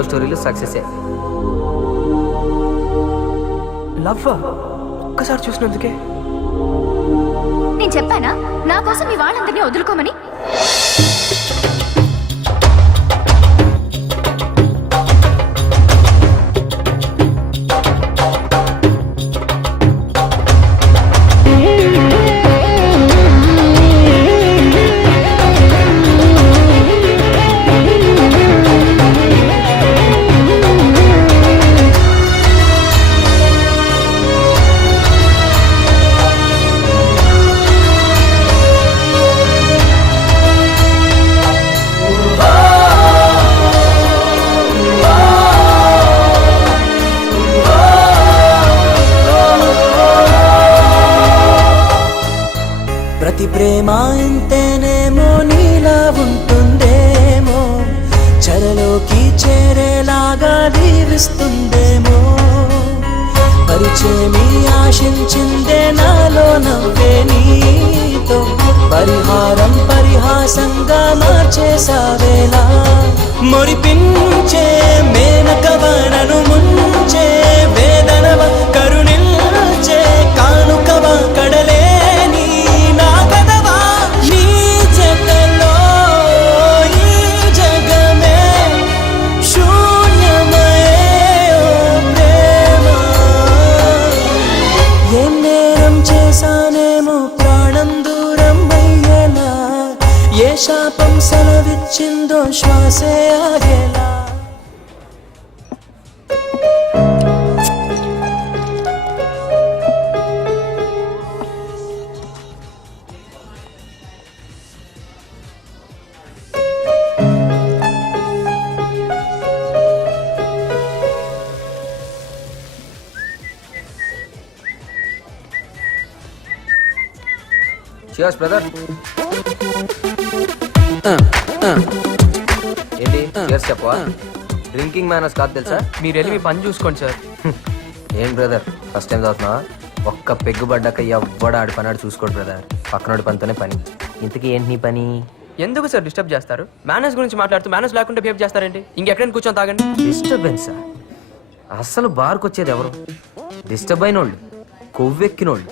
Love స్టోరీలు success. Love ఒక్కసారి చూసినందుకే నేను చెప్పానా నా కోసం మీ వాళ్ళందరినీ వదులుకోమని? ప్రతి ప్రేమ ఇంతేనేమో నీలా ఉంటుందేమో, చెరలోకి చేరేలాగా దీవిస్తుందేమో, పరిచయమి ఆశించిందే నాలో నవ్వే నీతో, పరిహారం పరిహాసంగా మార్చేసావేలా, మురిపించే మేనకవనను ముంచే వేదనవ కరుణిల్చే కానుకవ కడలే శాపం సెలవిచ్చిందో శ్వాసే ఆగేలా. Cheers, brother. ఏంటి చేర్స్ చెప్పవా? డ్రింకింగ్ మేనర్స్ కాదు తెలుసా? మీరు వెళ్ళి మీ పని చూసుకోండి సార్. ఏం బ్రదర్ ఫస్ట్ టైం చదువుతున్నా? ఒక్క పెగ్గు పడ్డాక ఎవ్వడ ఆడి పని ఆడు చూసుకోడు బ్రదర్, పక్కనోడి పనితోనే పని. ఇంతకీ ఏంటి నీ పని? ఎందుకు సార్ డిస్టర్బ్ చేస్తారు? మేనేజ్ గురించి మాట్లాడుతూ మేనేజ్ లేకుండా బిహేవ్ చేస్తారేంటి? ఇంకెక్కడైనా కూర్చొని తాగండి. డిస్టర్బెన్సా? అస్సలు బార్కి వచ్చేది ఎవరు? డిస్టర్బ్ అయినోళ్ళు, కొవ్వెక్కినోళ్ళు,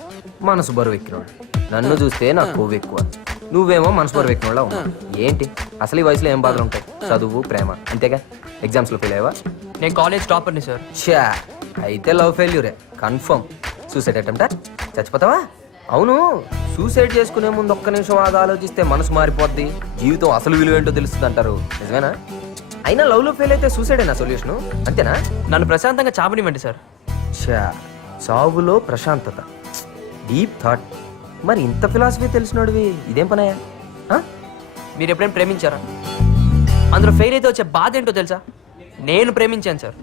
మనసు బరువు ఎక్కినోళ్ళు. నన్ను చూస్తే నాకు కొవ్వు ఎక్కువ, నువ్వేమో మనసు బరువు ఎక్కినోళ్ళ ఉన్నావు. ఏంటి అసలు ఈ వయసులో ఏం బాధలు ఉంటాయి? చదువు ప్రేమ అంతేగా. ఎగ్జామ్స్లో ఫెయిల్ అయ్యావా? నేను కాలేజ్ టాపర్ని సార్. షా, అయితే లవ్ ఫెయిల్యూరే కన్ఫర్మ్. సూసైడ్ అటెంప్టా? చచ్చిపోతావా? అవును, సూసైడ్ చేసుకునే ముందు ఒక్క నిమిషం ఆగా ఆలోచిస్తే మనసు మారిపోద్ది, జీవితం అసలు విలువ ఏంటో తెలుస్తుంది అంటారు. నిజమేనా? అయినా లవ్లో ఫెయిల్ అయితే సూసైడేనా సొల్యూషను? అంతేనా? నన్ను ప్రశాంతంగా చావనివ్వండి సార్. షా, చావులో ప్రశాంతత, డీప్ థాట్. మరి ఇంత ఫిలాసఫీ తెలిసినోడివి ఇదేం పనయా? మీరు ఎప్పుడైనా ప్రేమించారా? అందులో ఫెయిల్ అయితే వచ్చే బాధ ఏంటో తెలుసా? నేను ప్రేమించాను సార్.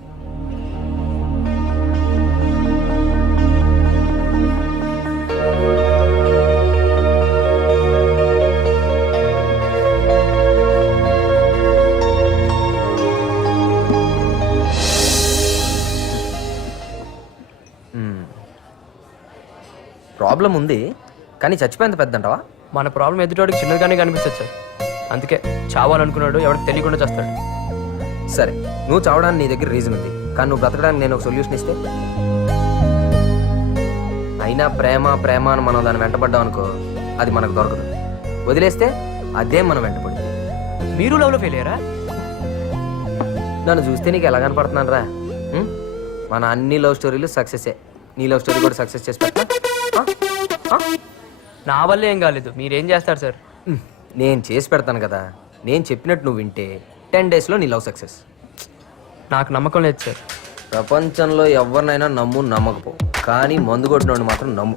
ప్రాబ్లం ఉంది కానీ చచ్చిపోయేంత పెద్దంటావా? మన ప్రాబ్లం ఎదుటోడికి చిన్నదిగానే కనిపిస్తుంది సార్. అందుకే చావాలనుకున్నాడు ఎవరికి తెలియకుండా చేస్తాడు. సరే, నువ్వు చావడానికి నీ దగ్గర రీజన్ ఉంది, కానీ నువ్వు బ్రతకడానికి నేను ఒక సొల్యూషన్ ఇస్తే? అయినా ప్రేమ ప్రేమ అని మనం దాన్ని వెంటపడ్డాం అనుకో, అది మనకు దొరకదు. వదిలేస్తే అదే మనం వెంటపడి. మీరు లవ్లో ఫెయిల్ అయ్యారా? నన్ను చూస్తే నీకు ఎలా కనపడుతున్నాను రా? మన అన్ని లవ్ స్టోరీలు సక్సెసే. నీ లవ్ స్టోరీ కూడా సక్సెస్ చేసి పెట్టా? నా వల్ల ఏం కాలేదు, మీరేం చేస్తారు సార్? నేను చేసి పెడతాను కదా. నేను చెప్పినట్టు నువ్వు వింటే 10 daysలో నీ లవ్ సక్సెస్. నాకు నమ్మకం లేదు సార్. ప్రపంచంలో ఎవరినైనా నమ్ము, నమ్మకపో, కానీ మందు కొట్టినోడు మాత్రం నమ్ము.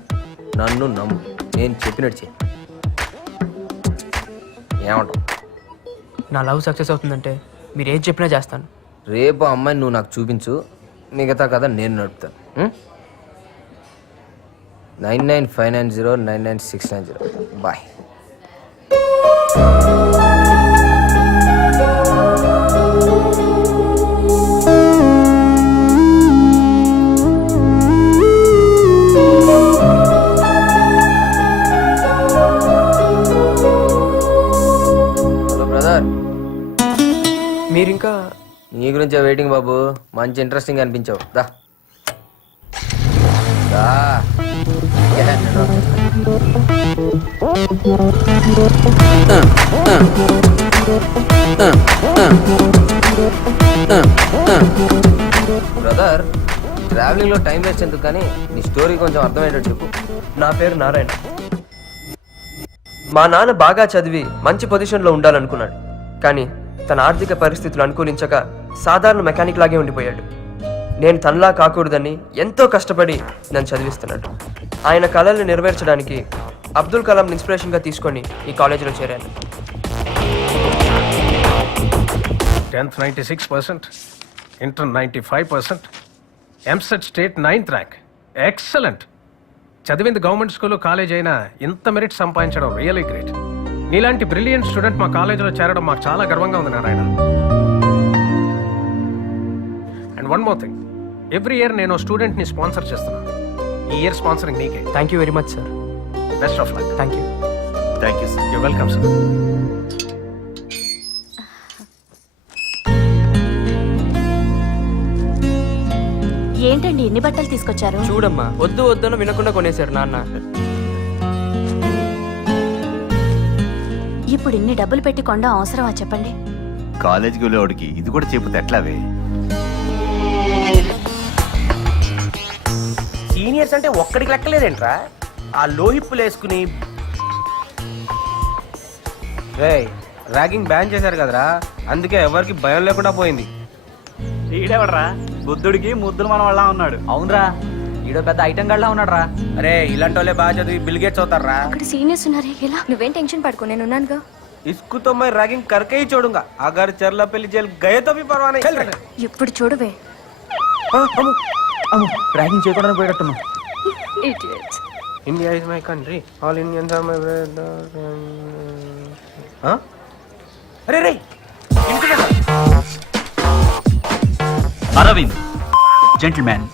నన్ను నమ్ము, నేను చెప్పినట్టు చెయ్యి. ఏమంటావు? నా లవ్ సక్సెస్ అవుతుందంటే మీరు ఏం చెప్పినా చేస్తాను. రేపు అమ్మాయిని నువ్వు నాకు చూపించు, మిగతా కదా నేను నడుపుతాను. 9959099690. బాయ్. హలో బ్రదర్, మీరు ఇంకా నీ గురించి వెయిటింగ్ మంచి ఇంట్రెస్టింగ్ అనిపించావు దా దా. బ్రదర్ ట్రావెలింగ్ లో టైం వేస్ట్ ఎందుకు కానీ నీ స్టోరీ కొంచెం అర్థమయ్యేటట్టు చెప్పు. నా పేరు నారాయణ. మా నాన్న బాగా చదివి మంచి పొజిషన్లో ఉండాలనుకున్నాడు, కానీ తన ఆర్థిక పరిస్థితులు అనుకూలించక సాధారణ మెకానిక్ లాగే ఉండిపోయాడు. నేను తనలా కాకూడదని ఎంతో కష్టపడి నన్ను చదివిస్తున్నాడు. ఆయన కళల్ని నెరవేర్చడానికి అబ్దుల్ కలాంని ఇన్స్పిరేషన్గా తీసుకొని ఈ కాలేజీలో చేరాను. 10th 96%, Inter 95%, EAMCET state 9th rank. Excellent. చదివింది గవర్నమెంట్ స్కూల్ కాలేజ్ అయినా ఇంత మెరిట్ సంపాదించడం రియలీ గ్రేట్. నీలాంటి బ్రిలియంట్ స్టూడెంట్ మా కాలేజీలో చేరడం మాకు చాలా గర్వంగా ఉంది Narayana. And one more thing, every year నేను స్టూడెంట్ని స్పాన్సర్ చేస్తున్నాను. ఈ ఇయర్ స్పాన్సరింగ్ నీకే. Thank you very much sir. Best of luck. Thank you. Thank you sir. You welcome sir. ఏంటండి ఎన్ని బట్టలు తీసుకొచ్చారు? చూడమ్మా, వద్దు వద్దను వినకుండా కొనేశారు నాన్న. ఇప్పుడు ఇన్ని డబ్బులు పెట్టి కొండం అవసరమా చెప్పండి? కాలేజీకి వెళ్ళేవాడికి ఇది కూడా చెబితే ఎట్లావే? సీనియర్స్ అంటే ఒక్కడికి లెక్కలేదేంట్రా? ఆ లోహిప్పులు వేసుకుని ర్యాగింగ్ బ్యాన్ చేశారు కదరా, అందుకే ఎవరికి భయం లేకుండా పోయింది. ఈడెవడరా బుద్ధుడికి ముద్దులు మన వాళ్ళ ఉన్నాడు. అవునరా, ఈడో పెద్ద ఐటమ్ గడ్లా ఉన్నాడు రా. అరే ఇలాంటి వాళ్ళే బాగా చదివి బిల్ గేట్స్ అవుతారా? అక్కడ సీనియర్స్ ఉన్నారు, ఎలా? నువ్వేం టెన్షన్ పడుకో, నేను ఉన్నానుగా. इसको तो मैं रैगिंग करके ही छोड़ूंगा. अगर चरलापल्ली जेल गए तो भी परवाह नहीं. ఎప్పుడు చూడవే रैगिंग చేయకుండా పోయేటట్టున్నా. Idiots. India is my country. All Indians are my brothers. अरे रे అరవింద్ జెంటిల్మ్యాన్.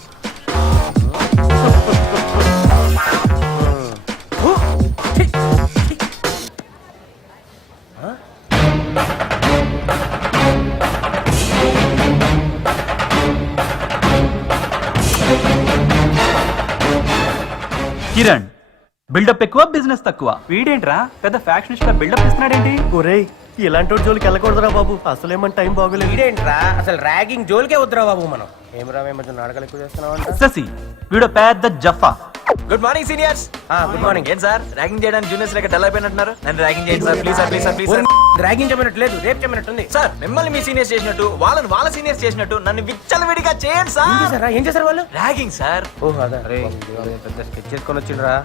కిరణ్ బిల్డప్ ఎక్కువ, బిజినెస్ తక్కువ. వీడేంట్రా పెద్ద ఫ్యాక్షనిస్ట్ గా బిల్డప్ ఇస్తున్నాడేంటి? ఒరేయ్ ఇలాంటి వాడు జోలికి వెళ్ళకూడదురా బాబు, అసలేమని టైం బాగోలేదు. ఇదేంట్రా అసలు ర్యాగింగ్ జోలికే వద్దురా బాబు. మనం ఏమరా మధ్య నాటకాలు ఎక్కువ చేస్తున్నావు. శశి వీడు పెద్ద జఫా. Good morning seniors. Good morning. ఏం సార్ ర్యాగింగ్ చేయడానికి జూనియర్స్ లెక్క డల్ అయిపోయినట్టున్నారు? నన్ను ర్యాగింగ్ చేయండి sir, please sir, please sir, please sir. Ragging చెప్పినట్టు లేదు, రేపు చెప్పినట్టుంది. సార్ మిమ్మల్ని మీ సీనియర్స్ చేసినట్టు వాళ్ళని వాళ్ళ సీనియర్స్ చేసినట్టు నన్ను విచ్చలవిడిగా చేయండి సార్. ఏం చేశారు వాళ్ళు? Ragging sir. ఓహ్ అదే. అరే పెద్ద స్కెచ్ చేసుకొని వచ్చిండ్రా.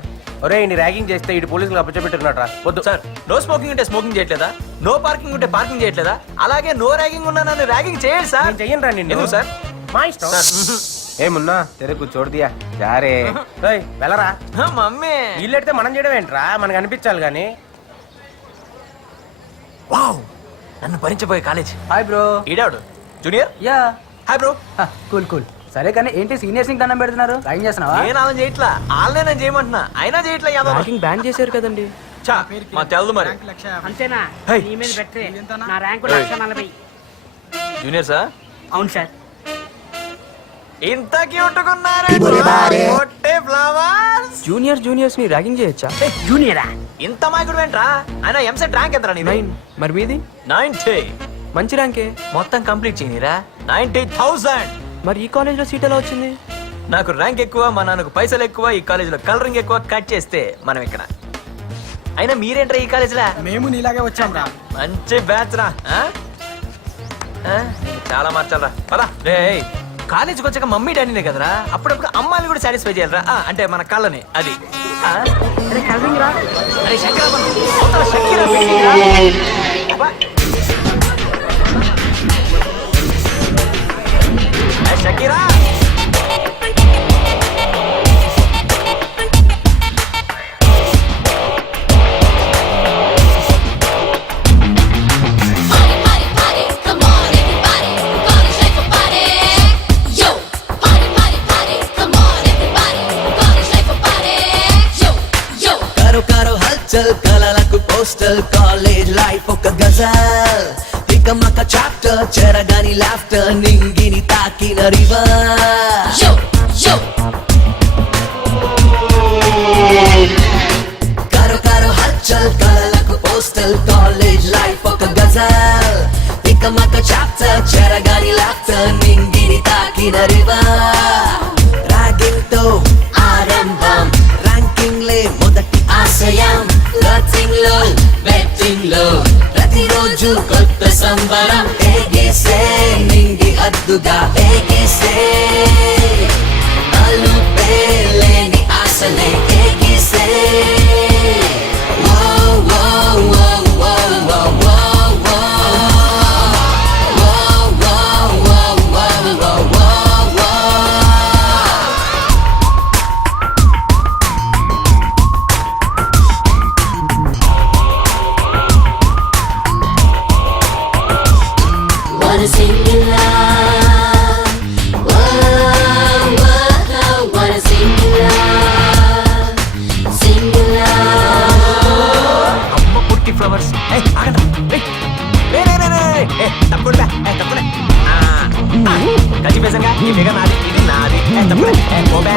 ఒరే ఇన్ని ర్యాగింగ్ చేస్తే ఇటు పోలీసులు అప్పచెపెట్టున్నాడు రా. వద్దు సార్, నో స్మోకింగ్ ఉంటే స్మోకింగ్ చేయట్లేదా? నో పార్కింగ్ ఉంటే పార్కింగ్ చేయట్లేదా? అలాగే నో ర్యాగింగ్ ఉన్నా నన్ను ర్యాగింగ్ చేయండి సార్. నేను చెయ్యను రా నిన్ను. ఎందుకు సార్? మా ఇష్టం. ఏమున్నా తెరే కూర్చోడు దియా జారే. వెళ్ళరా. మమ్మీ వీళ్ళు ఎడితే మనం చేయడం ఏంట్రా, మనకు అనిపించాలి కానీ. వావ్, నన్ను భరించబోయే కాలేజ్. Hi bro. ఈడాడు junior. Yeah hi bro. Cool cool. సరే కానీ ఏంటి సీనియర్స్ దండం పెడుతున్నారు? ర్యాగింగ్ చేస్తున్నావా? నేను అలా చేయట్లా, వాళ్ళనే నేను చేయమంటున్నా. అయినా చేయట్లా. ర్యాగింగ్ బ్యాన్ చేశారు కదండి. చా మా తెలదు మరి. అంతేనా? నీ మీద పెట్టే నా ర్యాంకు 140. Junior sir. అవును సార్. ఇంత క్యూట్ గున్నారే ఫ్లవర్స్. జూనియర్స్ ని ర్యాగింగ్ చేయొచ్చా? జూనియరా? ఇంత మాయకుడు ఏంట్రా? ఆయన ఎంసెట్ ర్యాంక్ ఎంతరా నీ? 9. మరి మీది? 90. మంచి ర్యాంకే. మొత్తం కంప్లీట్ చేయనిరా 90,000. మరి ఈ కాలేజ్ లో సీట్ ఎలా వచ్చింది? నాకు ర్యాంక్ ఎక్కువ, మా నాన్నకు పైసలు ఎక్కువ, ఈ కాలేజ్ లో కలరింగ్ ఎక్కువ. కట్ చేస్తే మనం ఇక్కడ. అయినా మీరేంట్రా ఈ కాలేజ్ లా? మేము నీలాగే వచ్చాం రా. మంచి బ్యాచ్ రా. చాలా మార్చాలరా. పదా రే. కాలేజీకి వచ్చాక మమ్మీ డాడీనే కదరా, అప్పుడప్పుడు అమ్మాయిని కూడా సాటిస్ఫై చేయాలరా. అంటే మన కళ్ళని. అది కలరింగ్ రా. అరే శంకరా, అవతల షకీరా meeting రా. అబ్బా. ఏ షకీరా. करो करो हलचल कलలకు పోస్టల్ కాలేజ్ లైఫ్ ఒక గజల్ తికమక చాప్టర్ చెరగాని లాఫ్టర్ నింగిని తాకిన రివర్ కరో కరో హల్చల్ కలలకు పోస్టల్ కాలేజ్ లైఫ్ ఒక గజల్ తికమక చాప్టర్ చెరగాని లాఫ్టర్ నింగిని తాకిన రివర్ రాగింగ్ తో ఆరంభం ర్యాంకింగ్ లే మొదటి ఆశయం ఫ్లర్టింగ్ లో బెట్టింగ్ లో ప్రతిరోజు కొత్త సంబరం ఏగేసే నింగి హద్దుగా ఏగేసే అలుపే లేని ఆశలే ఏగేసే Wanna sing in love, whoa, whoa, wanna sing in love, sing in love. అమ్మ పుట్టి ఫ్లవర్స్ తప్పకుండా తప్పకుండా ఖచ్చితంగా ఈ ఫిగర్ నాది ఇది నాది తప్పకుండా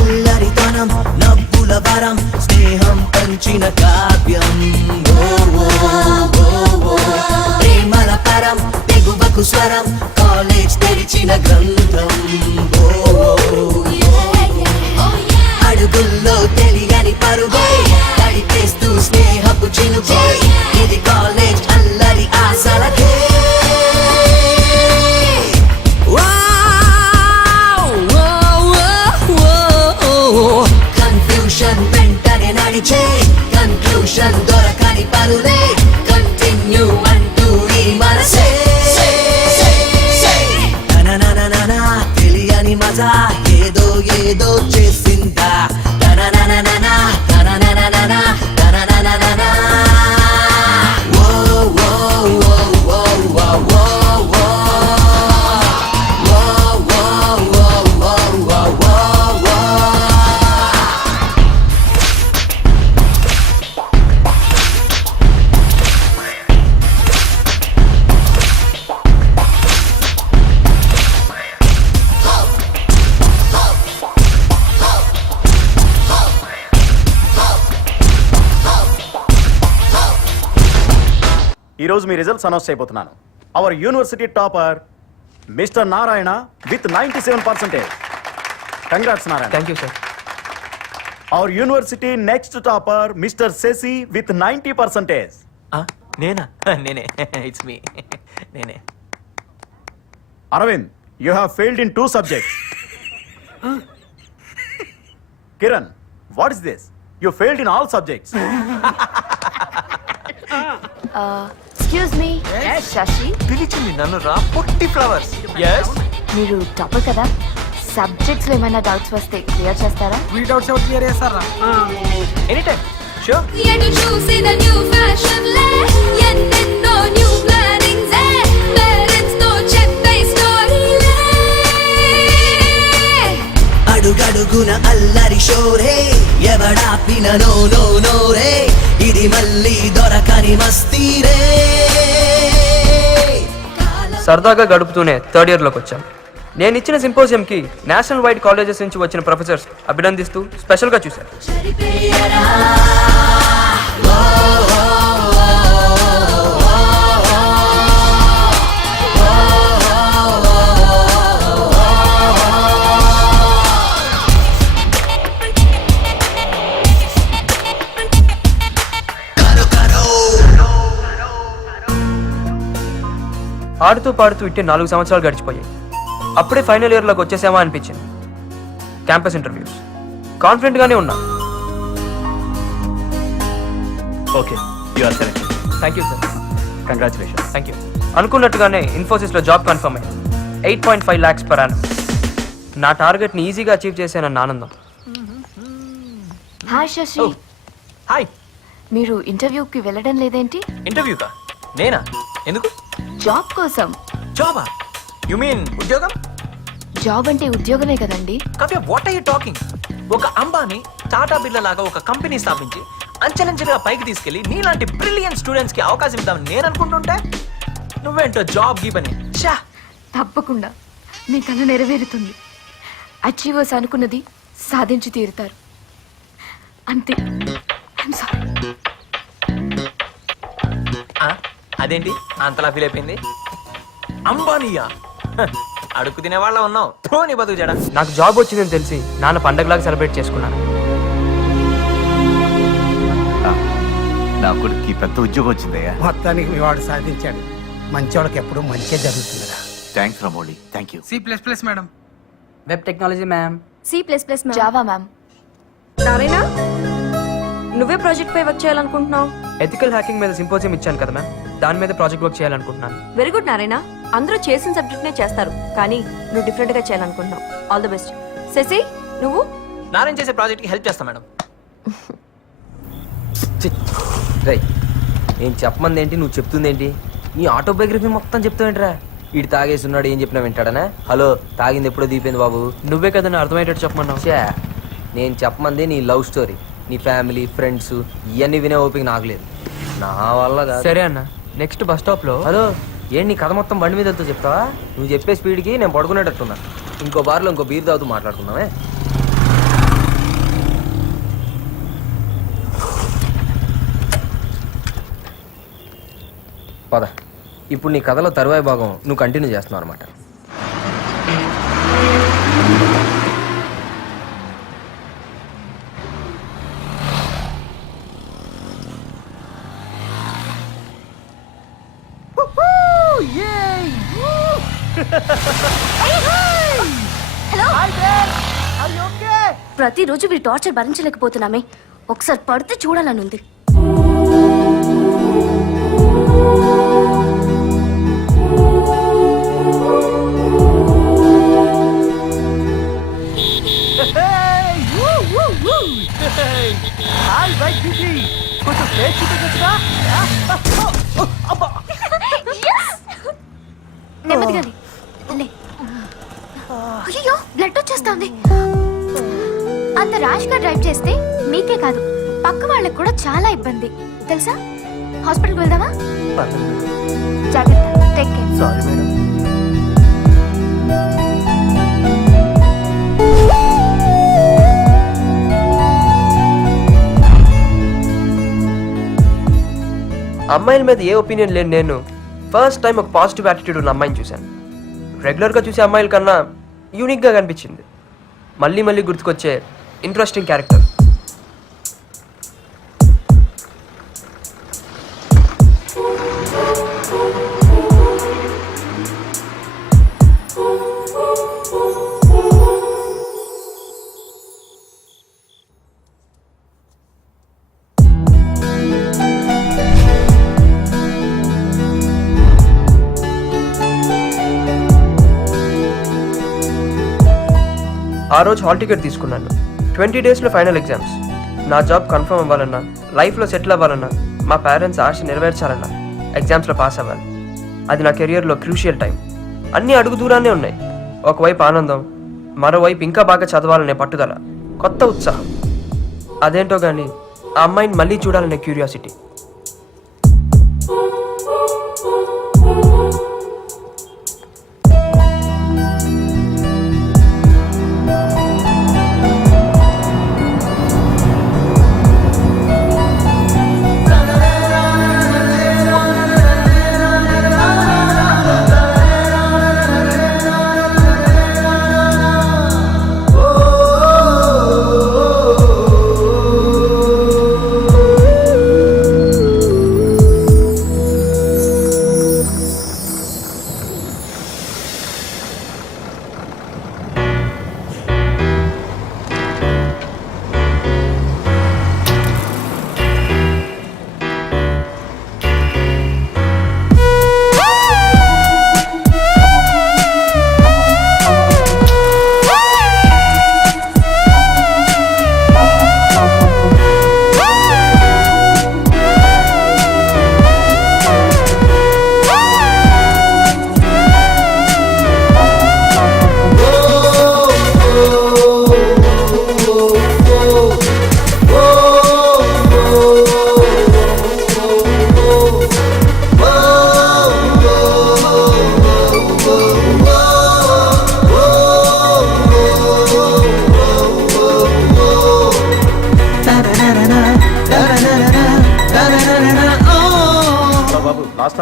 అల్లరితనం నవ్వుల వరం స్నేహం పంచిన కావ్యం ప్రేమల పరం తెగువకు స్వరం కాలేజ్ తెరిచిన గ్రంథం అడుగుల్లో తెలియని పరుగే తడిపేస్తూ స్నేహపు చినుకే ఇది కాలేజ్ అల్లరి ఆశలకే కన్ఫ్యూషన్ వెంటనే నడిచే కన్క్లూషన్ దొరకని పనులే కంటిన్యూ అంటూ ఈ మనసే తననననన తెలియని మజా ఏదో ఏదో చేసిందా తననననన తననననన తననననన ఓ ఓ ఓ ఓ ఓ ఓ ఓ ఈ రోజు మీ రిజల్ట్స్ అనౌన్స్ చేయబోతున్నాను. Our university topper mister Narayana with 97%. Congrats Narayana. Thank you sir. Our university next topper mister Sasi with 90%. నేనా నేనే ఇట్స్ మీ నేనే. Aravind, you have failed in 2 subjects. Kiran, what is this? You failed in all subjects. Excuse me Sasi, పిలిచింది నన్ను రా పుట్టి flowers. Yes మీరు topper కదా, subjects లో ఏమైనా డౌట్స్ వస్తే క్లియర్ చేస్తారా? మీ డౌట్స్ ఎవరు క్లియర్ చేస్తారా? Any time sure. ఎటు చూసిన న్యూ ఫ్యాషన్ లే ఎన్నెన్నో న్యూ ప్లానింగ్స్ పేరెంట్స్ తో చెప్పే స్టోరీలే అడుగడుగున అల్లరి షోరే ఎవడాపిన నో నో నో రే ఇది మళ్ళీ దొరకని మస్తీరే. సరదాగా గడుపుతూనే థర్డ్ ఇయర్లోకి వచ్చాను. నేను ఇచ్చిన సింపోజియంకి నేషనల్ వైడ్ కాలేజెస్ నుంచి వచ్చిన ప్రొఫెసర్స్ అభినందిస్తూ స్పెషల్గా చూశారు. ఆడుతూ పాడుతూ ఇట్టే 4 సంవత్సరాలు గడిచిపోయాయి. అప్పుడే ఫైనల్ ఇయర్లోకి వచ్చేసామా అనిపించింది. క్యాంపస్ ఇంటర్వ్యూస్ కాన్ఫిడెంట్గానే ఉన్నా. Okay, you are selected. Thank you sir. Congratulations. Thank you. అనుకున్నట్టుగానే ఇన్ఫోసిస్లో జాబ్ కన్ఫర్మ్ అయింది. 8.5 lakhs per annum. నా టార్గెట్ని ఈజీగా అచీవ్ చేశానన్న ఆనందం. Hi Sasi, hi. మీరు ఇంటర్వ్యూకి వెళ్ళడం లేదేంటి? ఇంటర్వ్యూకా? నేనా? ఎందుకు? జాబ్ కోసం. జాబా? యు మీన్ ఉద్యోగం? జాబ్ అంటే ఉద్యోగమే కదండి. Kavya, what are you talking? ఒక అంబానీ టాటా బిర్లా లాగా ఒక కంపెనీ స్థాపించి అంచెలంచెలుగా పైకి తీసుకెళ్లి నీలాంటి బ్రిలియంట్ స్టూడెంట్స్ కి అవకాశం ఇద్దామని నేను అనుకుంటుంటే నువ్వేంటో జాబ్ గీ పని ఛా! తప్పకుండా మీ కళ నెరవేరుతుంది. అచీవర్స్ అనుకున్నది సాధించి తీరుతారు. అంతే. I'm sorry. ఆ, అదేంటి అంతలా ఫీల్ అయిపోయింది? అంబానీయా? హ, అడుగు తినే వాళ్ళ ఉన్నావు. ధోని బతుకు జడ. నాకు జాబ్ వచ్చిందని తెలిసి నాన్న పండగలాగా సెలబ్రేట్ చేసుకున్నాను. నా కొడుకు పెద్ద ఉద్యోగం వచ్చిందయ్యా. మొత్తానికి మీ వాడు సాధించాడు. మంచోళ్ళకి ఎప్పుడు మంచిగా జరుగుతుందిరా. Thanks Ramoli, thank you. C++ madam. Web technology ma'am. C++ Java ma'am. Narayana, నువ్వే ప్రాజెక్ట్ పై వర్క్ చేయాలనుకుంటున్నావు? ఎథికల్ హ్యాకింగ్ మీద సింపోజియం ఇచ్చాను కదా మ్యామ్, దాని మీద ప్రాజెక్ట్ వర్క్ చేయాలనుకుంటున్నాను. Very good Narayana. అందరూ చేసిన సబ్జెక్ట్ నే చేస్తారు, కానీ నువ్వు డిఫరెంట్ గా చేయాలనుకుంటున్నావు. All the best. శశి, నువ్వు? నారాయణ చేసే ప్రాజెక్ట్కి హెల్ప్ చేస్తా మేడం. రై, నేను చెప్పమంది ఏంటి, నువ్వు చెప్తుంది ఏంటి? నీ ఆటోబయోగ్రఫీ మొత్తం చెప్తావేంట్రా? వీడు తాగేసి ఉన్నాడు, ఏం చెప్పినా వింటాడనా? హలో, తాగింది ఎప్పుడో దీపోయింది బాబు. నువ్వే కదా నేను అర్థమయ్యేటట్టు చెప్పమన్నావు. చే, నేను చెప్పమంది నీ లవ్ స్టోరీ, నీ ఫ్యామిలీ ఫ్రెండ్స్ ఇవన్నీ వినే ఓపిక నాకు లేదు. నా వల్ల కాదు. సరే అన్న, నెక్స్ట్ బస్ స్టాప్ లో. హలో, ఏంటి నీ కథ మొత్తం బండి మీద వెళ్తూ చెప్తావా? నువ్వు చెప్పే స్పీడ్కి నేను పడుకునేటట్టున్నా. ఇంకో బార్లో ఇంకో బీర్ తాగుతూ మాట్లాడుకుందామే. పద. ఇప్పుడు నీ కథలో తరువాయి భాగం నువ్వు కంటిన్యూ చేస్తున్నావు అనమాట. ప్రతిరోజు వీడి టార్చర్ భరించలేకపోతున్నామే. ఒకసారి పడితే చూడాలనుంది. నెమ్మదిగా లే. అయ్యో, బ్లడ్ వచ్చేస్తుంది. అంత ర్యాష్ గా డ్రైవ్ చేస్తే మీకే కాదు, పక్క వాళ్ళకి కూడా చాలా ఇబ్బంది తెలుసా. హాస్పిటల్కి వెళ్దామా? జాగ్రత్త. Take care. Sorry madam. అమ్మాయిల మీద ఏ ఒపీనియన్ లేని నేను ఫస్ట్ టైం ఒక పాజిటివ్ యాటిట్యూడ్ ఉన్న అమ్మాయిని చూశాను. రెగ్యులర్గా చూసే అమ్మాయిల కన్నా యూనిక్గా కనిపించింది. మళ్ళీ మళ్ళీ గుర్తుకొచ్చే ఇంట్రెస్టింగ్ క్యారెక్టర్. ఆ రోజు హాల్ టికెట్ తీసుకున్నాను. 20 డేస్లో ఫైనల్ ఎగ్జామ్స్. నా జాబ్ కన్ఫర్మ్ అవ్వాలన్నా, లైఫ్లో సెటిల్ అవ్వాలన్నా, మా పేరెంట్స్ ఆశ నెరవేర్చాలన్నా ఎగ్జామ్స్లో పాస్ అవ్వాలి. అది నా కెరియర్లో క్రూషియల్ టైం. అన్నీ అడుగు దూరాన్నే ఉన్నాయి. ఒకవైపు ఆనందం, మరోవైపు ఇంకా బాగా చదవాలనే పట్టుదల, కొత్త ఉత్సాహం. అదేంటో కానీ ఆ అమ్మాయిని మళ్ళీ చూడాలనే క్యూరియాసిటీ.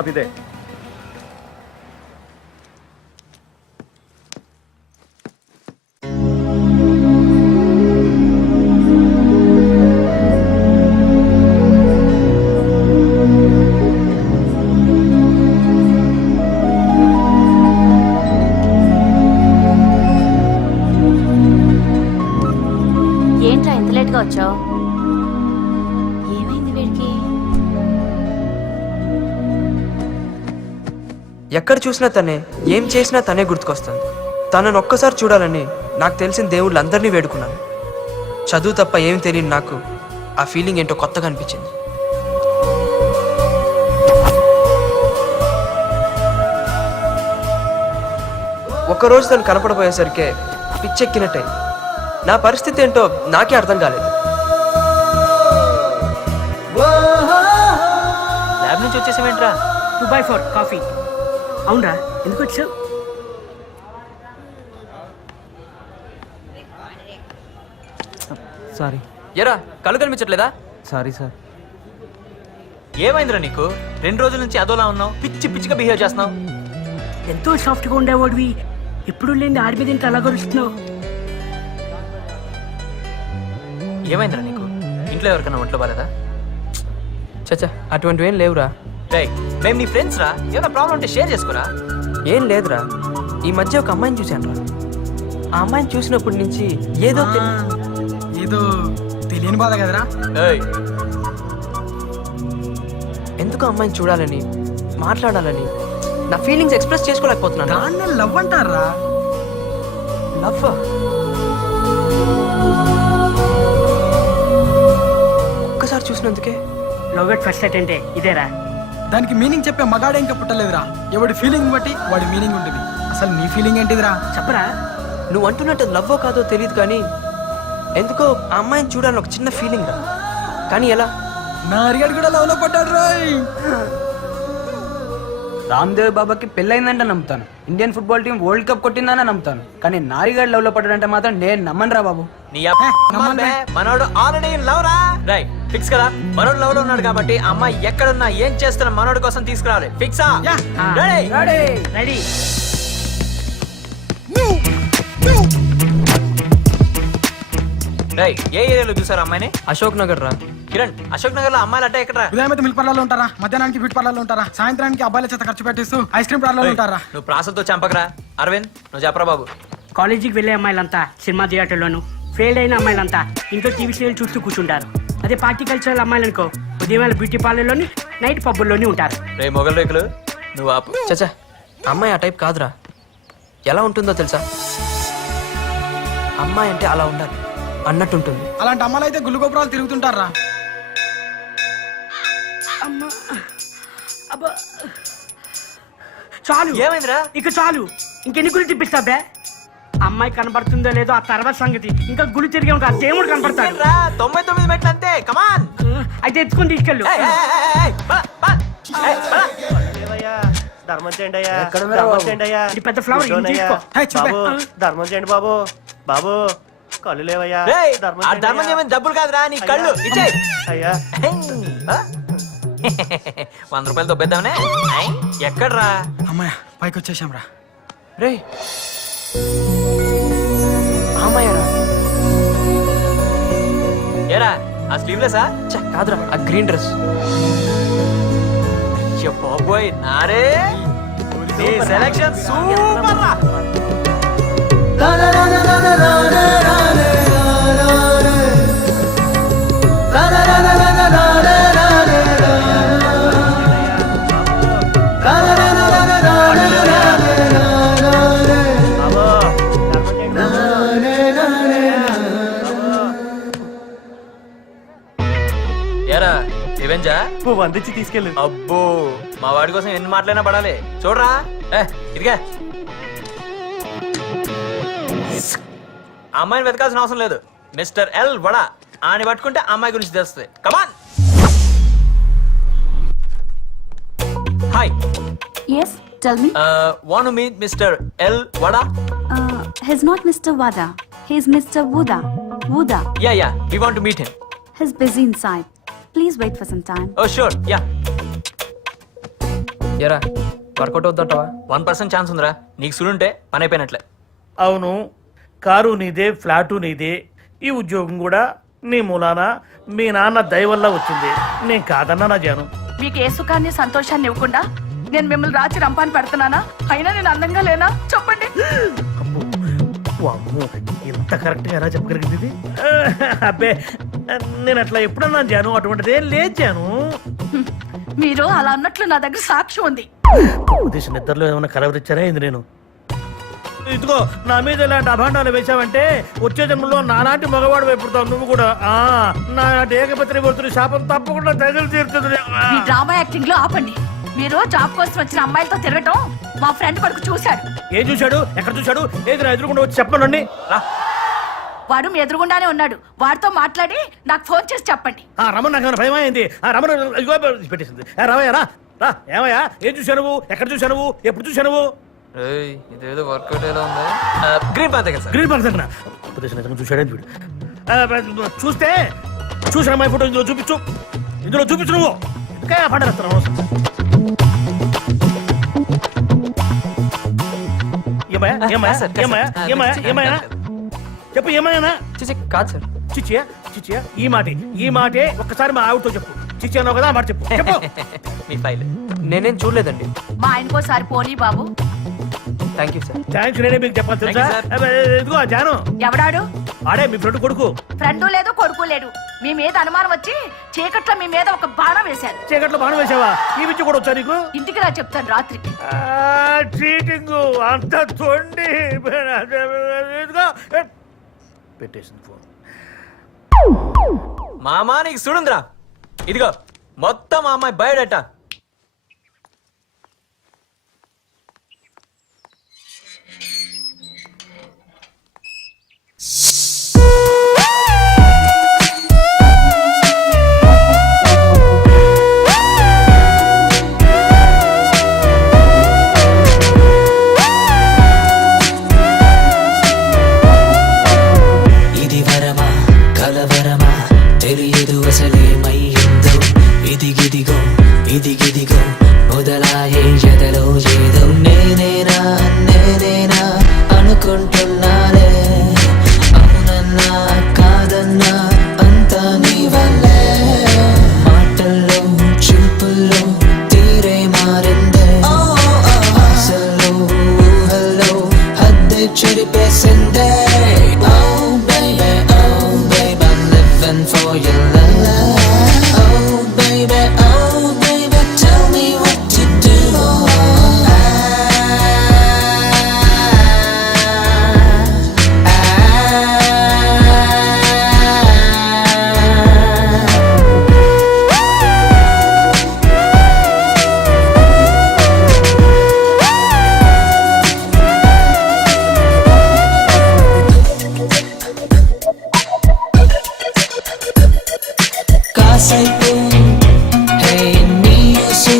స్టాప్ ఇదే. ఏంట్రా ఎంత లేట్గా వచ్చావు? ఏమైంది వీడికి? ఎక్కడ చూసినా తనే, ఏం చేసినా తనే గుర్తుకొస్తుంది. తనను ఒక్కసారి చూడాలని నాకు తెలిసిన దేవుళ్ళందరినీ వేడుకున్నాను. చదువు తప్ప ఏం తెలియని నాకు ఆ ఫీలింగ్ ఏంటో కొత్తగా అనిపించింది. ఒక్కరోజు తను కనపడపోయేసరికి పిచ్చెక్కినట్టే. నా పరిస్థితి ఏంటో నాకే అర్థం కాలేదు. ల్యాబ్ నుంచి వచ్చేసేవేంట్రా? 2/4 కాఫీ. అవునరా, ఎందుకు వచ్చావు? సారీ. ఎరా కళ్ళు కనిపించట్లేదా? Sorry sir. ఏమైందిరా నీకు? 2 రోజుల నుంచి అదోలా ఉన్నావు, పిచ్చి పిచ్చిగా బిహేవ్ చేస్తున్నావు. ఎంతో సాఫ్ట్గా ఉండేవాడివి, ఎప్పుడు లేని ఆడి మీద ఇంత అలా గరుస్తున్నావు. ఏమైందిరా నీకు? ఇంట్లో ఎవరికైనా ఒంట్లో బాలేదా? చచ్చా, అటువంటివి ఏం లేవురా. రే, మేము నీ ఫ్రెండ్స్ రా, ఏమైనా ప్రాబ్లం ఉంటే షేర్ చేసుకోరా. ఏం లేదురా, ఈ మధ్య ఒక అమ్మాయిని చూశాను రా. ఆ అమ్మాయిని చూసినప్పటి నుంచి ఏదో తెలియని బాధ కదరా. ఎందుకు అమ్మాయిని చూడాలని, మాట్లాడాలని నా ఫీలింగ్స్ ఎక్స్ప్రెస్ చేసుకోలేకపోతున్నాను. దాన్ని లవ్ అంటారా? లవ్ ఒక్కసారి చూసినందుకే లవ్ ఎట్ ఫస్ట్ సైట్ అంటే ఇదేరా? దానికి మీనింగ్ చెప్పే మగాడే ఇంకా పుట్టలేదురా. ఎవడి ఫీలింగ్ బట్టి వాడి మీనింగ్ ఉంటుంది. అసలు నీ ఫీలింగ్ ఏంటిదిరా? చెప్పరా. నువ్వు అంటున్నట్టు లవ్వో కాదో తెలియదు, కానీ ఎందుకో ఆ అమ్మాయిని చూడాలని ఒక చిన్న ఫీలింగ్ రా. కానీ ఎలా? నా అరిగాడు కూడా లవ్ లో పడ్డాడు రోయ్. రామ్దేవ్ బాబాకి పెళ్ళైందంటే నమ్ముతాను, Indian football team world cup కొట్టిందని నమ్ముతాను, కానీ నారిగాడ్ లవ్ లో పడ్డాడంటే మాత్రం నేను నమ్మను రా బాబు. మనోడు ఆల్రెడీ లవ్ రా. రై ఫిక్స్ కదా, మనోడు లవ్ లో ఉన్నాడు కాబట్టి అమ్మాయి ఎక్కడున్నా ఏం చేస్తున్నా మనోడు కోసం తీసుకురావాలి. ఫిక్సా? రెడీ. రై ఏ ఏరియాలో చూసారు అమ్మాయిని? అశోక్ నగర్ రా. కిరణ్, అశోక్ నగర్ లో అమ్మాయిలు అంటే ఎక్కడ? ఉదయం మిల్క్ పార్లర్లో ఉంటారా, మధ్యాహ్నానికి బ్యూటీ పార్లర్లో ఉంటారా, సాయంత్రానికి అబ్బాయిల చేత ఖర్చు పెట్టిస్తూ ఐస్ క్రీమ్ పార్లర్లో ఉంటారా? నువ్వు ప్రాసలతో చంపకరా. అరవింద్, నువ్వు చెప్పరా బాబు. కాలేజీకి వెళ్ళే అమ్మాయిలంతా సినిమా థియేటర్లోను, ఫెయిల్ అయిన అమ్మాయిలంతా ఇంట్లో టీవీ సీరియల్ చూస్తూ కూర్చుంటారు. అదే పార్టీ కల్చరల్ అమ్మాయిలనుకో ఉదయం బ్యూటీ పార్లర్లోని, నైట్ పబ్బుల్లోని ఉంటారు. రే మొగల్ రేకులు, నువ్వు ఆపు. చచ్చా, అమ్మాయి ఆ టైప్ కాదురా. ఎలా ఉంటుందో తెలుసా? అమ్మాయి అంటే అలా ఉండాలి అన్నట్టుంటుంది. అలాంటి అమ్మాయిలు అయితే గుళ్ళు గోపురాలు తిరుగుతుంటారా. చాలు. ఏమైందిరా? ఇక చాలు. ఇంకెన్ని గుళ్ళు తిప్పిస్తాబే? అమ్మాయి కనబడుతుందో లేదో ఆ తర్వాత సంగతి. ఇంకా గుడి తిరిగే ఉంటా, దేవుడు కనపడతాడు. 99 మెట్లు అంతే. కమాన్. అయితే ఎత్తుకొని తీసుకెళ్ళు. ధర్మం చేయండి అయ్యా, ఇది పెద్ద ఫ్లవర్ తీసుకో. ధర్మం చేయండి బాబు. బాబు కళ్ళు లేవయ్యా. ధర్మం చేయమని డబ్బులు కాదురా, నీ కళ్ళు ఇచ్చేయ్. అయ్యా 100 రూపాయలు దొబ్బేద్దామనే. ఎక్కడ్రా? అమ్మాయ పైకి వచ్చేసాం రా. రే అమ్మాయరా? ఏరా ఆ స్లీవ్లెసా? కాదురా, ఆ గ్రీన్ డ్రెస్. బాబోయ్ నారే, సెలక్షన్ సూపర్ రా. ఏరా రివెంజా? వందించి తీసుకెళ్ళు. అబ్బో, మా వాడి కోసం ఎన్ని మాటలైనా పడాలి. చూడరా, ఇదిగా అమ్మాయిని వెతకాల్సిన అవసరం లేదు. మిస్టర్ ఎల్ వడా అని పట్టుకుంటే అమ్మాయి గురించి తెలుస్తుంది. కమాన్. Hi. Yes, tell me. Want to meet Mr. L Vada? He's not Mr. Wada. He's Mr. Wuda. Wuda. Yeah. We want to meet him. He's busy inside. Please wait for some time. Oh, sure. Yeah. ఎరా work out అవుతుంటావా? 1% chance ఉందిరా. నీకు సులుంటే పని అయిపోయినట్లే. అవును, car నీదే, flat నీదే, ఈ ఉద్యోగం కూడా నీ మూలాన మీ నాన్న దయ వల్ల వచ్చింది. నేను కాదన్నా నా జాను. మీకు ఏ సుఖాన్ని సంతోషాన్ని ఇవ్వకుండా నేను మిమ్మల్ని రాచి రంపాన్ని పెడుతున్నానా? అయినా నేను అందంగా లేనా చెప్పండి. అమ్మో, ఎంత కరెక్ట్ గా ఎలా చెప్పగలిగింది ఇది? అబ్బే, నేను అట్లా ఎప్పుడన్నా జాను, అటువంటిది ఏం లేదు జాను. మీరు అలా అన్నట్లు నా దగ్గర సాక్ష్యం ఉంది. ఉద్దేశం నిద్రలో ఏమైనా కలవరిచ్చారా ఏంది? నేను ఇదిగో నా మీద ఇలాంటి అభాండాలు వేసావంటే వచ్చే జన్మలో నాలాంటి మగవాడు వైపుడతావు నువ్వు కూడా. నా ఏకపత్రి పడుతున్న శాపం తప్పకుండా తగిలి తీరుతుంది. మీ డ్రామా యాక్టింగ్ లో ఆపండి. మీరు జాబ్ కోసం వచ్చిన అమ్మాయిలతో తిరగటం మా ఫ్రెండ్ కొడుకు చూశాడు. ఏం చూశాడు? ఎక్కడ చూశాడు? ఏది నా ఎదురుకుండా వచ్చి చెప్పనండి. వాడు మీ ఎదురుగుండానే ఉన్నాడు. వాడితో మాట్లాడి నాకు ఫోన్ చేసి చెప్పండి. రమణ నాకు భయం అయింది. రమణ పెట్టేసింది. రావయ్యా రా రా. ఏమయ్యా, ఏం చూశావు నువ్వు? ఎక్కడ చూశావు నువ్వు? ఎప్పుడు చూశావు నువ్వు? ఇదేదో వర్కౌట్ ఎలా ఉంది? గ్రీన్ పార్క్ దగ్గర సార్. గ్రీన్ పార్క్ దగ్గర ఉపదేశం చూశాడని వీడు. చూస్తే చూసిన అమ్మాయి ఫోటో ఇందులో చూపించు. ఇందులో చూపించు నువ్వు. ఇంకా పండేస్తున్నావు. ఏమయ్యా ఏమయ్యా ఏమయ్యా ఏమయ్యా ఏమయ్యా చెప్పు. ఏమయ్యానా? కాదు సార్. చిచ్చియా చిచ్చియా ఈ మాటే ఒక్కసారి మా ఆవిడతో చెప్పు. చిచ్చి అన్నావు కదా, మాట చెప్పు. చెప్పు. మీ ఫైల్ నేనేం చూడలేదండి. మా ఆయనకోసారి పోనీ బాబు. Thank you sir. థ్యాంక్స్ నేనే మీకు చెప్పాలి తెలుసా? ఇదిగో జాను, ఎవడాడు? ఆడే మీ ఫ్రెండ్ కొడుకు. ఫ్రెండు లేదు, కొడుకు లేడు. మీ మీద అనుమానం వచ్చి చీకట్లో మీ మీద ఒక బాణం వేశారు. చీకట్లో బాణం వేసావా? ఈ విద్య కూడా వచ్చా నీకు? ఇంటికి రా చెప్తాను రాత్రి. చీటింగ్ అంత తొండి. ఇదిగో పెట్టేసింది ఫోన్. మామా నీకు చూడుందిరా. ఇదిగో మొత్తం మా అమ్మాయి బయోడేటా. ఇది వరమా కలవరమా తెలియదు అసలేమయ్యిందో. ఇదిగిదిగో ఇదిగిదిగో మొదలాయే ఎదలో ఏదో. నేనేనా నేనేనా అనుకుంటున్నానే. అవునన్నా కాదన్నా అంతా నీ వల్లే. మాటల్లో చూపుల్లో తీరే మారిందే. ఆశల్లో ఊహల్లో హద్దే చెరిపేసిందే. Oh baby, I'm living for your love. Oh baby, tell me what to do. కాసేపు హే నీసు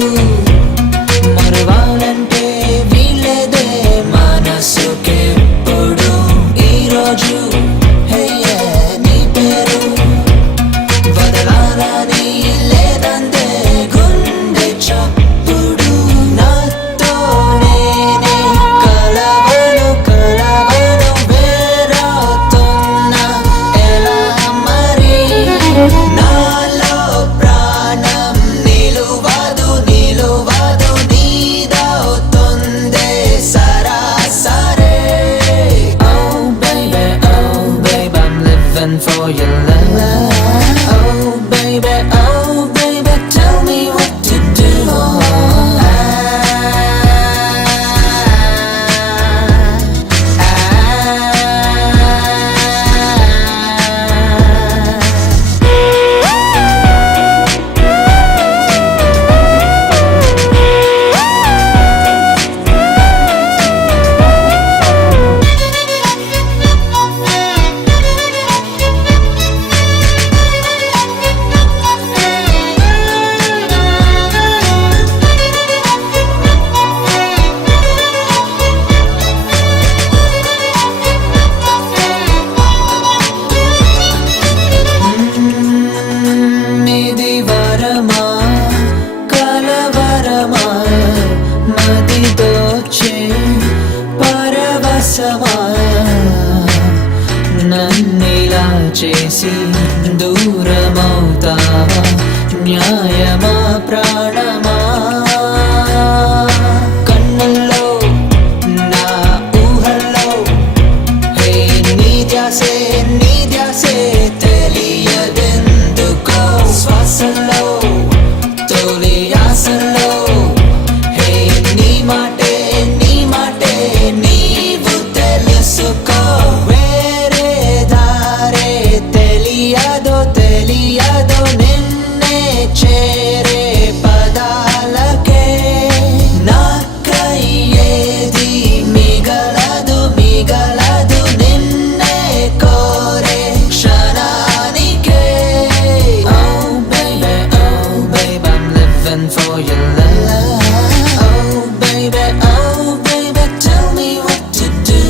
మరవాలంటే వీలేదే మనసుకెప్పుడు. ఈరోజు హే నీ పేరు వదలాలని లేదందే గుండె చప్పుడు. నాతో నేనే కలవను కలవను వేరవుతున్నా ఎలా మరి. నాలో ప్రాణం నిలువదు నిలువదు నీదవుతుందే సరాసరే. Oh baby, I'm living for your love. Oh baby, tell me what to do. చేసి దూరమవుతావా న్యాయమా ప్రాణమా కన్నుల్లో నా ఊహల్లో హే నీ ధ్యాసే తెలియదెందుకో శ్వాసల్లో తొలి ఆశల్లో హే నీ మాటే నీవు తెలుసుకో వేరే దారే తెలియదో నిన్నే చేరే పదాలకే నాకై ఏది మిగలదు నిన్నే కోరే క్షణానికే Oh baby, I'm living for your love Oh baby, tell me what to do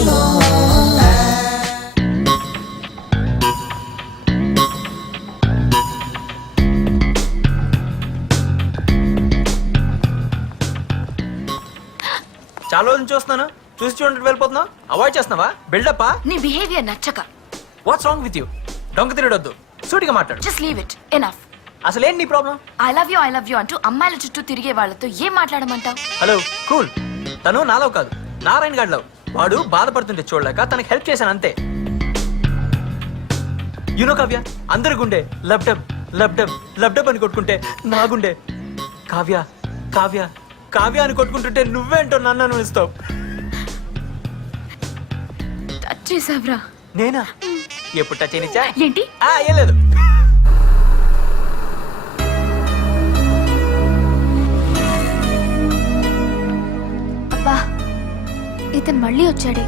చాలా రోజులు చూస్తున్నాను చూసి చూడండి వెళ్ళిపోతున్నావు అవాయిడ్ చేస్తున్నావా బిల్డప్పా నీ బిహేవియర్ నచ్చక వాట్స్ రాంగ్ విత్ యూ డొంక తిరగొద్దు సూటిగా మాట్లాడు జస్ట్ లీవ్ ఇట్ ఎనఫ్ అసలు ఏంటి నీ ప్రాబ్లం ఐ లవ్ యూ అంటూ అమ్మాయిల చుట్టూ తిరిగే వాళ్ళతో ఏం మాట్లాడమంటావు? హలో కూల్ తను నాలో కాదు నారాయణ గాడిలో వాడు బాధపడుతుంటే చూడలేక తనకి హెల్ప్ చేశాను అంతే యునో కావ్య అందరి గుండె లబ్డబ్ అని కొట్టుకుంటే నా గుండె కావ్య కావ్య కావ్య అని కొట్టుకుంటుంటే నువ్వేంటో నన్ను అనుభవిస్తావు టచ్ చేసావ్రా? నేనా ఎప్పుడు టచ్ అయినిచ్చా ఏంటి? ఏం లేదు అబ్బా ఇతను మళ్ళీ వచ్చాడే.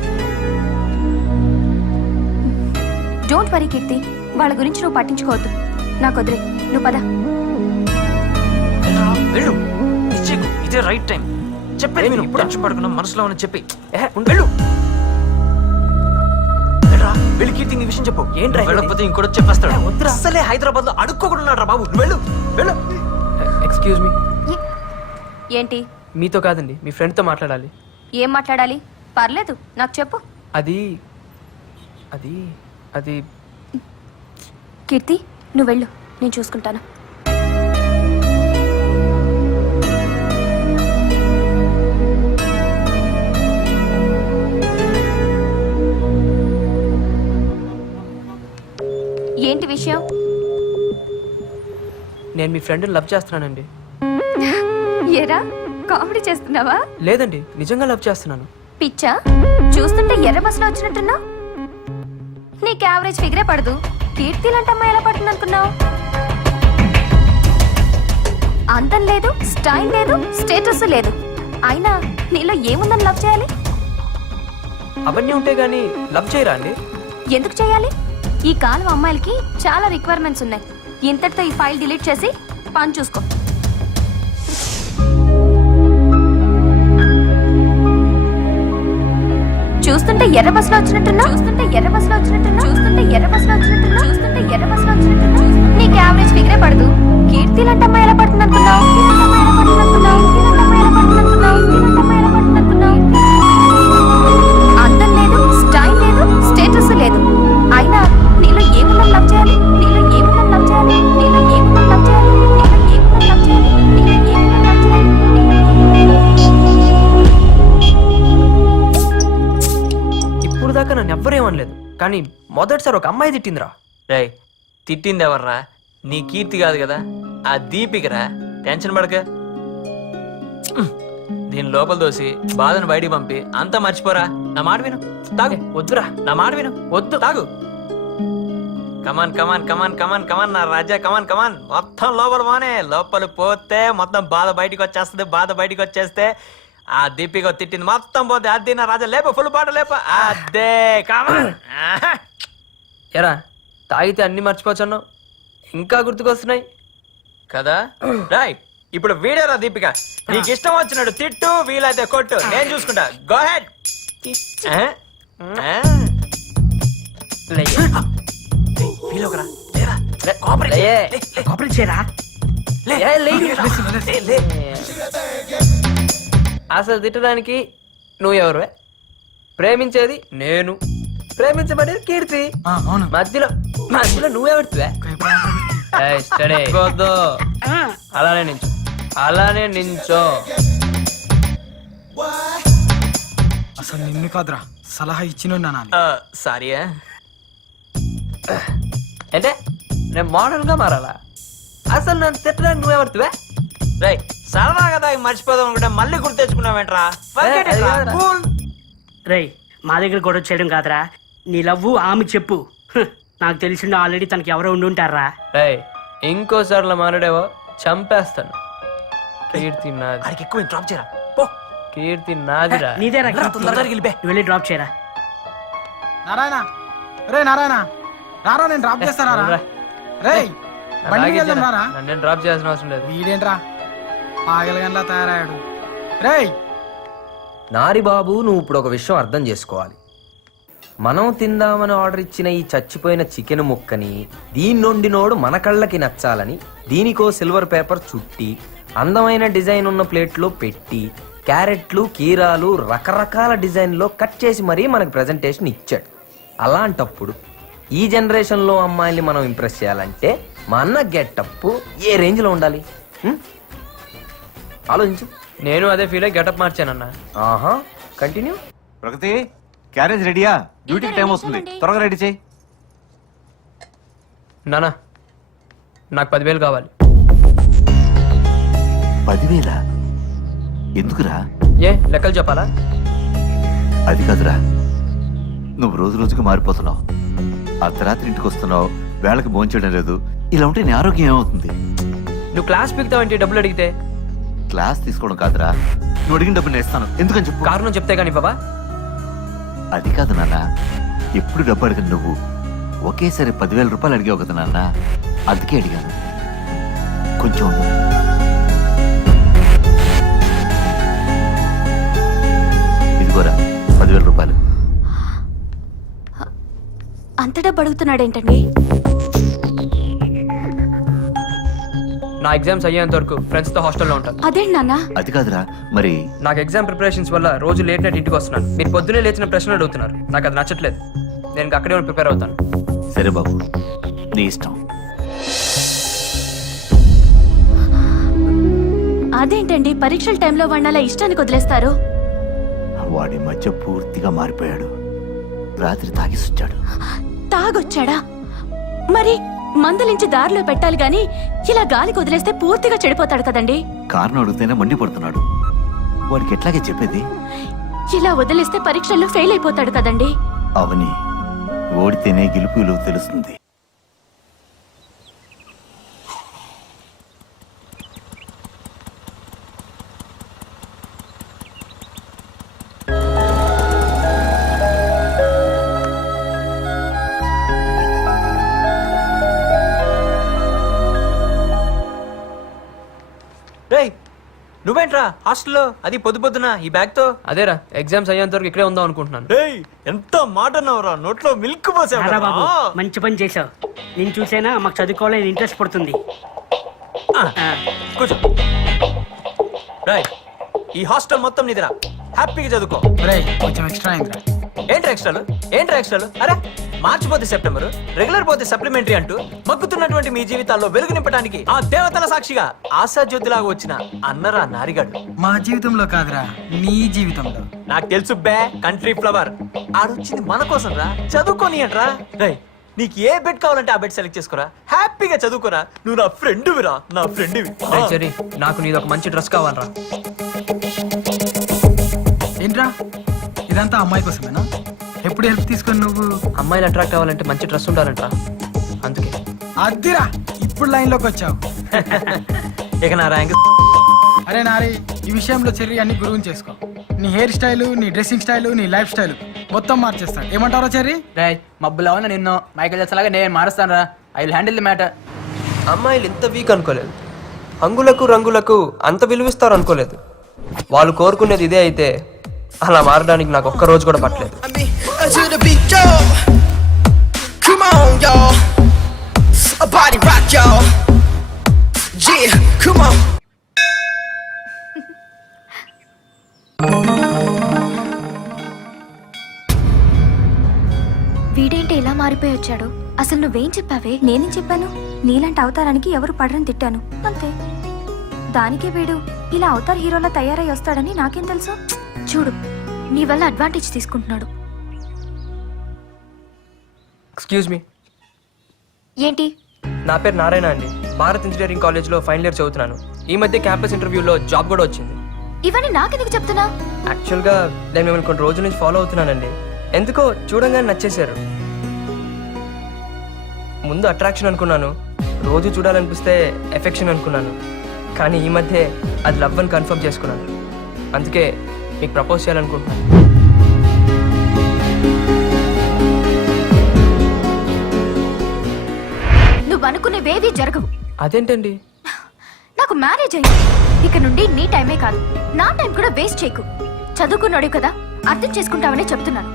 డోంట్ వరీ కీర్తి, వాళ్ళ గురించి నువ్వు పట్టించుకోవద్దు. నాకు వదిలే, నువ్వు పద. వెళ్ళు ఇచ్చేకు ఇదే రైట్ టైం చెప్పేది నేను ఇప్పుడు టెన్షన్ పడుకున్నా మనసులో ఉన్న చెప్పి వెళ్ళు వెళ్ళి కీర్తి నీ విషయం చెప్పు ఏంటి వెళ్ళకపోతే ఇంకోటి చెప్పేస్తాడు వద్దు అసలే హైదరాబాద్ లో అడుక్కోకుండా ఉన్నాడు రా బాబు నువ్వు వెళ్ళు వెళ్ళు ఎక్స్క్యూజ్ మీ. ఏంటి? మీతో కాదండి, మీ ఫ్రెండ్తో మాట్లాడాలి. ఏం మాట్లాడాలి? పర్లేదు, నాకు చెప్పు. అది అది అది కీర్తి, నువ్వు వెళ్ళు, నేను చూసుకుంటాను. ఏంటి విషయం? నేను మీ ఫ్రెండ్ని లవ్ చేస్తున్నానండి. ఏరా, కామెడీ చేస్తున్నావా? లేదండి, నిజంగా లవ్ చేస్తున్నాను. పిచ్చా? చూస్తుంటే ఎర్ర బస్సులో వచ్చినట్టున్నా. నీకు యావరేజ్ ఫిగరే పడదు. కీర్తి లాంటి అమ్మాయి ఎలా పడుతుంది అనుకున్నావు? అందం లేదు, స్టైల్ లేదు, స్టేటస్ లేదు. అయినా నీలో ఏముందని లవ్ చేయాలి? అవన్నీ ఉంటే గానీ లవ్ చేయరా అండి? ఎందుకు చేయాలి? ఈ కాలం అమ్మాయిలకి చాలా రిక్వైర్మెంట్స్ ఉన్నాయి. ఇంతటితో ఈ ఫైల్ డిలీట్ చేసి పని చూసుకో. చూస్తుంటే ఎర్ర బస్సులో వచ్చినట్టున్నా. నీకు యావరేజ్ ఫిగరే పడదు. కీర్తి లాంటి అమ్మాయి ఎలా పడుతుంది అనుకున్నావు? అందం లేదు, స్టైల్ లేదు, స్టేటస్ లేదు. అయినా నీలో ఏముందని లవ్ చేయాలి? ఇప్పుడు దాకా నన్ను ఎవ్వరేమనలేదు, కానీ మొదటిసారి ఒక అమ్మాయి తిట్టిందిరా. రేయ్ తిట్టింది ఎవర్రా? నీ కీర్తి కాదు కదా, ఆ దీపికరా. టెన్షన్ పడక, దీని లోపల దోసి బాధను బయటికి పంపి అంతా మర్చిపోరా. నా మాట విను, తాగు. వద్దురా, నా మాట విను, వద్దు, తాగు. కమాన్ కమాన్ కమాన్ కమాన్ కమాన్ నా రాజా, కమాన్ కమాన్. మొత్తం లోపల పోనే, లోపల పోతే మొత్తం బాధ బయటికి వచ్చేస్తుంది. బాధ బయటికి వచ్చేస్తే ఆ దీపిక తిట్టింది మొత్తం పోతే. అది నా రాజా, లేప ఫుల్ బాట లేప. అదే కమాన్. ఎరా తాగితే అన్ని మర్చిపోవచ్చున్నావు, ఇంకా గుర్తుకొస్తున్నాయి కదా. రాయ్ ఇప్పుడు వీడేరా దీపిక, నీకు ఇష్టం వచ్చినట్టు తిట్టు, వీలైతే కొట్టు, నేను చూసుకుంటా. Go head. అసలు తిట్టడానికి నువ్వు ఎవరు? ప్రేమించేది నేను, ప్రేమించబడేది కీర్తి. అవును మధ్యలో మధ్యలో నువ్వెవడుతువే? అలానే నించో, అలానే నించో. అసలు నిన్ను కాదురా సలహా ఇచ్చిన నాన్న. సారీ అంటే నేను మోడల్ గా మారాలా? అసలు నన్ను తిట్టడానికి నువ్వెవడుతువే? రై సరదా కదా మర్చిపోదాం అనుకుంటే మళ్ళీ గుర్తు తెచ్చుకున్నావేంట్రా? Forget it రా. Cool. రేయ్ మా దగ్గర గొడవ చేయడం కాదురా, నీ లవ్వు ఆమె చెప్పు. నాకు తెలిసిండు ఆల్రెడీ తనకి ఎవరో ఉండి ఉంటారా. రేయ్ ఇంకోసార్లు మాట్లాడేవో చంపేస్తాను. కీర్తి నాది. ఆడికి ఎక్కువ డ్రాప్ చేయరా పో. కీర్తి నాదిరా. నీదేరా రా, తొందరగా వెళ్ళిపే. నువ్వు వెళ్ళి డ్రాప్ చేయరా. నారాయణ రే నారాయణ రారా నేను డ్రాప్ చేస్తానా రా. రే బండి వెళ్దాం రారా. నన్ను డ్రాప్ చేయాల్సిన అవసరం లేదు. వీడేంట్రా పాగలగంలా తయారయ్యాడు. రేయ్ నారి బాబు, నువ్వు ఇప్పుడు ఒక విషయం అర్థం చేసుకోవాలి. మనం తిందామని ఆర్డర్ ఇచ్చిన ఈ చచ్చిపోయిన చికెన్ ముక్కని దీని నుండి నోడు మన కళ్ళకి నచ్చాలని దీనికో సిల్వర్ పేపర్ చుట్టి అందమైన డిజైన్ ఉన్న ప్లేట్లో పెట్టి క్యారెట్లు కీరాలు రకరకాల డిజైన్లో కట్ చేసి మరీ మనకు ప్రెజెంటేషన్ ఇచ్చాడు. అలాంటప్పుడు ఈ జనరేషన్లో అమ్మాయిల్ని మనం ఇంప్రెస్ చేయాలంటే మన గెటప్ ఏ రేంజ్లో ఉండాలి? ఆలోచించు. నేను అదే ఫీల్ అయ్యి గెటప్ మార్చానన్నా. ఆహా, కంటిన్యూ. ప్రగతి క్యారేజ్ రెడీయా? డ్యూటీకి టైం వస్తుంది, త్వరగా రెడీ చేయి. నానా నాకు 10,000 కావాలి. 10,000? ఎందుకురా? ఏ లెక్కలు చెప్పాలా? అది కాదురా, నువ్వు రోజు రోజుకి మారిపోతున్నావు. అర్ధరాత్రి ఇంటికి వస్తున్నావు, వేళకి భోంచేయడం లేదు. ఇలా ఉంటే నీ ఆరోగ్యం ఏమవుతుంది? నువ్వు క్లాస్ పీకుతావంటే డబ్బులు అడిగితే క్లాస్ తీసుకోవడం కాదురా, నువ్వు అడిగిన డబ్బులు నేను ఇస్తాను. ఎందుకని చెప్పు. కారణం చెప్తే కానీ బాబా. అది కాదు నాన్న, ఎప్పుడు డబ్బు అడిగిన నువ్వు ఒకేసారి 10,000 రూపాయలు అడిగావు కదా నాన్న, అందుకే అడిగాను. కొంచెం ఉండు. ఇదిగోరా 10,000 రూపాయలు. అంత డబ్బు అడుగుతున్నాడేంటండి? నా ఎగ్జామ్స్ అయ్యేంత వరకు ఫ్రెండ్స్ తో హాస్టల్లో ఉంటాను. అదేంటి నాన్న? అది కాదురా, మరి నాకు ఎగ్జామ్ ప్రిపరేషన్స్ వల్ల రోజు లేట్ నైట్ ఇంటికి వస్తున్నాను. మీరు పొద్దునే లేచిన ప్రశ్నలు అడుగుతున్నారు, నాకు అది నచ్చట్లేదు. నేను అక్కడే ప్రిపేర్ అవుతాను. సరే బాబు, నీ ఇష్టం. అదేంటండి పరీక్షల టైంలో వాడిని అలా ఇష్టానికి వదిలేస్తారు? వాడి మధ్య పూర్తిగా మారిపోయాడు. రాత్రి తాగిసొచ్చాడు. తాగొచ్చాడా? మరి మందలించి దారిలో పెట్టాలి గాని ఇలా గాలికి వదిలేస్తే పూర్తిగా చెడిపోతాడు కదండి. కారణం అడిగితేనే మండిపడుతున్నాడు. వాడికి ఎట్లాగే చెప్పేది? ఇలా వదిలేస్తే పరీక్షల్లో ఫెయిల్ అయిపోతాడు కదండి. అవని, ఓడితేనే గెలుపు విలువ తెలుస్తుంది. రేయ్ నువ్వేంట్రా హాస్టల్లో, అది పొద్దున ఈ బ్యాగ్ తో? అదేరా ఎగ్జామ్స్ అయ్యేంత వరకు ఇక్కడే ఉందాం అనుకుంటున్నాను. రేయ్ ఎంత మాట అన్నావురా, నోట్లో మిల్క్ రారా బాబు, పోసావు. మంచి పని చేసావు. నేను చూసేనా మాకు చదువుకోవాలని ఇంట్రెస్ట్ పడుతుంది. కూర్చో. రేయ్ ఈ హాస్టల్ మొత్తం నిద్ర, హ్యాపీగా చదువుకో. రేయ్ కొంచెం ఎక్స్ట్రా అయిందిరా. ఏంట్రా ఎక్స్ట్రాలు? అరే మార్చి పోతే సెప్టెంబర్, రెగ్యులర్ పోతే సప్లిమెంటరీ అంటూ మగ్గుతున్నటువంటి మీ జీవితాల్లో వెలుగు నింపడానికి ఆ దేవతల సాక్షిగా ఆశాజ్యోతిలాగా వచ్చిన అన్నరా నారిగాడు. మా జీవితంలో కాదురా, నీ జీవితంలో. నాకు తెలుసు బే, కంట్రీ ఫ్లవర్. ఆడొచ్చింది మన కోసం రా, చదువుకోని అంట్రా. రేయ్ నీకు ఏ బెడ్ కావాలంటే ఆ బెడ్ సెలెక్ట్ చేసుకోరా, హ్యాపీగా చదువుకోరా. నువ్వు నా ఫ్రెండ్విరా, నా ఫ్రెండ్వి. సరే నాకు నీది ఒక మంచి డ్రెస్ కావాలరా. ఏంట్రా ఇదంతా అమ్మాయి కోసమేనా? ఎప్పుడు హెల్ప్ తీసుకొని నువ్వు? అమ్మాయిలు అట్రాక్ట్ అవ్వాలంటే మంచి డ్రెస్ ఉండాలంటరా, అందుకే. అద్దిరా ఇప్పుడు లైన్లోకి వచ్చావు. ఇక నా ర్యాంక్. అరే నారి, ఈ విషయంలో చెర్రీ అన్ని గురువుని చేసుకో. నీ హెయిర్ స్టైలు, నీ డ్రెస్సింగ్ స్టైలు, నీ లైఫ్ స్టైల్ మొత్తం మార్చేస్తాడు. ఏమంటారో చెర్రీ? రే మబ్బులో ఉన్న నిన్ను మైకేల్ జాక్సన్ లాగా నేను మారుస్తాను రా. I will handle the matter. అమ్మాయిలు ఇంత వీక్ అనుకోలేదు. హంగులకు రంగులకు అంత విలువిస్తారు అనుకోలేదు. వాళ్ళు కోరుకునేది ఇదే అయితే అలా మారడానికి నాకు ఒక్క రోజు కూడా పట్టలేదు. మారిపోయి వచ్చాడు. అసలు నువ్వేం చెప్పావే? నేనేం చెప్పాను? నీలాంటి అవతారానికి ఎవరు పడరని తిట్టాను అంతే. దానికే వీడు ఇలా అవతార్ హీరోలా తయారై వస్తాడని నాకేం తెలుసు? చూడు, నీ వల్ల అడ్వాంటేజ్ తీసుకుంటున్నాడు. ఎక్స్క్యూజ్ మీ, ఏంటి? నా పేరు నారాయణ అండి. భారత్ ఇంజనీరింగ్ కాలేజ్లో ఫైనల్ ఇయర్ చదువుతున్నాను. ఈ మధ్య క్యాంపస్ ఇంటర్వ్యూలో జాబ్ కూడా వచ్చింది. ఇవన్నీ నాకెందుకు చెప్తున్నా? యాక్చువల్గా నేను మిమ్మల్ని కొన్ని రోజుల నుంచి ఫాలో అవుతున్నానండి. ఎందుకో చూడంగానే నచ్చేశారు. ముందు అట్రాక్షన్ అనుకున్నాను, రోజు చూడాలనిపిస్తే ఎఫెక్షన్ అనుకున్నాను. కానీ ఈ మధ్య అది లవ్ అని కన్ఫర్మ్ చేసుకున్నాను. అందుకే మీకు ప్రపోజ్ చేయాలనుకుంటున్నాను. నువ్వు అనుకునేవేవి జరగవు. అదేంటండి? నాకు మ్యారేజ్ అయింది. ఇక నుండి నీ టైమే కాదు, నా టైం కూడా వేస్ట్ చేయకు. చదువుకున్నాడు కదా, అర్థం చేసుకుంటావనే చెప్తున్నాను.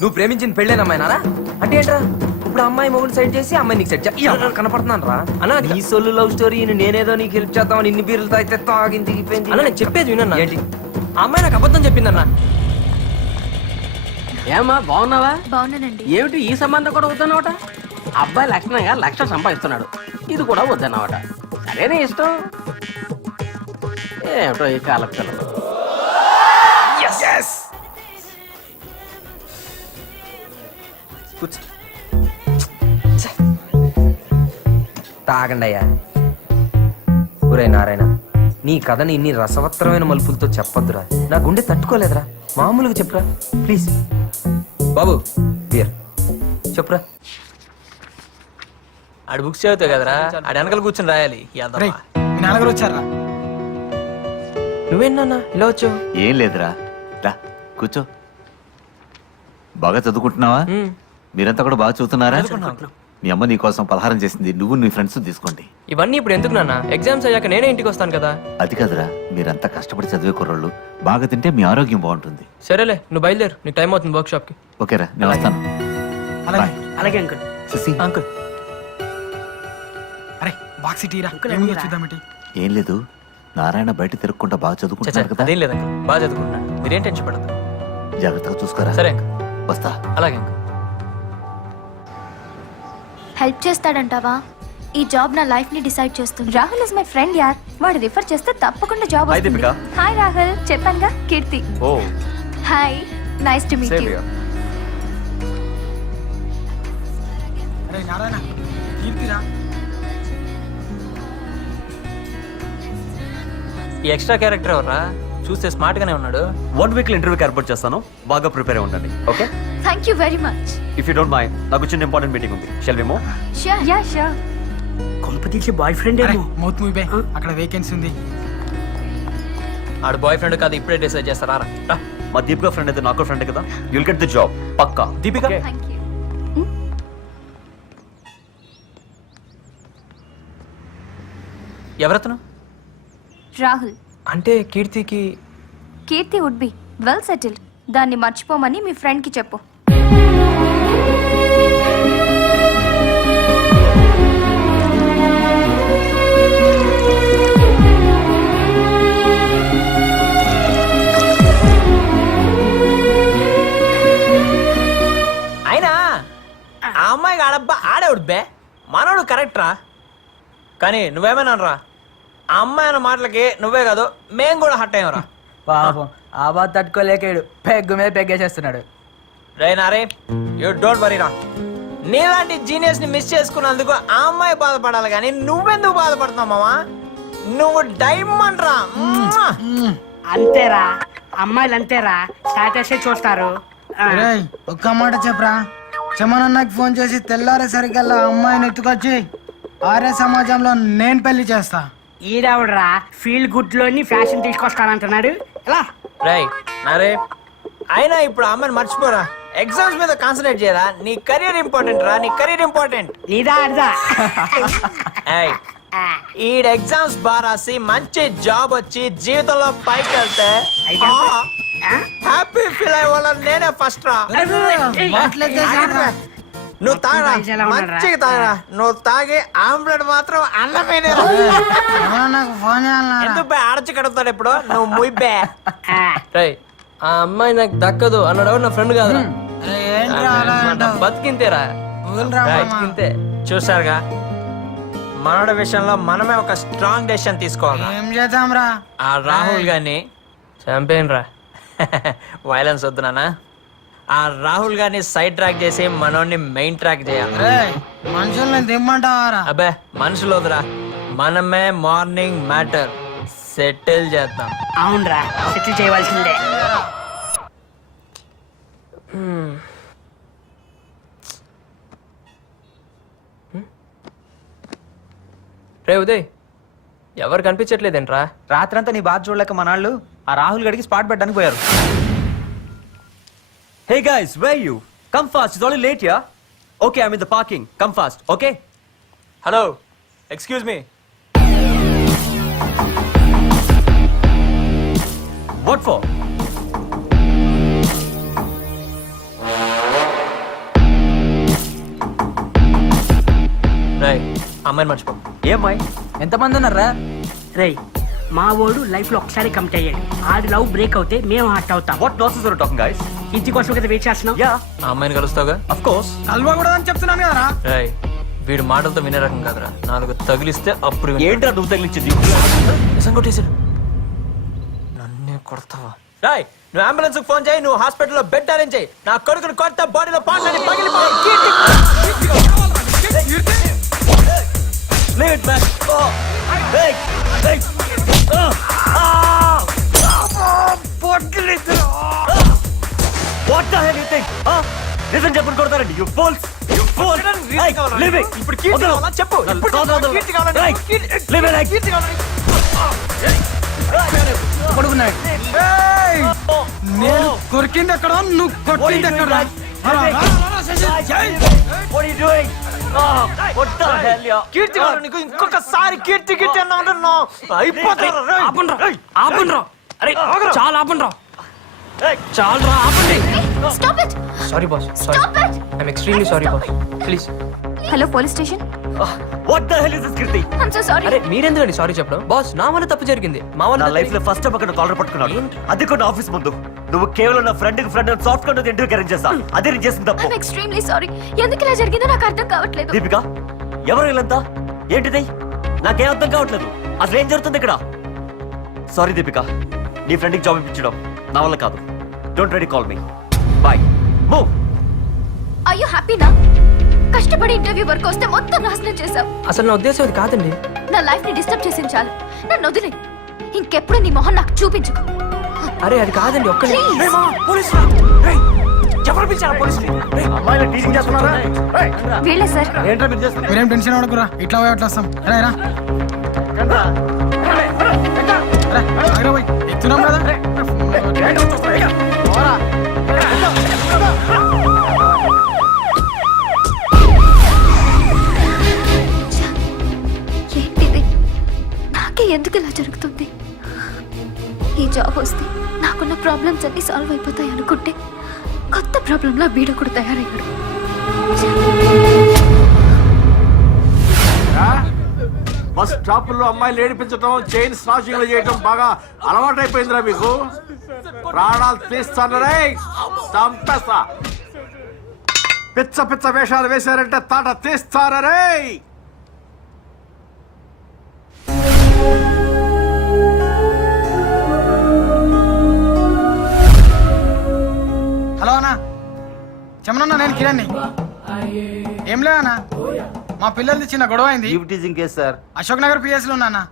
నువ్వు ప్రేమించిన పెళ్ళేనా అమ్మాయినారా? అంటే ఏంట్రా, ఇప్పుడు అమ్మాయి మొగుడు సైడ్ చేసి అమ్మాయి నీకు సెట్ కనపడుతున్నాను రా అన్న. నీ సొల్లు లవ్ స్టోరీ, నేనేదో నీకు హెల్ప్ చేద్దామని ఇన్ని బీర్లు తాగితే తాగింది దిగిపోయింది అన్న. నేను చెప్పేది వినన్నా. ఏంటి ఆ అమ్మాయి నాకు అబద్ధం చెప్పిందన్నా. ఏమా బాగున్నావా? బాగున్నానండి. ఏమిటి ఈ సంబంధం కూడా వద్దన్నమాట? అబ్బాయి లక్షణంగా 1,00,000 సంపాదిస్తున్నాడు, ఇది కూడా వద్దన్నమాట. సరేనే ఇష్టం. ఏమిటో ఈ కాల పిల్లలు. తాగండి అయ్యా. ఒరే నారాయణ, నీ కథని ఇన్ని రసవత్తరమైన మలుపులతో చెప్పొద్దురా. నా గుండె తట్టుకోలేదురా. మామూలుగా చెప్పురా ప్లీజ్. బాబు బియర్ చెప్పురా. ఆడు బుక్స్ చదువుతావు కదరా, ఆడు వెనకాల కూర్చొని రాయాలి. రేయ్, మీ నాన్నగారు వచ్చారా? నువ్వేనా ఇలా వచ్చావు? ఏం లేదురా, రా కూర్చో. బాగా చదువుకుంటున్నావా? మీరంతా కూడా బాగా చదువుతున్నారా? మీ అమ్మ నీ కోసం పలహారం చేసింది, నువ్వు నీ ఫ్రెండ్స్ తీసుకోండి. ఇవన్నీ ఇప్పుడు ఎందుకు నాన్న? ఎగ్జామ్స్ అయ్యాక నేనే ఇంటికి వస్తాను కదా. అది కాదురా, మీరంతా కష్టపడి చదివే కుర్రోళ్ళు, బాగా తింటే మీ ఆరోగ్యం బాగుంటుంది. సరేలే, నువ్వు బయలుదేరు, నీకు టైం అవుతుంది వర్క్ షాప్ కి. ఓకేరా, నేను వస్తాను. అలాగే. అలాగే అంకుల్. సిసి, అంకుల్ అరే బాక్స్ టీరా, ఏముందో చూద్దామేంటి? ఏం లేదు, నారాయణ బయట తిరగకుండా బాగా చదువుకుంటున్నాడు కదా. అదేం లేదు అంకుల్, బాగా చదువుకుంటున్నాడు. మీరేం టెన్షన్ పడదు. జాగ్రత్తగా చూసుకోరా. సరే అంకుల్, వస్తా. అలాగే అంకుల్. హెల్ప్ చేస్తాడంటావా? ఈ జాబ్ నా లైఫ్ ని డిసైడ్ చేస్తుంది. రాహుల్ ఇస్ మై ఫ్రెండ్ యార్. వాడు రిఫర్ చేస్తే తప్పకుండా జాబ్ వస్తుంది. హాయ్ రాహుల్, చెప్పానుగా Keerthi. Hi, nice to meet you. అరే నారాయణ, కీర్తిరా. ఈ ఎక్స్ట్రా క్యారెక్టర్ ఎవర్రా? చూస్తే స్మార్ట్ గానే ఉన్నాడు. 1 వీక్ ఇంటర్వ్యూకి ఏర్పాటు చేస్తాను, బాగా ప్రిపేర్ అయి ఉండండి. Okay, thank you very much. If you don't mind, నాకు చిన్న ఇంపార్టెంట్ మీటింగ్ ఉంది. Shall we move? Sure. Yeah sure. కొంప తీసి బాయ్ ఫ్రెండ్ అరే ఏమో. మౌత్ మూవీ, అక్కడ వేకెన్సీ ఉంది. ఆడు బాయ్ ఫ్రెండ్ కాదు, ఇప్పుడే డిసైడ్ చేస్తారా? రా. మా దీపిక ఫ్రెండ్ అయితే నాకు ఫ్రెండ్ కదా. యుల్ గెట్ ది జాబ్ పక్కా. Deepika, thank you. ఎవరతను? రాహుల్. అంటే కీర్తికి Keerthi would be well settled. దాన్ని మర్చిపోమని మీ ఫ్రెండ్ కి చెప్పు. అయినా ఆ అమ్మాయికి ఆడబ్బా ఆడేవుడు బే, మనోడు కరెక్ట్ రా. కానీ నువ్వేమైనా రా, ఆ అమ్మాయి అన్న మాటలకి నువ్వే కాదు మేం కూడా హట్ అయ్యాం. పాపం ఆ బాధ తట్టుకోలేకాడు, పెగ్గు మీద పెగ్గేసేస్తున్నాడు. రే నారే, యూ డోంట్ వరీ రా. నీలాంటి జీనియస్ ని మిస్ చేసుకున్నందుకు ఆ అమ్మాయి బాధపడాలి, కానీ నువ్వెందుకు బాధపడుతున్నావు మామా? నువ్వు డైమండ్ రా. అంతేరా, అమ్మాయిలు అంతేరా, స్టాటస్ చూస్తారు. రేయ్, ఒక్క మాట చెప్పరా. చమనన్నకి ఫోన్ చేసి తెల్లారేసరికల్లా అమ్మాయిని ఎత్తుకొచ్చి ఆర్య సమాజంలో నేను పెళ్లి చేస్తా. ఈడవడరా ఫీల్ గుడ్ లోని ఫ్యాషన్ తీసుకొస్తానంటున్నాడు. ఎలా రై నారే, అయినా ఇప్పుడు ఆ అమ్మాయిని మర్చిపోరా. ఎగ్జామ్స్ మీద కాన్సన్ట్రేట్ చేయరా. నీ కెరీర్ ఇంపార్టెంట్ రా, నీ కెరీర్ ఇంపార్టెంట్. నీదా అర్దా? ఈడ ఎగ్జామ్స్ బాగా రాసి మంచి జాబ్ వచ్చి జీవితంలో పైకి వెళ్తే హ్యాపీ ఫీల్ అయ్యేవాళ్ళని నేనే ఫస్ట్ రా. నువ్వు తాగరా, మంచిగా తాగరా. నువ్వు తాగి ఆమ్లెట్ మాత్రం అన్నమేనే. నాకు ఫోన్ చేయాలన్నా. ఎందుకు బే ఆడచి కడుగుతాడు ఇప్పుడు నువ్వు ముయ్యి బే. రేయ్, ఆ అమ్మాయి నాకు దక్కదు అన్నాడు నా ఫ్రెండ్ కాదురా. బతికింతేరా బతికింతే. చూసారుగా మనోడి విషయంలో మనమే ఒక స్ట్రాంగ్ డెసిషన్ తీసుకోవాలి. ఏం చేద్దాం రా? ఆ రాహుల్ గారిని చంపేను రా. వైలెన్స్ వద్దు నాన్న. ఆ రాహుల్ గారిని సైడ్ ట్రాక్ చేసి మనోడిని మెయిన్ ట్రాక్ చేయాలి. మనుషుల్ని దిమ్మంటావారా? అబ్బే మనుషులు వద్దురా, మనమే మార్నింగ్ మ్యాటర్ సెటిల్ చేద్దాం. అవునరా, సెటిల్ చేయవలసిందే. రే ఉదయ్, ఎవరు కనిపించట్లేదేంట్రా? రాత్రంతా నీ బాధ చూడలేక మనాళ్ళు ఆ రాహుల్ గడికి స్పాట్ పెట్టడానికి పోయారు. Hey guys, where are you? Come fast, it's already late here. Okay, I'm in the parking. Come fast, okay? Hello, excuse me. What for? రై అమ్మాయిని మర్చిపో. ఏమై? ఎంతమంది ఉన్నారా? రేయ్, మా వాడు లైఫ్ లో ఒకసారి కమిట్ అయ్యాడు. ఆడి లవ్ బ్రేక్ అవుతే మేము హర్ట్ అవుతాం. What nonsense are you talking, guys? ఇంటి కోసం కదా వెయిట్ చేస్తున్నాం. Yeah, ఆ అమ్మాయిని కలుస్తావుగా? of course. కలవకూడదని చెప్తున్నాను కదరా. రై వీడు మాటలతో వినే రకం కాదురా, 4 తగిలిస్తే అప్పుడు ఏంట్రా నువ్వు తగిలించింది? నిజం కొట్టేసాడు. నన్నే కొడతావా? రాయ్, నువ్వు అంబులెన్స్ ఫోన్ చేయి, నువ్వు హాస్పిటల్లో బెడ్ అరేంజ్ చేయి. నా కొడుకుని కొత్త బాడీలో పాటలని పగిలిపోయి Leave it, man. Oh. Hey, hey. What the hell you think? Listen, చెప్పని కొడతారండి. You fools. You fools. Hey, leave it. ఇప్పుడు కీర్తి కావాలా? చెప్పు. ఇప్పుడు కీర్తి కావాలా? Leave it, like. కీర్తి కావాలా? పడుకున్నాడు. నేను కొరికింది ఎక్కడ, నువ్వు కొట్టింది ఎక్కడ? What are you doing? Oh, what the hell, yeah? కీర్తి కావాలా నీకు? ఇంకొకసారి కీర్తి కీర్తి అన్నా అంటున్నావు. అయిపోతారా? రేయ్. ఆపండ్రా. అరే చాలా ఆపండ్రా. చాలరా, ఆపండి. Stop it. Sorry boss, sorry. Stop it. I'm extremely sorry boss. Please. Hello police station. What the hell is this, Kirti? I'm so sorry. అరే మీరెందుకండి సారీ చెప్పడం? బాస్ నా వల్ల తప్పు జరిగింది. మా నా వల్ల లైఫ్ లో ఫస్ట్ టైం అక్కడ కాలర్ పట్టుకున్నాడు. అది కూడా ఆఫీస్ ముందు. నువ్వు కేవలం నా friend soft card interview arrange చేస్తా. అదే నేను చేసిన తప్పు. I'm extremely sorry. ఎందుకు ఇలా జరిగిందో నాకు అర్థం కావట్లేదు. దీపిక, ఎవరు వీళ్ళంతా? ఏంటిది? నాకేం అర్థం కావట్లేదు. అసలు ఏం జరుగుతుంది ఇక్కడ? సారీ దీపిక, నీ ఫ్రెండ్కి జాబ్ ఇప్పించడం నా వల్ల కాదు. Don't ready call me. Bye. Move. Are you happy నా? కష్టపడి ఇంటర్వ్యూ వరకు వస్తే మొత్తం నాశనం చేశావు. అసలు నా ఉద్దేశం అది కాదండి. నా లైఫ్ ని డిస్టర్బ్ చేసిన చాలు. నన్ను వదిలే. ఇంకెప్పుడు నీ మొహం నాకు చూపించుకో. అరే అది కాదండి, ఒక్కడే. ఎవరు పిలిచారా పోలీసులు? అమ్మాయిలు టీచింగ్ చేస్తున్నారా? వీళ్ళే సార్. ఏంట్రా మీరు చేస్తున్నారు? మీరేం టెన్షన్ పడకురా, ఇట్లా పోయి అట్లా వస్తాం. రా ఎత్తున్నాం కదా. ఏంటిది? నాకే ఎందుకు ఇలా జరుగుతుంది? ఈ జాబ్ వస్తే నాకున్న ప్రాబ్లమ్స్ అన్ని సాల్వ్ అయిపోతాయి అనుకుంటే కొత్త ప్రాబ్లంలా వీడొకడు తయారయ్యాడు. బస్ స్టాప్ లో అమ్మాయిలు ఏడిపించడం, చైన్ స్నాచింగ్ చేయడం బాగా అలవాటైపోయిందిరా మీకు. ప్రాణాలు తీస్తానరే, చంపేస్తా. పిచ్చ పిచ్చ వేషాలు వేశారంటే తాట తీస్తానరే. హలో అన్నా, చెమనన్నా, నేను కిరణ్ని. ఏం లే అన్నా, మా పిల్లలది చిన్న గొడవ అయింది. సార్, అశోక్ నగర్ పిఎస్ లో ఉన్నా అన్నా.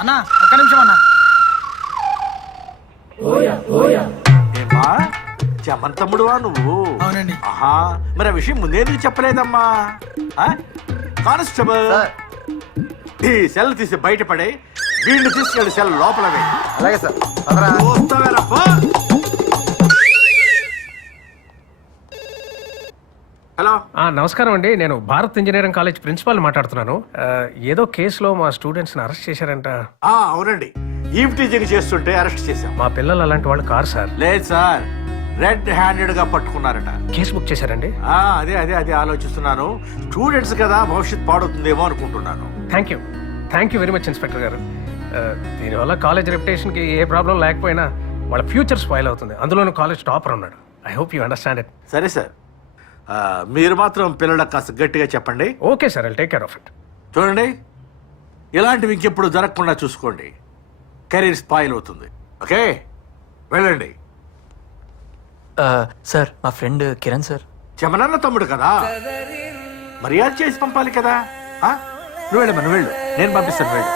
అన్నా ఒక్క నిమిషం అన్నా. ఏమా చమన్ తమ్ముడువా నువ్వు? అవునండి. ఆహా, మరి ఆ విషయం ముందేందుకు చెప్పలేదమ్మా? కానిస్టేబుల్, ఈ సెల్ తీసి బయటపడే, వీడిని తీసుకెళ్ళి సెల్ లోపల వేయి. అలాగే సార్. చూస్తావేరా, పో. హలో, నమస్కారం అండి. నేను భారత్ ఇంజనీరింగ్ కాలేజ్ ప్రిన్సిపాల్ మాట్లాడుతున్నాను. ఏదో కేసులో మా స్టూడెంట్స్ ని అరెస్ట్ చేశారంట. అవునండి, ఈవ్ టీచింగ్ చేస్తుంటే అరెస్ట్ చేశాం. మా పిల్లలు అలాంటి వాళ్ళు కారు సార్. లేదు సార్, రెడ్ హ్యాండెడ్ గా పట్టుకున్నారట. కేసు బుక్ చేశారండి. అదే అదే అదే ఆలోచిస్తున్నాను. స్టూడెంట్స్ కదా, భవిష్యత్ పాడవుతుందేమో అనుకుంటున్నాను. Thank you very much inspector గారు. దీనివల్ల కాలేజ్ రెప్యుటేషన్కి ఏ ప్రాబ్లం లేకపోయినా వాళ్ళ ఫ్యూచర్ స్పాయిల్ అవుతుంది. అందులోనూ కాలేజ్ టాపర్ ఉన్నాడు. I hope you understand it. సరే సార్, మీరు మాత్రం పిల్లలకు కాస్త గట్టిగా చెప్పండి. Okay sir, I'll take care of it. చూడండి, ఇలాంటివి ఇంకెప్పుడు జరగకుండా చూసుకోండి. కెరీర్ స్పాయిల్ అవుతుంది. ఓకే, వెళ్ళండి. సార్, మా ఫ్రెండ్ కిరణ్ సార్. చెమనన్న తమ్ముడు కదా, మర్యాద చేసి పంపాలి కదా. నువ్వు వెళ్ళమ్మా, నువ్వు వెళ్ళు, నేను పంపిస్తాను, వెళ్ళు.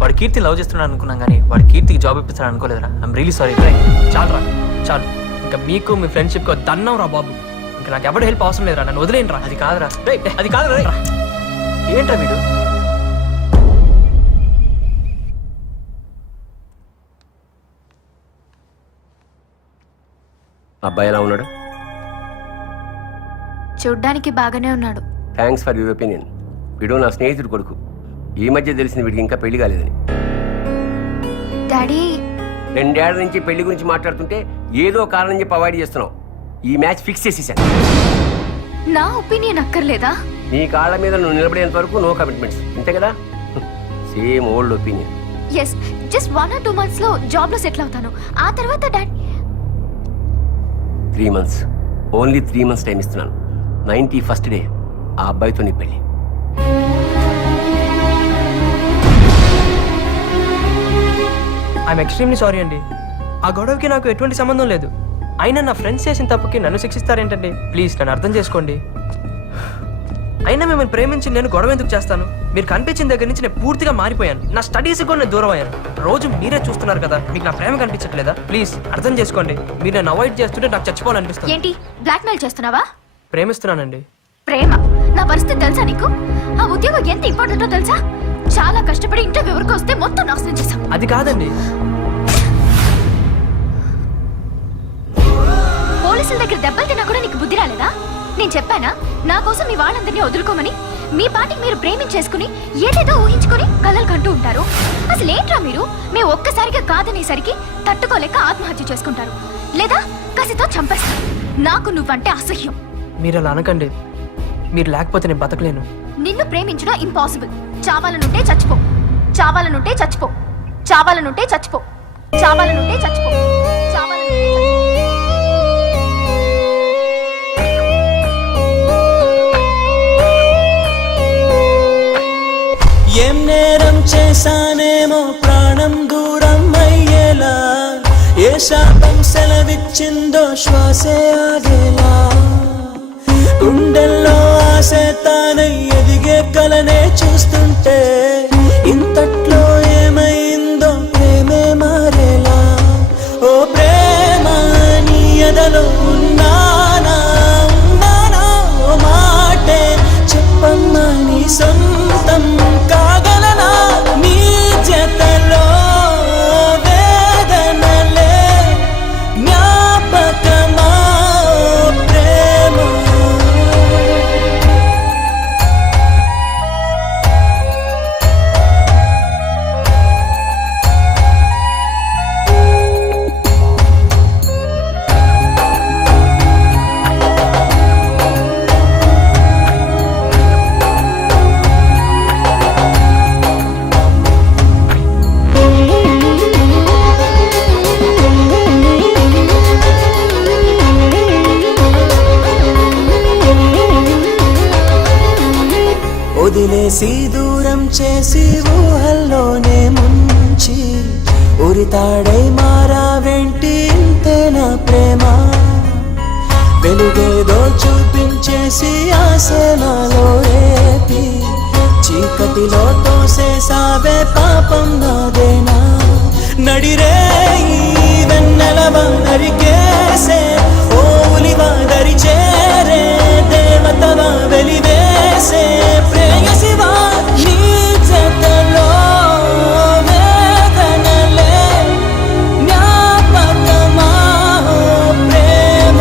వాడు కీర్తి లవ్ చేస్తున్నాడు అనుకున్నాం కానీ వాడు కీర్తికి జాబ్ ఇప్పిస్తాడు అనుకోలేదురా. I'm really sorry. చాలురా, చాలు. ఇంకా మీకు మీ ఫ్రెండ్షిప్ దన్నం రా బాబు. ఇంకా నాకు ఎవరు హెల్ప్ అవసరం లేదురా, నన్ను వదిలేండి రా. అది కాదురా, అది కాదురా. ఏంట్రా వీడు? అబ్బాయి ఎలా ఉన్నాడు? చూడ్డానికి బాగానే ఉన్నాడు. Thanks for your opinion. వీడు నా స్నేహితుడు కొడుకు. ఈ మధ్య తెలిసింది వీడికి ఇంకా పెళ్లి కాలేదని. డాడీ, 2 ఏళ్ల నుంచి పెళ్లి గురించి మాట్లాడుతుంటే ఏదో కారణం చెప్పి అవాయిడ్ చేస్తున్నావు. ఈ మ్యాచ్ ఫిక్స్ చేసేసాను. నా ఒపీనియన్ అక్కర్లేదా? నీ కాళ్ళ మీద నువ్వు నిలబడేంత వరకు నో కమిట్మెంట్స్, అంతే కదా? Same old opinion. Yes, just 1 or 2 months లో జాబ్ లో సెటిల్ అవుతాను. ఆ తర్వాత daddy 3 months, only 3 months time ఇస్తున్నాను. 91st డే ఆ అబ్బాయితో నీ పెళ్లి. ఐఎమ్ ఎక్స్ట్రీమ్లీ సారీ అండి. ఆ గొడవకి నాకు ఎటువంటి సంబంధం లేదు. అయినా నా ఫ్రెండ్స్ చేసిన తప్పుకి నన్ను శిక్షిస్తారేంటండి? ప్లీజ్ నన్ను అర్థం చేసుకోండి. అయినా మిమ్మల్ని ప్రేమించి నేను గొడవ ఎందుకు చేస్తాను? మీరు కనిపించిన దగ్గర నుంచి నేను పూర్తిగా మారిపోయాను. నా స్టడీస్ కూడా నేను దూరం అయ్యాను. రోజు మీరే చూస్తున్నారు కదా, మీకు నా ప్రేమ కనిపించట్లేదా? ప్లీజ్ అర్థం చేసుకోండి. మీరు నన్ను అవాయిడ్ చేస్తుంటే నాకు చచ్చిపోవాలనిపిస్తుంది. ఏంటి బ్లాక్మెయిల్ చేస్తున్నావా? ప్రేమిస్తున్నానండి. ప్రేమ? నా పరిస్థితి తెలుసా నీకు? ఆ ఉద్యోగం ఎంత ఇంపార్టెంటో తెలుసా? చాలా కష్టపడి ఇంటర్వ్యూ వరకు వస్తే మొత్తం నాశనం చేశాం. అది కాదండి. పోలీసుల దగ్గర దెబ్బలు తిన్నా కూడా నీకు బుద్ధి రాలేదా? నేను చెప్పానా నా కోసం మీ వాళ్ళందరినీ వదులుకోమని? మీ పాటికి మీరు ప్రేమించేసుకుని ఏదేదో ఊహించుకుని కలలు కంటూ ఉంటారు. అసలు ఏంట్రా మీరు? మేము ఒక్కసారిగా కాదనేసరికి తట్టుకోలేక ఆత్మహత్య చేసుకుంటారు, లేదా కసితో చంపేస్తారు. నాకు నువ్వంటే అసహ్యం. మీరు అలా అనకండి. మీరు లేకపోతే నేను బతకలేను. నిన్ను ప్రేమించడం ఇంపాసిబుల్. చావాలనుంటే చచ్చిపో, చావాలనుంటే చచ్చిపో, చావాలనుంటే చచ్చిపో, చావాలనుంటే చచ్చిపో, చావాలనుంటే చచ్చిపో. ఏం నేరం చేశానేమో ప్రాణం దూరం అయ్యేలా, ఏ శాపం సెలవిచ్చిందో శ్వాసే ఆగేలా, గుండెల్లో ఆశ తానై ఎదిగే కలనే చూస్తుంటే ఇంతట్లో ఏమైందో ప్రేమే మారేలా. ఓ ప్రేమ నీ ఎదలో ఉన్నానా, ఉన్నానా? ఓ మాటే చెప్పమ్మా, నీ సొంతం కాగలనా? నీ జతలో వేదనలే జ్ఞాపకమా ప్రేమ. వదిలేసి దూరం చేసి ఊహల్లోనే ముంచి ఉరితాడై మారావేంటి ఇంతే నా ప్రేమ. వెలుగేదో చూపించేసి ఆశనాలో రేపి చీకటిలో తోసేసావే పాపం నాదేనా. నడిరే వెన్నెలవా నరికేసే ఓ ఉలివా దరి చేరే దేవతవా వెలివేసే ప్రేయసివా. నీ జతలో వేదనలే జ్ఞాపకమా ప్రేమ.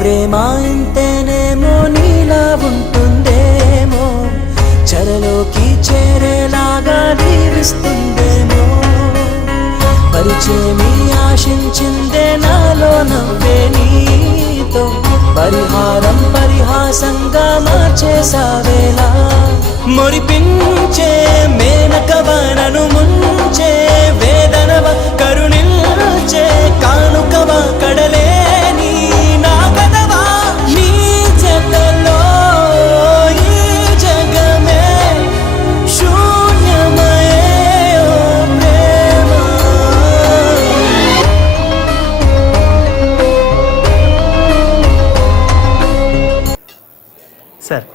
ప్రేమ ఇంతేనేమో నీలా ఉంటుందేమో చెరలోకి చేరేలాగా దీవిస్తుందేమో పరిచయమి ఆశించిందే నాలో నవ్వే నీతో పరిహారం పరిహాసంగా మార్చేసావేలా మురిపించే మేనకవనను ముంచే వేదనవ కరుణిల్చే కానుకవ కడలేని నా కదవా నీ జతలో ఈ జగమే శూన్యమయే ఓ ప్రేమ. Sir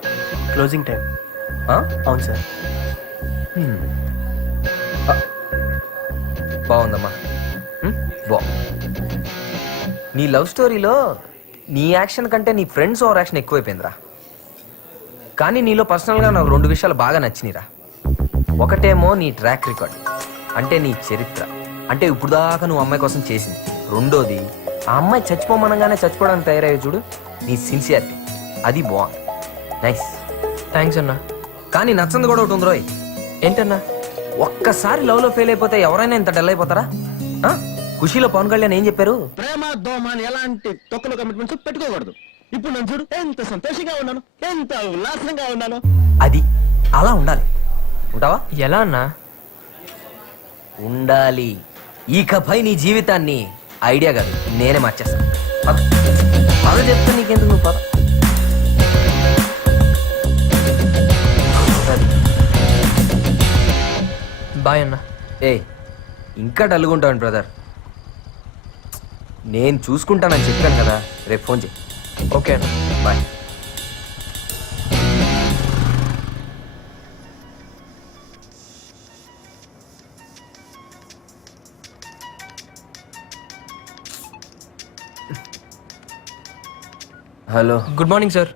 closing time. ఆ? అవును సార్. బాగుందమ్మా. బా నీ లవ్ స్టోరీలో నీ యాక్షన్ కంటే నీ ఫ్రెండ్స్ ఓవర్ యాక్షన్ ఎక్కువైపోయిందిరా. కానీ నీలో పర్సనల్గా నాకు 2 విషయాలు బాగా నచ్చినాయిరా. ఒకటేమో నీ ట్రాక్ రికార్డ్, అంటే నీ చరిత్ర, అంటే ఇప్పుడు దాకా నువ్వు అమ్మాయి కోసం చేసింది. రెండోది ఆ అమ్మాయి చచ్చిపోమనగానే చచ్చిపోవడానికి తయారయ్యే చూడు, నీ సిన్సియారిటీ. అది బాగుంది. నైస్. థ్యాంక్స్ అన్నా. కానీ నచ్చంది కూడా ఒకటి ఉంది రోయ్. ఏంటన్నా? ఒక్కసారి లవ్లో ఫెయిల్ అయిపోతే ఎవరైనా ఇంత డల్ అయిపోతారా? ఆ? ఖుషీలో పవన్ కళ్యాణ్ ఏం చెప్పారు? ప్రేమ దోమ అని ఎలాంటి తొక్కలు కమిట్మెంట్స్ పెట్టుకోకూడదు. ఇప్పుడు నన్ను చూడు, ఎంత సంతోషంగా ఉన్నాను, ఎంత ఉల్లాసంగా ఉన్నాను. అది అలా ఉండాలి. ఉంటావా? ఎలా అన్నా? ఉండాలి. ఇకపై నీ జీవితాన్ని ఐడియా కాదు నేనే మార్చేస్తాను. పద. పద చెప్తా నీకెందుకు, నువ్వు పద. బాయ్ అన్నా. ఏయ్ ఇంకా డల్గుంటాను బ్రదర్. నేను చూసుకుంటానని చెప్పాను కదా, రేపు ఫోన్ చేయి. ఓకే అన్నా. Bye. Hello. Good morning sir.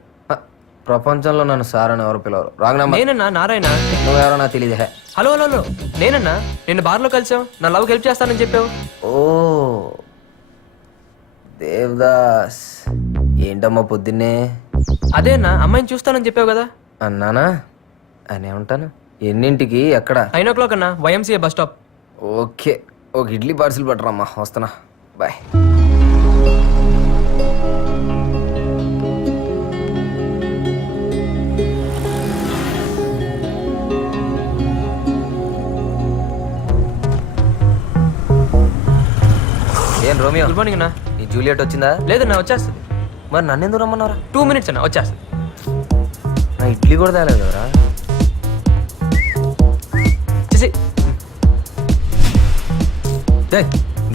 ప్రపంచంలో నన్ను సార్ అని ఎవరు పిలవరు. Wrong number. నేనన్నా నారాయణ. నువ్వెవరో నాకు తెలియదు. హలో హలో హలో, నేనన్నా. నిన్ను బార్లో కలిసావు, నా లవ్కి హెల్ప్ చేస్తానని చెప్పావు. ఓ దేవదాస్, ఏంటమ్మా పొద్దున్నే? అదే అన్నా, అమ్మాయిని చూస్తానని చెప్పావు కదా. అన్నానా? అనే ఉంటాను. ఎన్నింటికి? ఎక్కడ? 9 o'clock అన్నా, YMCA బస్ స్టాప్. ఓకే, ఒక ఇడ్లీ పార్సిల్ పట్టరమ్మా, వస్తున్నా. బాయ్. ఏం రోమియో? గుడ్ మార్నింగ్ అన్నా. ఈ జూలియట్ వచ్చిందా? లేదన్నా, వచ్చేస్తుంది. మరి నన్ను ఎందుకు రమ్మన్నారా? 2 minutes అన్నా, వచ్చేస్తుంది. నా ఇడ్లీ కూడా తేలేదు కదరా.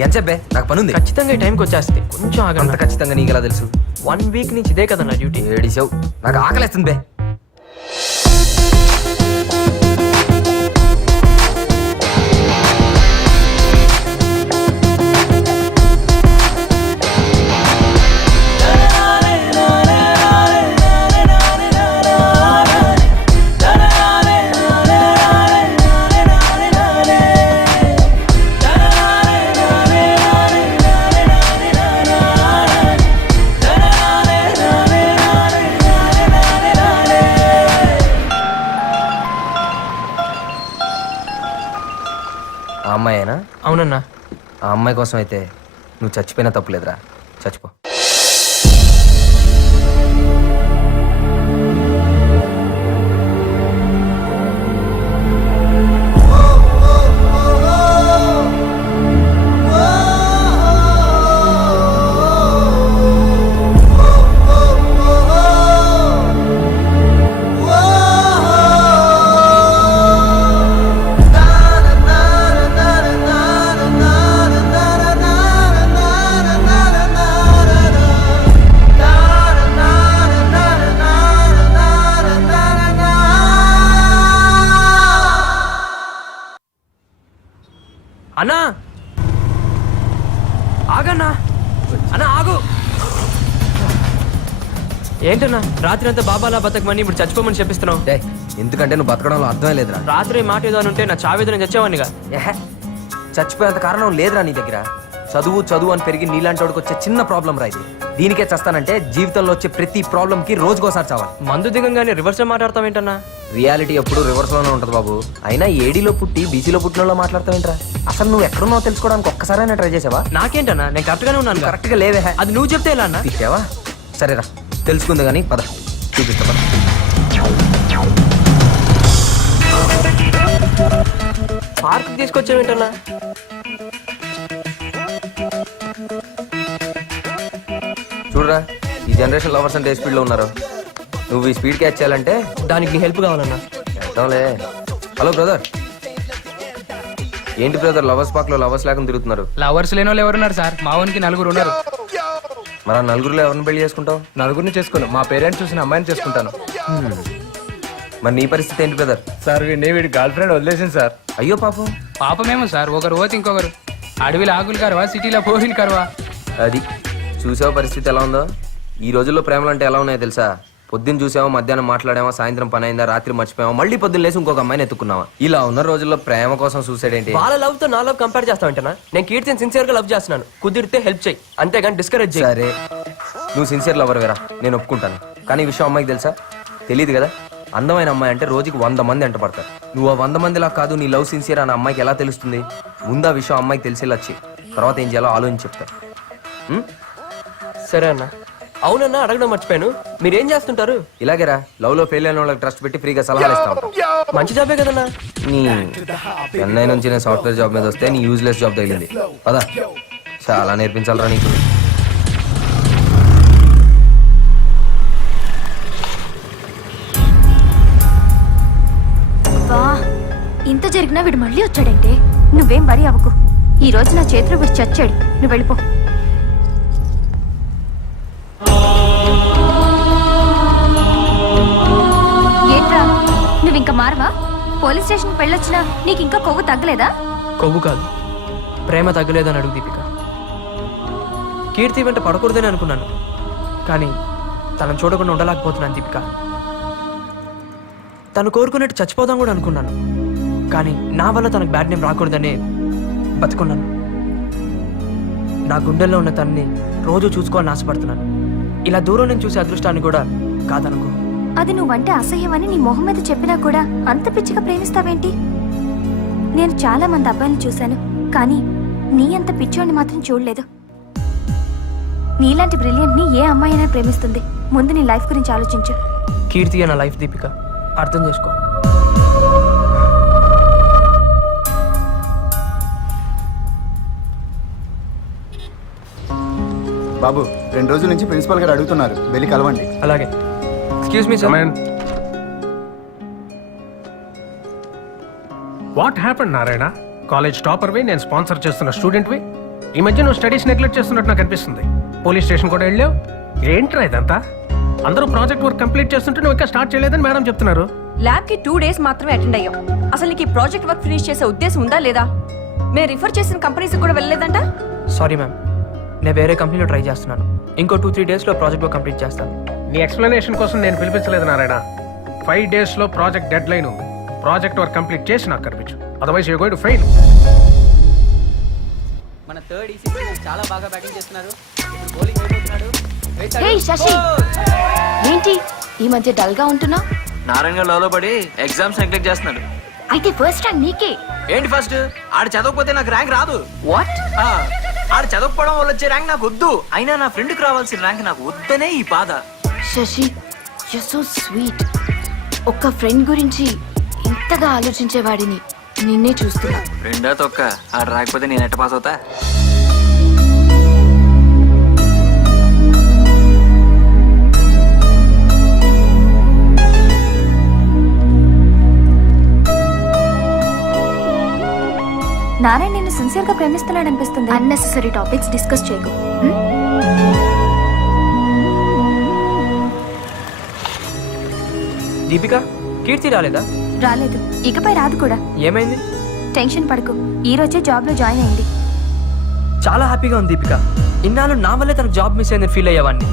ఎంతసేపే? నాకు పని ఉంది. ఖచ్చితంగా ఈ టైంకి వచ్చేస్తుంది. కొంచెం అంత ఆగండి. ఖచ్చితంగా నీకు ఎలా తెలుసు? 1 week నుంచి ఇదే కదన్నా డ్యూటీ. ఏడిసావు, నాకు ఆకలేస్తుంది బే. ఆ అమ్మాయేనా? అవునన్నా. ఆ అమ్మాయి కోసం అయితే నువ్వు చచ్చిపోయినా తప్పులేదురా. చచ్చిపో. అన్నా ఆగన్నా, అన్నా ఆగు. ఏంటన్నా రాత్రి అంతా బాబాలా బతకమని ఇప్పుడు చచ్చిపోమని చెప్పిస్తున్నావు? ఎందుకంటే నువ్వు బతకడంలో అర్థమే లేదురా. రాత్రి మాట ఏదో అని ఉంటే నా చావేదని చచ్చేవాడినిగా. చచ్చిపోయేంత కారణం లేదురా నీ దగ్గర. చదువు చదువు అని పెరిగి నీలాంటి వాడికి వచ్చే చిన్న ప్రాబ్లం రా ఇది. దీనికే చస్తానంటే జీవితంలో వచ్చే ప్రతి ప్రాబ్లం కి రోజుకోసారి చావాలి. మందు దిగంగానే రివర్స్ మాట్లాడతావేంటన్నా? రియాలిటీ ఎప్పుడు రివర్స్ లోనే ఉంటది బాబు. అయినా ఏడీలో పుట్టి బీసీలో పుట్టినలో మాట్లాడతావేంట్రా? అసలు నువ్వు ఎక్కడున్నావు తెలుసుకోవడానికి ఒక్కసారైనా ట్రై చేసావా? నాకేంటన్నా, నేను కరెక్ట్ గానే ఉన్నాను. కరెక్ట్ గా లేవే. అది నువ్వు చెప్తే ఎలా అన్నా? తిట్టావా? సరేరా తెలుసుకుంది కానీ పద చూపిస్తా పద. పార్క్ తీసుకొచ్చావేంటన్నా? చూడరా, ఈ జనరేషన్ లవర్స్ అంటే ఏ స్పీడ్ లో ఉన్నారు. నువ్వు ఈ స్పీడ్ క్యాచ్ చేయాలంటే దానికి నీ హెల్ప్ కావాలన్నా. చేద్దాంలే. Hello brother. ఏంటి బ్రదర్ లవర్స్ పార్క్ లో లవర్స్ లేకుండా తిరుగుతున్నారు? లవర్స్ లేని వాళ్ళు ఎవరున్నారు సార్? మా వానికి 4 ఉన్నారు. మరి ఆ నలుగురిలో ఎవరిని పెళ్లి చేసుకుంటావు? నలుగురిని చేసుకోను, మా పేరెంట్స్ చూసిన అమ్మాయిని చేసుకుంటాను. మరి నీ పరిస్థితి ఏంటి బ్రదర్? సార్ వీడి గర్ల్ ఫ్రెండ్ వదిలేసింది సార్. అయ్యో పాపం. పాపమేమో సార్, ఒకరు పోతే ఇంకొకరు. అడవిలో ఆకులు కరవా, సిటీలో పోహిలు కరవా. అది చూసావా పరిస్థితి ఎలా ఉందో? ఈ రోజుల్లో ప్రేమలు అంటే ఎలా ఉన్నాయో తెలుసా? పొద్దున్న చూసావా, మధ్యాహ్నం మాట్లాడామా, సాయంత్రం పని అయిందా, రాత్రి మర్చిపోయావా, మళ్ళీ పొద్దున్న లేసి ఇంకొక అమ్మాయిని ఎత్తుకున్నావా. ఇలా ఉన్న రోజుల్లో ప్రేమ కోసం సూసైడ్ ఏంటి? వాళ్ళ లవ్ తో నా లవ్ కంపేర్ చేస్తావంటనా? నేను కీర్తిని సిన్సియర్ గా లవ్ చేస్తున్నాను. కుదిరితే హెల్ప్ చేయి, అంతేగాని డిస్కరేజ్ చేయి. సరే, నువ్వు సిన్సియర్ లవర్ వేరా, నేను ఒప్పుకుంటాను. కానీ ఈ విషయం అమ్మాయికి తెలుసా? తెలియదు కదా. అందమైన అమ్మాయి అంటే రోజుకి 100 మంది ఎంట పడతారు. నువ్వు ఆ 100 మందిలా కాదు, నీ లవ్ సిన్సియర్ అన్న అమ్మాయికి ఎలా తెలుస్తుంది? ముందు ఆ విషయం అమ్మాయికి తెలిసేలా వచ్చి తర్వాత ఏం చేయాలో ఆలోచించి చెప్తాను. సరే అన్న. అవునన్నా, అడగడం మర్చిపోయాను, మీరేం చేస్తుంటారు? ఇలాగేరా, లవ్ లో ఫెయిల్ అయిన వాళ్ళకి ట్రస్ట్ పెట్టి ఫ్రీగా సలహాలు ఇస్తా ఉంటాం. మంచి జాబే కదన్నా. నీ చెన్నై నుంచి నేను సాఫ్ట్వేర్ జాబ్ మీద వస్తే నీ యూజ్లెస్ జాబ్ తగిలింది. పదా, చాలా నేర్పించాలరా నీకు. వా, ఇంత జరిగినా వీడు మళ్ళీ వచ్చాడంటే నువ్వేం వరి అవ్వకు. ఈ రోజు నా చేతిలో వీడు చచ్చాడు. నువ్వు వెళ్ళిపో. ఏంట్రా, నువ్వు ఇంకా మారవా? పోలీస్ స్టేషన్కి వెళ్ళొచ్చినా నీకు ఇంకా కొవ్వు తగ్గలేదా? కొవ్వు కాదు, ప్రేమ తగ్గలేదని అడుగు దీపిక. కీర్తి వెంట పడకూడదని అనుకున్నాను, కానీ తనను చూడకుండా ఉండలేకపోతున్నాను దీపిక. తను కోరుకున్నట్టు చచ్చిపోదాం కూడా అనుకున్నాను, కానీ నా వల్ల తనకు బ్యాడ్ నేమ్ రాకూడదనే బతుకున్నాను. నా గుండెల్లో ఉన్న తనని రోజు చూసుకోవాలని ఆశపడుతున్నాను. ఇలా దూరం నుంచి చూసే అదృష్టాన్ని కూడా కాదనుకో. అది నువ్వంటే అసహ్యమని నీ మొహం మీద చెప్పినా కూడా అంత పిచ్చిగా ప్రేమిస్తావేంటి? నేను చాలా మంది అబ్బాయిని చూశాను, కానీ నీ అంత పిచ్చోడిని మాత్రం చూడలేదు. నీలాంటి బ్రిలియంట్ ని ఏ అమ్మాయి అయినా ప్రేమిస్తుంది. ముందు నీ లైఫ్ గురించి ఆలోచించు. కీర్తి నా లైఫ్ దీపిక, అర్థం చేసుకో. బాబు, 2 రోజుల నుంచి ప్రిన్సిపల్ గారు అడుగుతున్నారు, వెళ్ళి కలవండి. అలాగే. Excuse me sir. What happened Narayana? College టాపర్వి, నేను స్పాన్సర్ చేస్తున్న స్టూడెంట్వి. ఈ మధ్య నువ్వు స్టడీస్ నెగ్లెక్ట్ చేస్తున్నట్టు నాకు అనిపిస్తుంది. పోలీస్ స్టేషన్ కూడా వెళ్ళావు. ఏంట్రా ఇదంతా? అందరూ ప్రాజెక్ట్ వర్క్ కంప్లీట్ చేస్తుంటే నువ్వు ఇంకా స్టార్ట్ చేయలేదని మేడం చెప్తున్నారు. ల్యాబ్ కి 2 days మాత్రమే అటెండ్ అయ్యాం. అసలు నీకు ఈ ప్రాజెక్ట్ వర్క్ ఫినిష్ చేసే ఉద్దేశం ఉందా లేదా? మేము రిఫర్ చేసిన కంపెనీస్ కూడా వెళ్ళలేదంట. సారీ మ్యామ్, నేను వేరే కంపెనీలో ట్రై చేస్తున్నాను. ఇంకో 2-3 days లో ప్రాజెక్ట్ వర్క్ కంప్లీట్ చేస్తాను. నీ ఎక్స్ప్లెనేషన్ కోసం నేను పిలిపించలేదు నారాయణ. 5 days లో ప్రాజెక్ట్ డెడ్ లైన్ ఉంది. ప్రాజెక్ట్ వర్క్ కంప్లీట్ చేసి నాకు కనిపించు, otherwise you going to fail. మన థర్డ్ ఈసీపీ చాలా బాగా బ్యాటింగ్ చేస్తున్నారు. ఇప్పుడు బౌలింగ్ అయిపోతున్నాడు. ఏయ్ శశి, ఏంటి ఈ మధ్య డల్ గా ఉంటున్నా? నారాయణ గారు లవ్లో పడి ఎగ్జామ్స్ నెగ్లెక్ట్ చేస్తున్నాడు. అయితే ఫస్ట్ ర్యాంక్ నీకే. ఏంటి ఫస్ట్? ఆడు చదవకపోతే నాకు ర్యాంక్ రాదు. వాట్? ఆడు చదవకపోవడం వల్ల వచ్చే ర్యాంక్ నాకు వద్దు. అయినా నా ఫ్రెండ్కి రావాల్సిన ర్యాంక్ నాకు వద్దనే ఈ బాధ. Sasi, you so sweet. ఒక్క ఫ్రెండ్ గురించి ఇంతగా ఆలోచించేవాడిని నిన్నే చూస్తున్నా. ఫ్రెండా తొక్క, ఆడు రాకపోతే నేను ఎట్ట పాస్ అవుతా? నారాయణ నిన్ను సిన్సియర్ గా ప్రేమిస్తున్నాడు అనిపిస్తుంది. అన్నెసెసరీ టాపిక్స్ డిస్కస్ చేయకు. దీపిక, కీర్తి రాలేదా? రాలేదు, ఇకపై రాదు కూడా. ఏమైంది? టెన్షన్ పడకు, ఈ రోజే జాబ్ లో జాయిన్ అయింది. చాలా హ్యాపీగా ఉంది దీపిక. ఇన్నాళ్ళు నా వల్లే తనకు జాబ్ మిస్ అయిందని ఫీల్ అయ్యేవాడిని.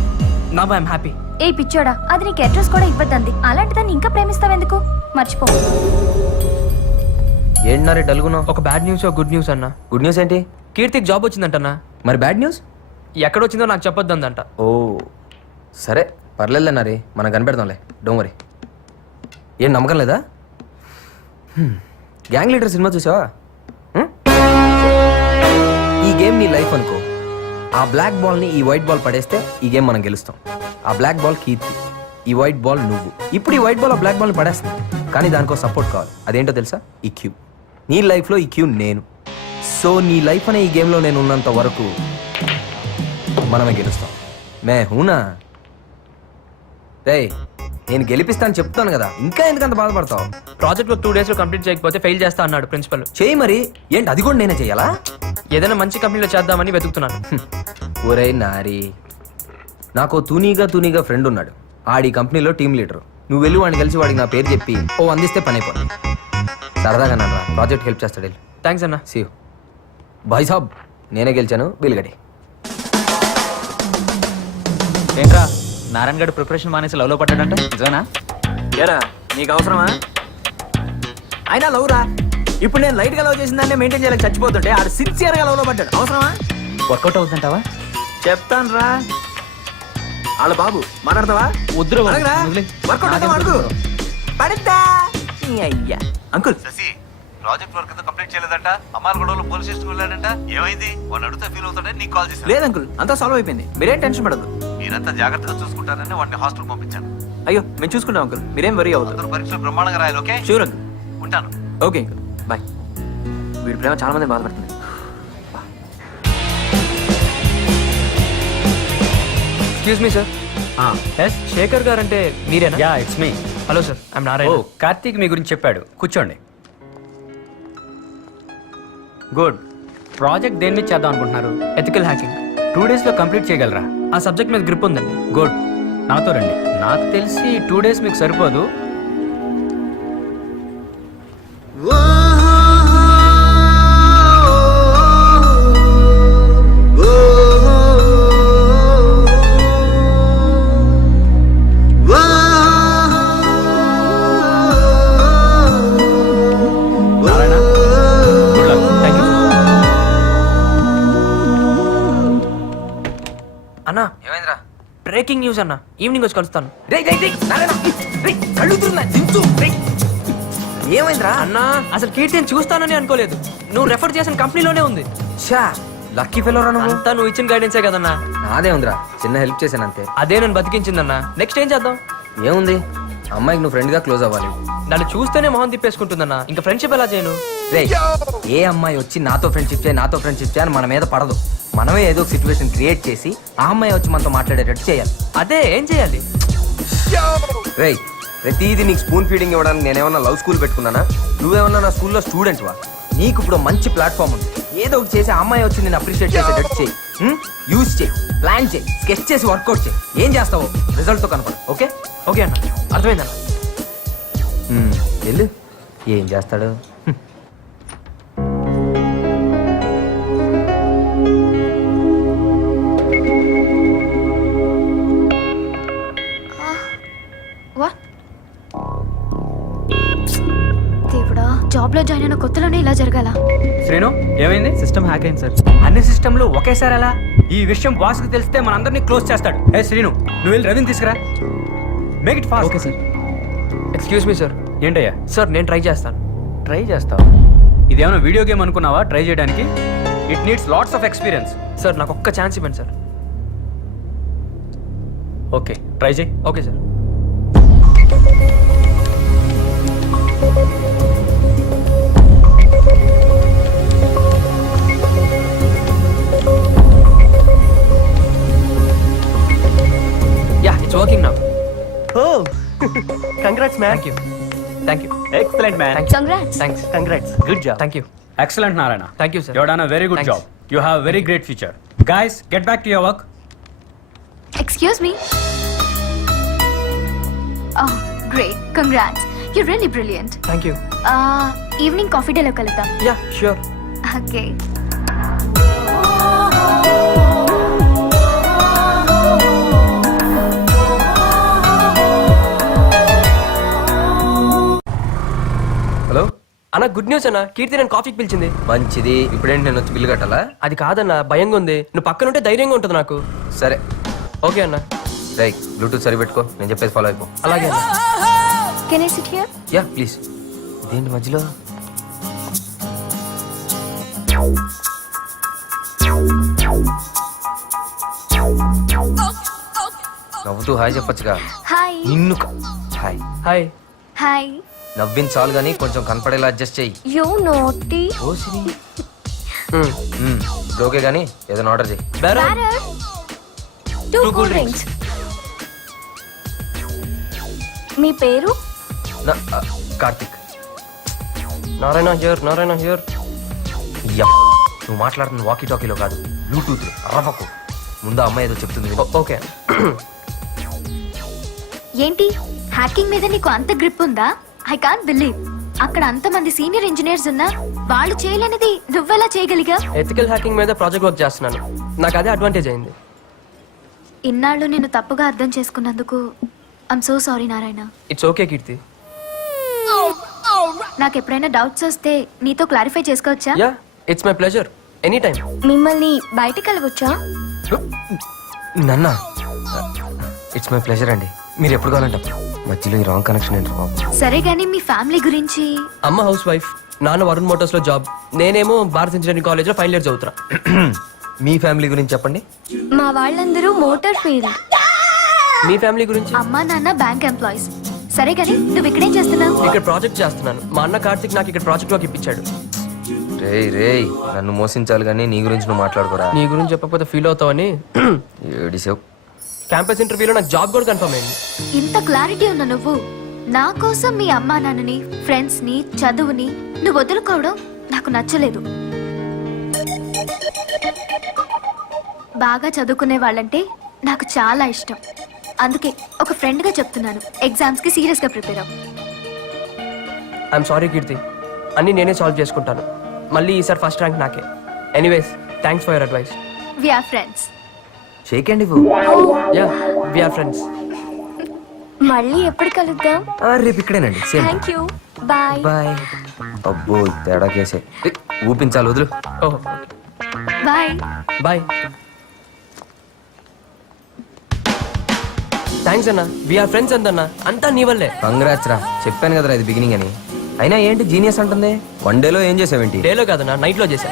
Now I'm happy. ఏ పిచ్చోడా, అది నీకు అడ్రస్ కూడా ఇవ్వద్దంది. అలాంటి దాన్ని ఇంకా ప్రేమిస్తావెందుకు? మర్చిపో. ఏంటన్నారే డల్గున్నావు? ఒక బ్యాడ్ న్యూస్, ఒక గుడ్ న్యూస్ అన్న. గుడ్ న్యూస్ ఏంటి? కీర్తికి జాబ్ వచ్చిందంటన్నా. మరి బ్యాడ్ న్యూస్? ఎక్కడొచ్చిందో నాకు చెప్పొద్దు అందంట. ఓ సరే పర్లేదులే నరి, మనం కనిపెడదాంలే, డోంట్ వరీ. ఏం నమ్మకం లేదా? గ్యాంగ్ లీడర్ సినిమా చూసావా? ఈ గేమ్ నీ లైఫ్ అనుకో. ఆ బ్లాక్ బాల్ని ఈ వైట్ బాల్ పడేస్తే ఈ గేమ్ మనం గెలుస్తాం. ఆ బ్లాక్ బాల్ కీర్తి, ఈ వైట్ బాల్ నువ్వు. ఇప్పుడు ఈ వైట్ బాల్ ఆ బ్లాక్ బాల్ని పడేస్తుంది, కానీ దానికో సపోర్ట్ కావాలి. అదేంటో తెలుసా? ఈ క్యూ. నీ లైఫ్లో ఈ క్యూ నేను. సో నీ లైఫ్ అనే ఈ గేమ్లో నేను ఉన్నంత వరకు మనమే గెలుస్తాం. మే హూనా రే, నేను గెలిపిస్తాను చెప్తాను కదా, ఇంకా ఎందుకంత బాధపడతావు? ప్రాజెక్ట్ వర్క్ 2 days లో కంప్లీట్ చేయకపోతే ఫెయిల్ చేస్తా అన్నాడు ప్రిన్సిపల్. చేయి మరి. ఏంటి అది కూడా నేనే చెయ్యాలా? ఏదైనా మంచి కంపెనీలో చేద్దామని వెతుకుతున్నాను. ఒరే నారి, నాకు తూనీగా ఫ్రెండ్ ఉన్నాడు. ఆడి కంపెనీలో టీమ్ లీడర్. నువ్వు వెళ్ళి వాడిని కలిసి వాడికి నా పేరు చెప్పి అందిస్తే పని అయిపోతుంది. సరదాగా నా ప్రాజెక్ట్ హెల్ప్ చేస్తాడు. వెళ్ళి. థ్యాంక్స్ అన్న. See you. బాయ్ సాబ్, నేనే గెలిచాను, బిల్గడి. ఏంట్రా నారాయణ గడి ప్రిపరేషన్ మానేసి లవ్ లో పడ్డాడంట, నిజమేనా? ఏరా నీకు అవసరమా? అయినా లవ్ రా. ఇప్పుడు నేను లైట్ గా లవ్ చేసిన దాన్ని మెయింటైన్ చేయలేక చచ్చిపోతుంటే ఆడు సిన్సియర్ గా లవ్ లో పడ్డాడు. అవసరమా? వర్కౌట్ అవుతుందంటావా? చెప్తాను రా. వాళ్ళ బాబు మాట్లాడతావా? వద్దురా బాబు, అడగరా? వదిలే. వర్కౌట్ అవుతావా? అడుగు. పడిద్దా? నీ అయ్యా అంకుల్. ప్రాజెక్ట్ వర్క్ కంప్లీట్ చేయలేదంట, అమ్మాయిల గొడవలో పోలీస్ స్టేషన్ వెళ్ళాడంట. ఏమైంది? వాడిని అడిగితే ఫీల్ అవుతాడని నీకు కాల్ చేశాను. లేదు అంకుల్, అంతా సాల్వ్ అయిపోయింది. మీరేం టెన్షన్ పడదు. మీరంతా జాగ్రత్తగా చూసుకుంటారని వాడిని హాస్టల్ పంపించాను. అయ్యో మేము చూసుకుంటాం అంకుల్, మీరేం వరీ అవుతారు. అందరూ పరీక్షలు బ్రహ్మాండంగా రాయాలి. ఓకే? Sure uncle. ఉంటాను. Okay uncle, bye. వీడి ప్రేమ చాలా మంది బాధపడుతుంది. Excuse me sir. Shekhar garu అంటే మీరేనా? Yeah, it's me. Hello sir, I'm Narayana. Karthik మీ గురించి చెప్పాడు, కూర్చోండి. గుడ్. ప్రాజెక్ట్ దేని మీద చేద్దాం అనుకుంటున్నారు? Ethical hacking. 2 days లో కంప్లీట్ చేయగలరా? ఆ సబ్జెక్ట్ మీద గ్రిప్ ఉందండి. గుడ్. నాతో రండి. నాకు తెలిసి 2 days మీకు సరిపోదు. Narayana, good luck. Thank you. అన్నా ఏమైందిరా? బ్రేకింగ్ న్యూస్ అన్న. ఈవినింగ్ వచ్చి కలుస్తాను. ఏమైందిరా? అన్నా అసలు కీర్తిని చూస్తానని అనుకోలేదు. నువ్వు రెఫర్ చేసిన కంపెనీలోనే ఉంది. షా, లక్కీ ఫెలోరా నువ్వు. అంతా నువ్వు ఇచ్చిన గైడెన్సే కదన్నా. నాదే ఉందిరా, చిన్న హెల్ప్ చేశాను అంతే. అదే నన్ను బతికించిందన్నా. నెక్స్ట్ ఏం చేద్దాం? ఏముంది, అమ్మాయికి నువ్వు ఫ్రెండ్ గా క్లోజ్ అవ్వాలి. నన్ను చూస్తేనే మొహం తిప్పేసుకుంటుందన్నా. ఇంకా ఫ్రెండ్షిప్ ఎలా చేయను? రే, ఏ అమ్మాయి వచ్చి నాతో ఫ్రెండ్షిప్ చేయి అని మన మీద పడదు. మనమే ఏదో ఒక సిచ్యువేషన్ క్రియేట్ చేసి ఆ అమ్మాయి వచ్చి మనతో మాట్లాడేటట్టు చేయాలి. అదే ఏం చేయాలి? రేయ్, ప్రతిదీ నీకు స్పూన్ ఫీడింగ్ ఇవ్వడానికి నేనేమన్నా లవ్ స్కూల్ పెట్టుకున్నానా? నువ్వేమన్నా నా స్కూల్లో స్టూడెంట్ వా? నీకు ఇప్పుడు మంచి ప్లాట్ఫామ్ ఉంది. ఏదో ఒకటి చేసి ఆ అమ్మాయి వచ్చి నేను అప్రిషియేట్ చేసేటట్టు చేయి. యూజ్ చేయి, ప్లాన్ చేయి, స్కెచ్ చేసి వర్కౌట్ చేయి. ఏం చేస్తావో రిజల్ట్తో కనపడు. ఓకే? ఓకే అన్న, అర్థమైందన్న. వెళ్ళు. ఏం చేస్తాడు? వాట్? దేవుడా, జాబ్ లో జాయిన్ అయిన కొత్తలోనే ఇలా జరగాల? శ్రీను, ఏమైంది? సిస్టమ్ హ్యాక్ అయింది సార్. అన్ని సిస్టంలు ఒకేసారి ఎలా? ఈ విషయం బాస్కి తెలిస్తే మనందరినీ క్లోజ్ చేస్తాడు. ఏ శ్రీను, నువ్వు వెళ్ళి రవిని తీసుకురా. Make it fast. Okay sir. Excuse me sir. ఏంటయ్యా? సార్ నేను ట్రై చేస్తాను. ట్రై చేస్తావు? ఇదేమైనా వీడియో గేమ్ అనుకున్నావా ట్రై చేయడానికి? It needs lots of experience. Sir నాకు ఒక్క ఛాన్స్ ఇవ్వండి సార్. ఓకే, ట్రై చేయి. Okay sir. Yeah, it's working now. Oh, congrats, man. Thank you. Thank you. Excellent, man. Congrats. Thanks. Congrats. Good job. Thank you. Excellent Narayana. Thank you, sir. You have done a very good Thanks. job. You have very great future. Guys, get back to your work. Excuse me. Oh, great. Congrats. You really brilliant. Thank you. Evening coffee డేలో కలుద్దాం. Yeah, sure. Okay. Hello, అన్న good news అన్న, కీర్తి నేను కాఫీకి పిలిచింది. మంచిది. ఇప్పుడేంటి నేను వచ్చి బిల్లు కట్టాలా? అది కాదన్న, భయంగా ఉంది. నువ్వు పక్కన ఉంటే ధైర్యంగా ఉంటుంది నాకు. సరే ఓకే అన్న. రై బ్లూటూత్ సరి పెట్టుకో, నేను చెప్పేది ఫాలో అయిపో. అలాగే అన్న. Can I sit here? Yeah please. దేంటి మధ్యలో? నవ్వుతూ హాయ్ చెప్పొచ్చుగా. హాయ్. నిన్ను హాయ్ హాయ్. హాయ్. నవ్విన చాలు కానీ కొంచెం కనపడేలా అడ్జస్ట్ చెయ్యి. యూ నోటీ. Oh Siri. ఓకే కానీ ఏదైనా ఆర్డర్ చేయి. Two cool drinks. మీ పేరు? Karthik. Narayana here, Narayana here. Yeah నువ్వు మాట్లాడుతున్న వాకీ టాకీలో కాదు, బ్లూటూత్. అరవకు. ముందు అమ్మాయి ఏదో చెప్తుంది విను. ఓకే. ఏంటి హ్యాకింగ్ మీద నీకు అంత గ్రిప్ ఉందా? I can't believe. అక్కడ అంతమంది సీనియర్ ఇంజనీర్స్ ఉన్నా వాళ్ళు చేయలేనిది నువ్వెలా చేయగలిగా? ఎథికల్ హ్యాకింగ్ మీద ప్రాజెక్ట్ వర్క్ చేస్తున్నాను. నాకు అదే అడ్వాంటేజ్ అయింది. ఇన్నాళ్ళు నేను తప్పుగా అర్థం చేసుకున్నందుకు I'm so sorry Narayana. It's okay Keerthi. నాకు ఎప్పుడైనా డౌట్స్ వస్తే నీతో క్లారిఫై చేసుకోవచ్చా? Yeah it's my pleasure, any time. మిమ్మల్ని బయటికి కలవచ్చా? నన్న ఇట్స్ మై ప్లెజర్ అండి. మీరు ఎప్పుడు కావాలంటే మధ్యలో ఈ రాంగ్ కనెక్షన్ ఏంటి బాబు? సరే గానీ మీ ఫ్యామిలీ గురించి? అమ్మ హౌస్ వైఫ్, నాన్న వరుణ్ మోటార్స్ లో జాబ్, నేనేమో భారత్ ఇంజనీరింగ్ కాలేజ్ లో ఫైనల్ ఇయర్ చదువుతున్నా. మీ ఫ్యామిలీ గురించి చెప్పండి. మా వాళ్ళందరూ మోటార్ ఫీల్డ్. మీ ఫ్యామిలీ గురించి? అమ్మా నాన్న బ్యాంక్ ఎంప్లాయీస్. సరే గానీ నువ్వు ఇక్కడేం చేస్తున్నావు? ఇక్కడ ప్రాజెక్ట్ చేస్తున్నాను. మా అన్న కార్తిక్ నాకు ఇక్కడ ప్రాజెక్ట్ వర్క్ ఇప్పించాడు. రేయ్ నన్ను మోసించాలి కానీ నీ గురించి నువ్వు మాట్లాడుకోరా. నీ గురించి చెప్పకపోతే ఫీల్ అవుతావని. ఏడిసావు. క్యాంపస్ ఇంటర్వ్యూలో నాకు జాబ్ కూడా కన్ఫర్మ్ అయింది. ఇంత క్లారిటీ ఉన్న నువ్వు నా కోసం మీ అమ్మా నాన్నని, ఫ్రెండ్స్ ని, చదువుని నువ్వు వదులుకోవడం నాకు నచ్చలేదు. బాగా చదువుకునే వాళ్ళంటే నాకు చాలా ఇష్టం. అందుకే ఒక ఫ్రెండ్ గా చెప్తున్నాను, ఎగ్జామ్స్ కి సీరియస్ గా ప్రిపేర్ అవ్వు. ఐఎమ్ సారీ కీర్తి, అన్ని నేనే సాల్వ్ చేసుకుంటాను. మళ్ళీ ఈసారి ఫస్ట్ ర్యాంక్ నాకే. Anyways thanks for your advice. We are friends. Shake అండి. Yeah we are friends. మళ్ళీ ఎప్పుడు కలుద్దాం? రేపు ఇక్కడేనండి. Same. Thank you. Bye. Bye. అబ్బో తేడా కేసే. ఊపించాలి, వదులు. ఓహో బాయ్. బాయ్. థ్యాంక్స్ అన్న. వి ఆర్ ఫ్రెండ్స్ అందన్నా, అంతా నీ వల్లే. కంగ్రాట్స్ రా. చెప్పాను కదరా ఇది బిగినింగ్ అని. అయినా ఏంటి జీనియస్ అంటుంది? వన్ డేలో ఏం చేసావేంటి? డేలో కాదన్నా, నైట్ లో చేశా.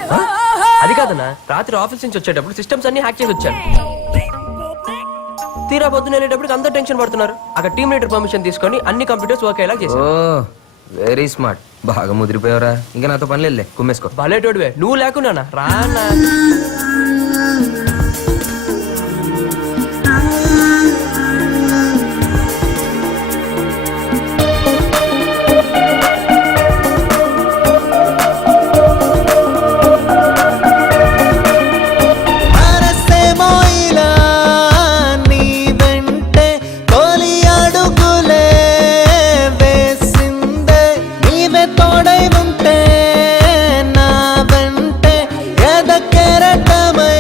అది కాదన్నా, రాత్రి ఆఫీస్ నుంచి వచ్చేటప్పుడు సిస్టమ్స్ అన్ని హ్యాక్ చేసి వచ్చాను. తీరా పొద్దున వెళ్ళేటప్పుడు అందరూ టెన్షన్ పడుతున్నారు. అక్కడ టీమ్ లీడర్ పర్మిషన్ తీసుకొని అన్ని కంప్యూటర్స్ వర్క్ అయ్యేలా చేశాను. ఓ వెరీ స్మార్ట్. బాగా ముదిరిపోయావరా. ఇంకా నాతో పని లేదులే, కుమ్మేసుకో. భలేటోడివే. నువ్వు లేకున్నానా రానా? మనసేమో ఇలా నీ వెంటే తొలి అడుగులే వేసిందే, నీవే తోడై ఉంటే నా వెంటే ఎదకెరటమై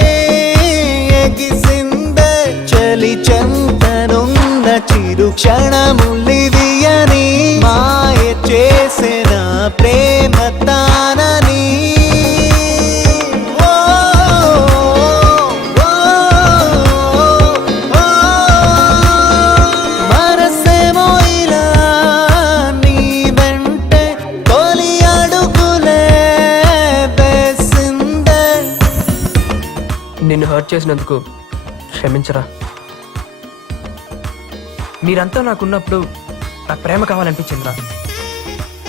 ఎగిసిందే, చలి చెంతనున్న చిరు క్షణములివియని మాయ చేసిన ప్రేమ తానని. మనసేమో ఇలా నీ వెంటే తొలి అడుగులే వేసిందే. నిన్ను హర్ట్ చేసినందుకు క్షమించరా. మీరంతా నాకున్నప్పుడు నాకు ప్రేమ కావాలనిపించిందిరా.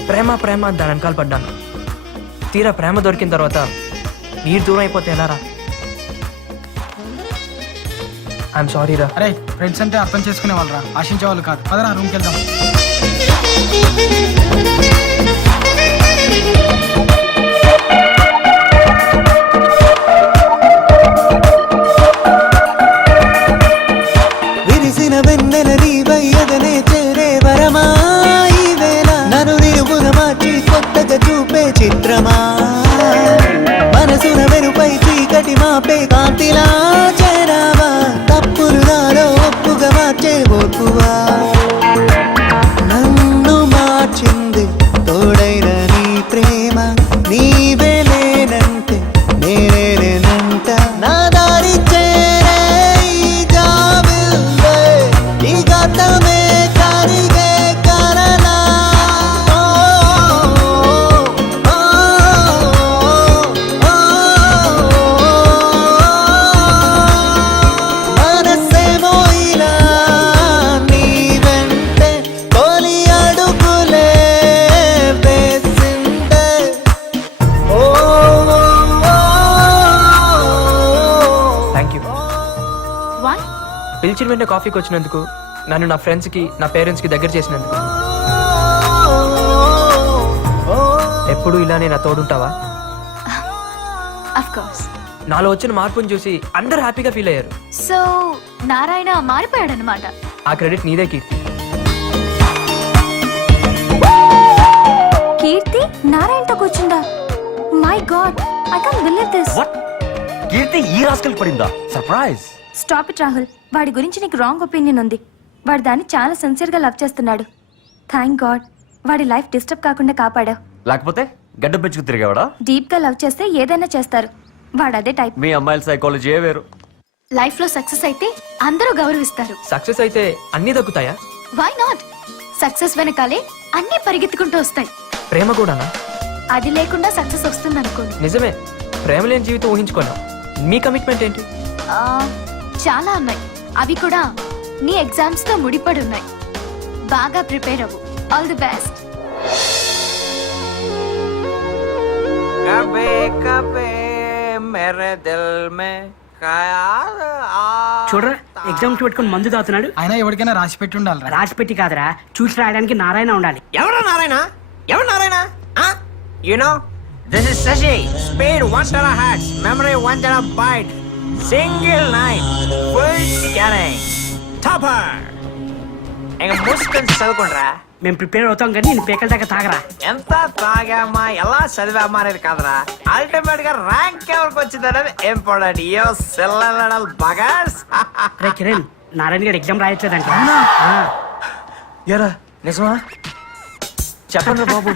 ప్రేమ ప్రేమ అని దాని వెనకాల పడ్డాను. తీరా ప్రేమ దొరికిన తర్వాత మీరు దూరం అయిపోతే ఎలా రా? ఐఎమ్ సారీ రా. అరే ఫ్రెండ్స్ అంటే అర్థం చేసుకునే వాళ్ళరా, ఆశించే వాళ్ళు కాదు. పదరా రూమ్కి వెళ్దాం. విరిసిన వెన్నెల నీవయ్యదనే చేరే వరమా ఈ వేళ, నన్ను నిలువున మార్చి కొత్తగా చూపే చిత్రమా, మనసున వెనుపై చీకటి మాపే కాంతిలా చేరావా, తప్పులు నాలో ఒప్పుగా మార్చే ఓర్పువా, నన్ను మార్చింది తోడైన నీ ప్రేమ. పిలిచిన వెంటనే కాఫీకి వచ్చినందుకు, నన్ను నా ఫ్రెండ్స్కి నా పేరెంట్స్కి దగ్గర చేసినందుకు. ఎప్పుడు ఇలానే నా తోడుంటావా? Of course. నాలో వచ్చిన మార్పుని చూసి అందరూ హ్యాపీగా ఫీల్ అయ్యారు. సో నారాయణ మారిపోయాడనమాట. ఆ క్రెడిట్ నీదే కీర్తి. కీర్తి నారాయణతో కూర్చుందా? My god, I can't believe this. What? Keerthi ఈ రాస్కల్ పడిందా? సర్ప్రైజ్. Stop it Rahul. వాడి గురించి నీకు రాంగ్ ఒపీనియన్ ఉంది. వాడు దాన్ని చాలా సిన్సియర్ గా లవ్ చేస్తున్నాడు. థ్యాంక్ గాడ్ వాడి లైఫ్ డిస్టర్బ్ కాకుండా కాపాడావు. లేకపోతే గడ్డ పెంచుకు తిరిగావాడా? డీప్ గా లవ్ చేస్తే ఏదైనా చేస్తారు. వాడు అదే టైప్. మీ అమ్మాయిల సైకాలజీ వేరు. లైఫ్ లో సక్సెస్ అయితే అందరూ గౌరవిస్తారు. సక్సెస్ అయితే అన్నీ దక్కుతాయా? Why not? సక్సెస్ వెనకాలే అన్ని పరిగెత్తుకుంటూ వస్తాయి. ప్రేమ కూడానా? అది లేకుండా సక్సెస్ వస్తుంది అనుకోండి. నిజమే, ప్రేమ లేని జీవితం ఊహించుకోలేం. మీ కమిట్మెంట్ ఏంటి? చాలా ఉన్నాయి. అవి కూడా నీ ఎగ్జామ్స్ తో ముడిపడి ఉన్నాయి. బాగా ప్రిపేర్ అవ్వు. All the best. చూడరా ఎగ్జామ్స్ పెట్టుకుని మందు తాగుతున్నాడు. అయినా ఎవరికైనా రాసి పెట్టి ఉండాలి. రాసి పెట్టి కాదురా, చూసి రాయడానికి నారాయణ ఉండాలి. ఎవరు నారాయణ? ఎవరు Narayana? You know, this is Sashi. Speed 1 terahertz, memory 1 terabyte, single night, full scanning, topper. ఇంక మూసుకొని చదువుకుంటారా? మేము ప్రిపేర్ అవుతాం కానీ నేను పేకల దాకా తాగరా. ఎంత తాగామా ఎలా చదివామా అనేది కాదురా, అల్టిమేట్ గా ర్యాంక్ ఎవరికి వచ్చింది అనేది ఇంపార్టెంట్. యో సెల్లల్ బగర్స్. రే కిరణ్, నారాయణ గారు ఎగ్జామ్ రాయట్లేదంట. ఎరా నిజమా? చెప్పండి బాబు.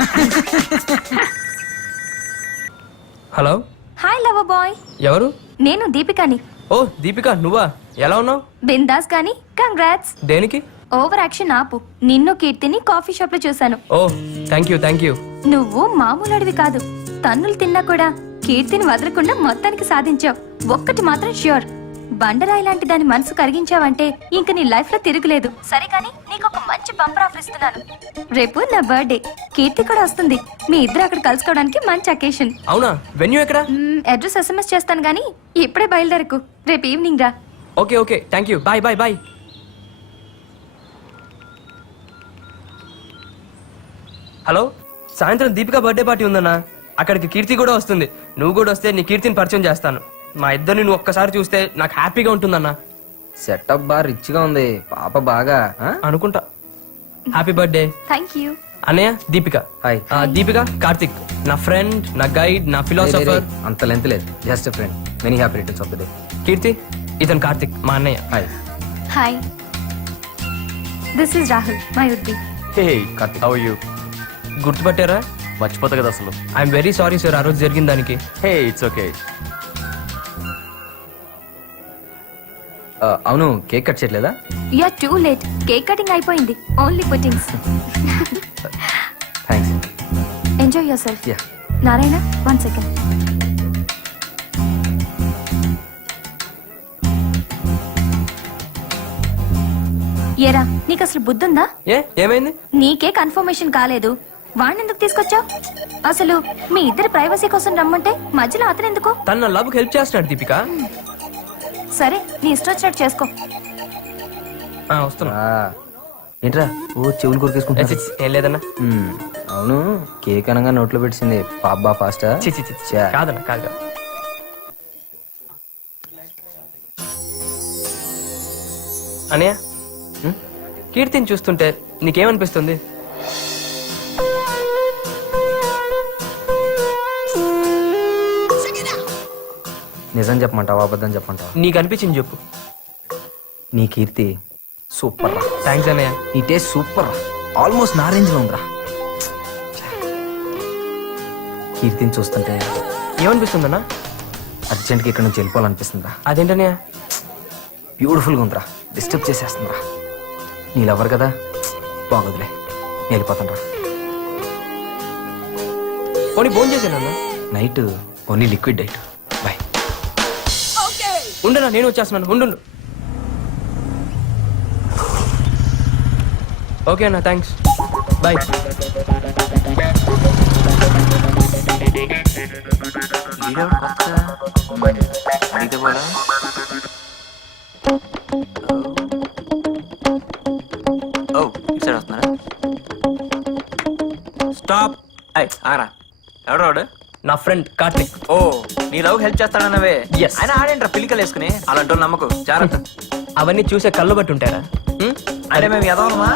Hello, hi lover boy. ఎవరు? నేను దీపికాని. ఓ దీపిక, నువ్వా? ఎలా ఉన్నావు? బిందాస్ కానీ కంగ్రాట్స్. దేనికి? ఓవర్ యాక్షన్ ఆపు. నిన్ను కీర్తిని కాఫీ షాప్ లో చూశాను. ఓ థ్యాంక్ యూ థ్యాంక్ యూ. నువ్వు మామూలు అడివి కాదు. తన్నులు తిన్నా కూడా కీర్తిని వదలకుండా మొత్తానికి సాధించావు. ఒక్కటి మాత్రం ష్యూర్, బండరాయి లాంటి దాని మనసు కరిగించావంటే ఇంక నీ లైఫ్ లో తిరుగులేదు. సరే కానీ నీకు ఒక మంచి బంపర్ ఆఫర్ ఇస్తున్నాను. రేపు నా బర్త్డే, కీర్తి కూడా వస్తుంది. మీ ఇద్దరు అక్కడ కలుసుకోవడానికి మంచి అకేషన్. అవునా? వెన్యూ ఎక్కడ? అడ్రస్ SMS చేస్తాను గానీ ఇప్పుడే బయలుదేరకు. రేపు ఈవినింగ్ రా. Okay okay thank you. Bye bye bye. Hello, సాయంత్రం దీపిక బర్త్డే పార్టీ ఉందన్నా. అక్కడికి కీర్తి కూడా వస్తుంది. నువ్వు కూడా వస్తే నీ కీర్తిని పరిచయం చేస్తాను. మా ఇద్దరిని నువ్వు ఒక్కసారి చూస్తే నాకు హ్యాపీగా ఉంటుందన్నా. సెటప్ బాగా రిచ్ గా ఉంది. పాప బాగా అనుకుంటా. Happy birthday. Thank you. అన్నయ్య దీపిక. హాయ్. దీపిక కార్తిక్, నా ఫ్రెండ్, నా గైడ్, నా ఫిలాసఫర్. అంత లెంత్ లేదు, just friend. Many happy returns of the day. Keerthi, ఇతను కార్తిక్, మా అన్నయ్య. Hi. Hi, this is Rahul, my would be. Hey Karthik, how are you? గుర్తుపట్టారా? మర్చిపోతా కదా అసలు. ఐఎమ్ వెరీ సారీ సార్, ఆ రోజు జరిగిన దానికి. Hey it's okay. అవును, కేక్ కట్ చేయట్లేదా? You are too late. Cake cutting అయిపోయింది. Only puddings. Thanks. Enjoy yourself. Yeah. Narayana, 1 second. ఏరా, నీకు అసలు బుద్ధుందా? ఏమైంది? నీకే కన్ఫర్మేషన్ కాలేదు, వాడిని ఎందుకు తీసుకొచ్చావు? అసలు మీ ఇద్దరి ప్రైవసీ కోసం రమ్మంటే మధ్యలో అతను ఎందుకు? తన లవ్ కి హెల్ప్ చేస్తున్నాడు దీపిక. సరే, నీ ఇష్టం వచ్చినట్టు చేసుకో. వస్తున్నా. ఏంట్రా ఓ చెవులు కొరికేసుకుంటా? ఏం లేదన్నా. అవును, కేక్ అనగా నోట్లో పెట్టింది పాప బా ఫాస్టా? కాదన్నా, కాదు. అనయ్య, కీర్తిని చూస్తుంటే నీకేమనిపిస్తుంది? నిజం చెప్పమంటావా అబద్ధం చెప్పమంటావా? నీకు అనిపించింది చెప్పు. నీ కీర్తి సూపర్ రా. థ్యాంక్స్ అన్నయ్య. నీ టేస్ట్ సూపర్ రా. ఆల్మోస్ట్ నా రేంజ్ లో ఉందిరా. కీర్తిని చూస్తుంటే ఏమనిపిస్తుందన్నా? అర్జెంట్గా ఇక్కడ నుంచి వెళ్ళిపోవాలనిపిస్తుందిరా. అదేంటన్నయ్య? బ్యూటిఫుల్గా ఉందిరా. డిస్టర్బ్ చేసేస్తుందిరా. నీ లవర్ కదా, బాగోదులే, వెళ్ళిపోతాను రా. పోనీ ఫోన్ చేశానన్నా. Night only liquid diet. Bye. ఉండనా, నేను వచ్చేస్తున్నాను. ఉండు. ఓకే అన్న, థ్యాంక్స్. బాయ్. అడిగితే ఫ్రెండ్ కార్తిక్. ఓ నీ లవ్ హెల్ప్ చేస్తాడన్నవే. Yes. ఆయన ఆడేంట్రా పిలికలు వేసుకుని అలాంటి నమ్మకు జాగ్రత్త. అవన్నీ చూసే కళ్ళు బట్టి ఉంటారా? అంటే మేము ఎదవలమా?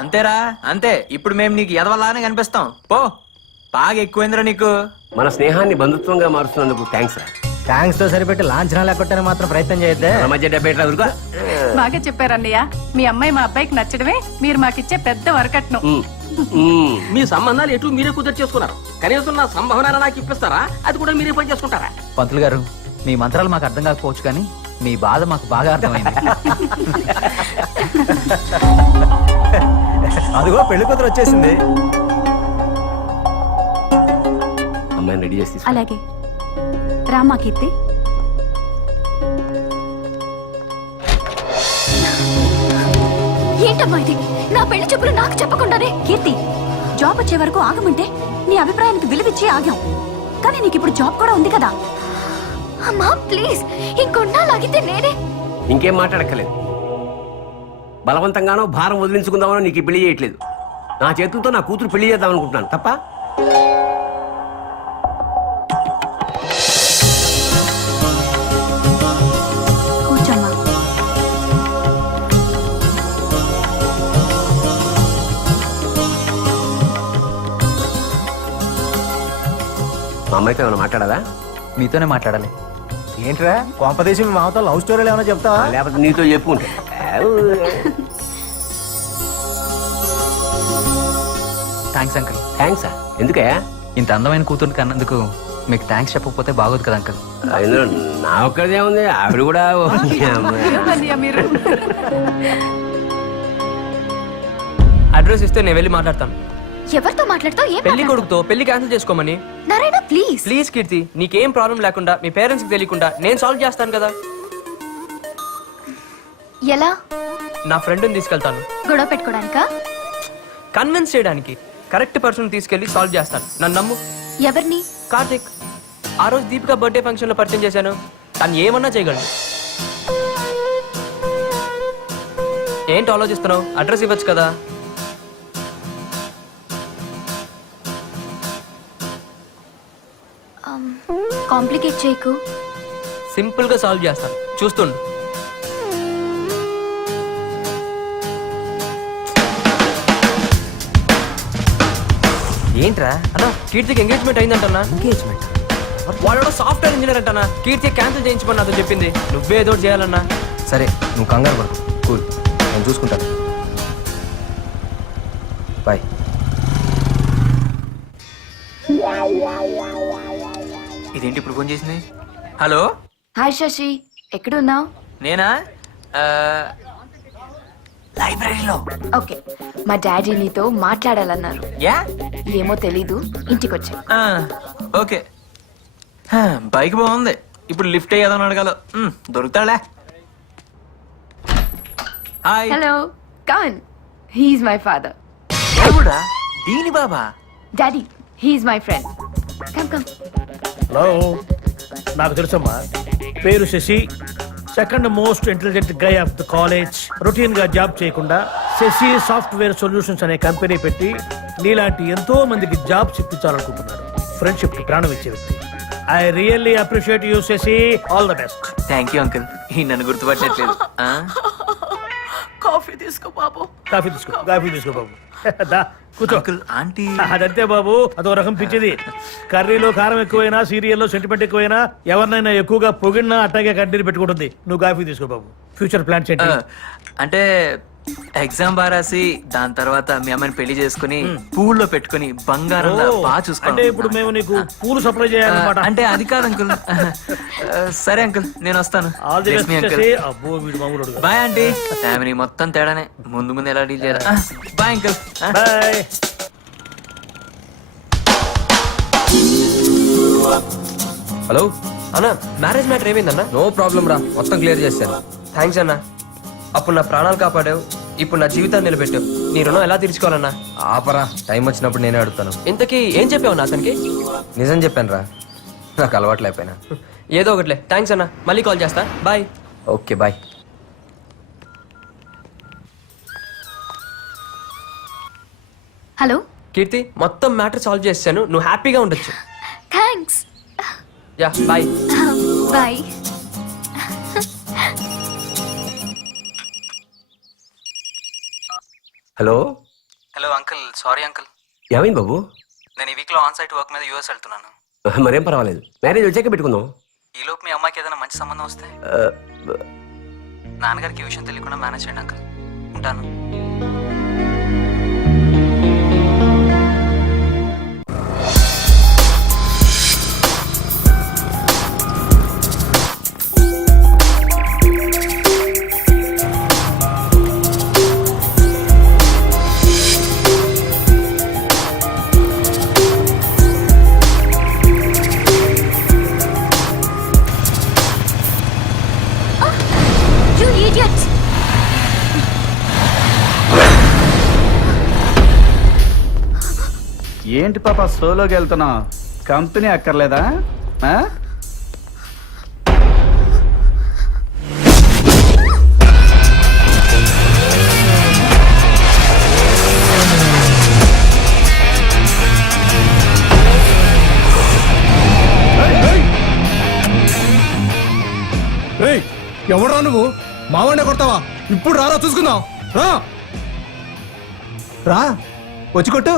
అంతేరా అంతే. ఇప్పుడు మేము నీకు ఎదవలానే కనిపిస్తాం. పో బాగా ఎక్కువైందిరా నీకు. మన స్నేహాన్ని బంధుత్వంగా మారుస్తున్నందుకు థ్యాంక్స్ రా. థ్యాంక్స్ తో సరిపెట్టి లాంఛనాలు ఎక్కడనే మాత్రం ప్రయత్నం చేయొద్దే. మన మధ్య 70 ఊరుగా. బాగా చెప్పారన్నయ్య. మీ అమ్మాయి మా అబ్బాయికి నచ్చడమే మీరు మాకిచ్చే పెద్ద వరకట్నం. మీ సంబంధాలు ఎటు మీరే కుదిరి చేసుకున్నారు. కనీసం నా సంభావన నాకు ఇప్పిస్తారా? అది కూడా మీరే పని చేసుకుంటారా? పంతులు గారు మీ మంత్రాలు మాకు అర్థం కాకపోవచ్చు కానీ మీ బాధ మాకు బాగా అర్థమైంది. అదిగో పెళ్లి కూతురు వచ్చేసింది. అమ్మాయిని రెడీ చేసి అలాగే రామా కీర్తి. ఏంటమ్మా ఇది? నా పెళ్లి చెప్పులు నాకు చెప్పకుండానే. కీర్తి జాబ్ వచ్చే వరకు ఆగమంటే నీ అభిప్రాయానికి విలువిచ్చి ఆగాం. కానీ నీకు ఇప్పుడు జాబ్ కూడా ఉంది కదా. అమ్మా ప్లీజ్, ఇంకొన్నాళ్ళాగితే నేనే. ఇంకేం మాట్లాడక్కలేదు. బలవంతంగానో భారం వదిలించుకుందామనో నీకు ఈ పెళ్లి చేయట్లేదు. నా చేతులతో నా కూతురు పెళ్లి చేద్దాం అనుకుంటున్నాను తప్ప. కూర్చోమ్మా. మా అమ్మాయితో ఏమైనా మాట్లాడాలా? మీతోనే మాట్లాడాలి. ఏంట్రా కోంపదేశం మీ మామతో లవ్ స్టోరీలు ఏమైనా చెప్తావా? లేకపోతే నీతో చెప్పుకుంటే. Thanks uncle. థ్యాంక్సా? ఎందుకే? ఇంత అందమైన కూతురు కన్నందుకు మీకు థ్యాంక్స్ చెప్పకపోతే బాగోదు కదా అంకుల్. ఇందులో నా ఒక్కదే ఉంది. ఆవిడ కూడా మీరు అడ్రస్ ఇస్తే నేను వెళ్ళి మాట్లాడతాను. ఎవరితో మాట్లాడుతావు? ఏం పెళ్లి కొడుకుతో పెళ్లి క్యాన్సిల్ చేసుకోమని. నారాయణ ప్లీజ్. ప్లీజ్ కీర్తి, నీకేం ప్రాబ్లం లేకుండా మీ పేరెంట్స్ కి తెలియకుండా నేను సాల్వ్ చేస్తాను కదా. ఎలా? నా ఫ్రెండ్ని తీసుకెళ్తాను. గొడవ పెట్టుకోవడానికా? కన్విన్స్ చేయడానికి. కరెక్ట్ పర్సన్ తీసుకెళ్లి సాల్వ్ చేస్తాను. నన్ను నమ్ము. ఎవరిని? కార్తిక్. ఆ రోజు దీపిక బర్త్డే ఫంక్షన్ లో పరిచయం చేశాను. తను ఏమన్నా చేయగలడు. ఏంటి ఆలోచిస్తున్నావు? అడ్రస్ ఇవ్వచ్చు కదా. కాంప్లికేట్ చేయకు. సింపుల్ గా సాల్వ్ చేస్తాను. చూస్తుండు. ఏంట్రా అన్నా? కీర్తికి ఎంగేజ్మెంట్ అయిందంటన్నా. ఎంగేజ్మెంట్? వాడు సాఫ్ట్వేర్ ఇంజనీర్ అంటన్నా. కీర్తి క్యాన్సిల్ చేయించమని నాతో చెప్పింది. నువ్వే ఏదో ఒకటి చేయాలన్నా. సరే నువ్వు కంగారు పడు. కూల్, నేను చూసుకుంటాను. బాయ్. ఇదేంటి ఇప్పుడు ఫోన్ చేసింది? హలో హాయ్ శశి, ఎక్కడున్నావు? నేనా? లైబ్రరీలో. ఓకే, మా డాడీ నీతో మాట్లాడాలన్నారు. యా ఏమో తెలీదు, ఇంటికొచ్చా. ఓకే. బైక్ బాగుంది. ఇప్పుడు లిఫ్ట్ అయ్యేదని అడగాల. దొరుకుతాడా? Hi. Hello, come on. He's my father. ఎవడా? దీని బాబా? Daddy, he's my friend. Come come. Hello, నాకు తెలుసమ్మా. పేరు Sashi, second most intelligent guy of the college. Routine గా జాబ్ చేయకుండా శశి సాఫ్ట్వేర్ సొల్యూషన్స్ అనే కంపెనీ పెట్టి నీలాంటి ఎంతో మందికి జాబ్స్ ఇప్పించాలనుకుంటున్నాడు. ఫ్రెండ్షిప్ కి ప్రాణం ఇచ్చే వ్యక్తి. I really appreciate you Sasi. All the best. Thank you uncle. ఈ నన్ను గుర్తుపట్టట్లేదు. కాఫీ తీసుకో బాబు. కాఫీ తీసుకో బాబు. దా కూర్చో. Uncle aunty. అదంతే బాబు, అదో రకం పిచ్చిది. కర్రీలో కారం ఎక్కువైనా, సీరియల్లో సెంటిమెంట్ ఎక్కువైనా, ఎవరినైనా ఎక్కువగా పొగిడినా అట్టాగే కంటిన్యూ పెట్టుకుంటుంది. నువ్వు కాఫీ తీసుకో బాబు. ఫ్యూచర్ ప్లాన్స్ ఏంటి? అంటే ఎగ్జామ్ బాగా రాసి దాని తర్వాత మీ అమ్మాయిని పెళ్లి చేసుకుని పూల్లో పెట్టుకుని బంగారంలో బాగా అంటే చూసుకోండి. ఇప్పుడు మేము నీకు పూలు సప్లై చేయాలన్నమాట. అంటే అది కాదు అంకుల్. సరే అంకుల్, నేను వస్తాను. All the best Sasi. అబ్బో వీడు మామూలుడు కాదు. Bye aunty. ఫ్యామిలీ మొత్తం తేడానే. ముందు ముందు ఎలా డీల్ చేయాలి. Bye uncle. బాయ్. హలో అన్న, మ్యారేజ్ మ్యాటర్ ఏమైందన్నా? నో ప్రాబ్లం రా, మొత్తం క్లియర్ చేశాను. థ్యాంక్స్ అన్నా. అప్పుడు నా ప్రాణాలు కాపాడావు, ఇప్పుడు నా జీవితాన్ని నిలబెట్టావు. నీ రుణం ఎలా తీర్చుకోవాలన్నా? ఆపరా, టైం వచ్చినప్పుడు నేనే అడుగుతాను. ఇంతకీ ఏం చెప్పావు నా అతనికి? నిజం చెప్పాను రా, నాకు అలవాట్లు అయిపోయినా. ఏదో ఒకట్లే. థ్యాంక్స్ అన్నా, మళ్ళీ కాల్ చేస్తా. Bye. Okay bye. Hello Keerthi, మొత్తం మ్యాటర్ సాల్వ్ చేశాను. నువ్వు హ్యాపీగా ఉండొచ్చు. Thanks. Yeah bye. Bye. Hello. Hello uncle, sorry uncle. ఏమైంది బాబు? నేను ఈ వీక్లో ఆన్ సైట్ వర్క్ మీద యూఎస్ వెళ్తున్నాను. మరేం పర్వాలేదు, మ్యారేజ్ వచ్చాక పెట్టుకుందాం. ఈలోపు మీ అమ్మాయికి ఏదైనా మంచి సంబంధం వస్తే నాన్నగారికి ఈ విషయం తెలియకుండా మేనేజ్ చేయండి అంకుల్. ఉంటాను. You idiots. ఏంటి పాప సోలోకి వెళ్తున్నావు? కంపెనీ అక్కర్లేదా? ఆ? ఎవడరా నువ్వు? మావాడినే కొడతావా? ఇప్పుడు రారా చూసుకుందాం. రా రా, వచ్చి కొట్టు.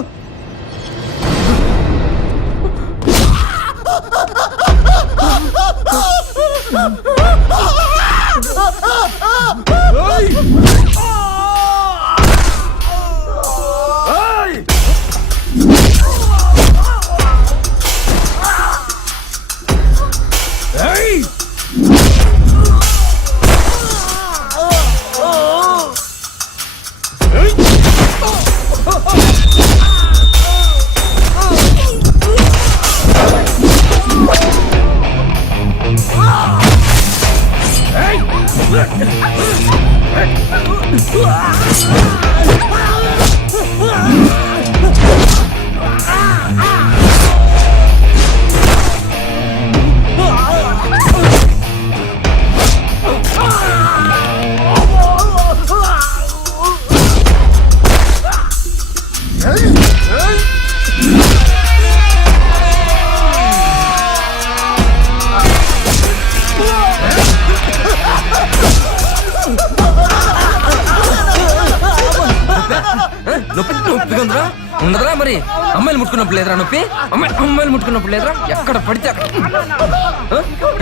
నొప్పిగా ఉండదురా? మరి అమ్మాయిలు ముట్టుకున్నప్పుడు లేదురా నొప్పి? అమ్మాయిలు ముట్టుకున్నప్పుడు లేదురా? ఎక్కడ పడితే అక్కడ.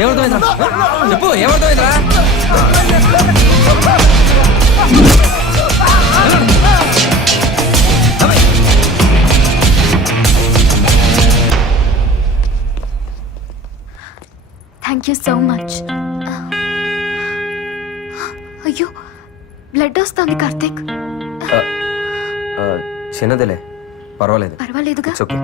ఏమర్థమైందిరా? చెప్పు, ఏమర్థమైందిరా? Thank you so much. అయ్యో, బ్లడ్ వస్తుంది కార్తీక్. చిన్నదిలే, పర్వాలేదు. పర్వాలేదుగా. It's okay.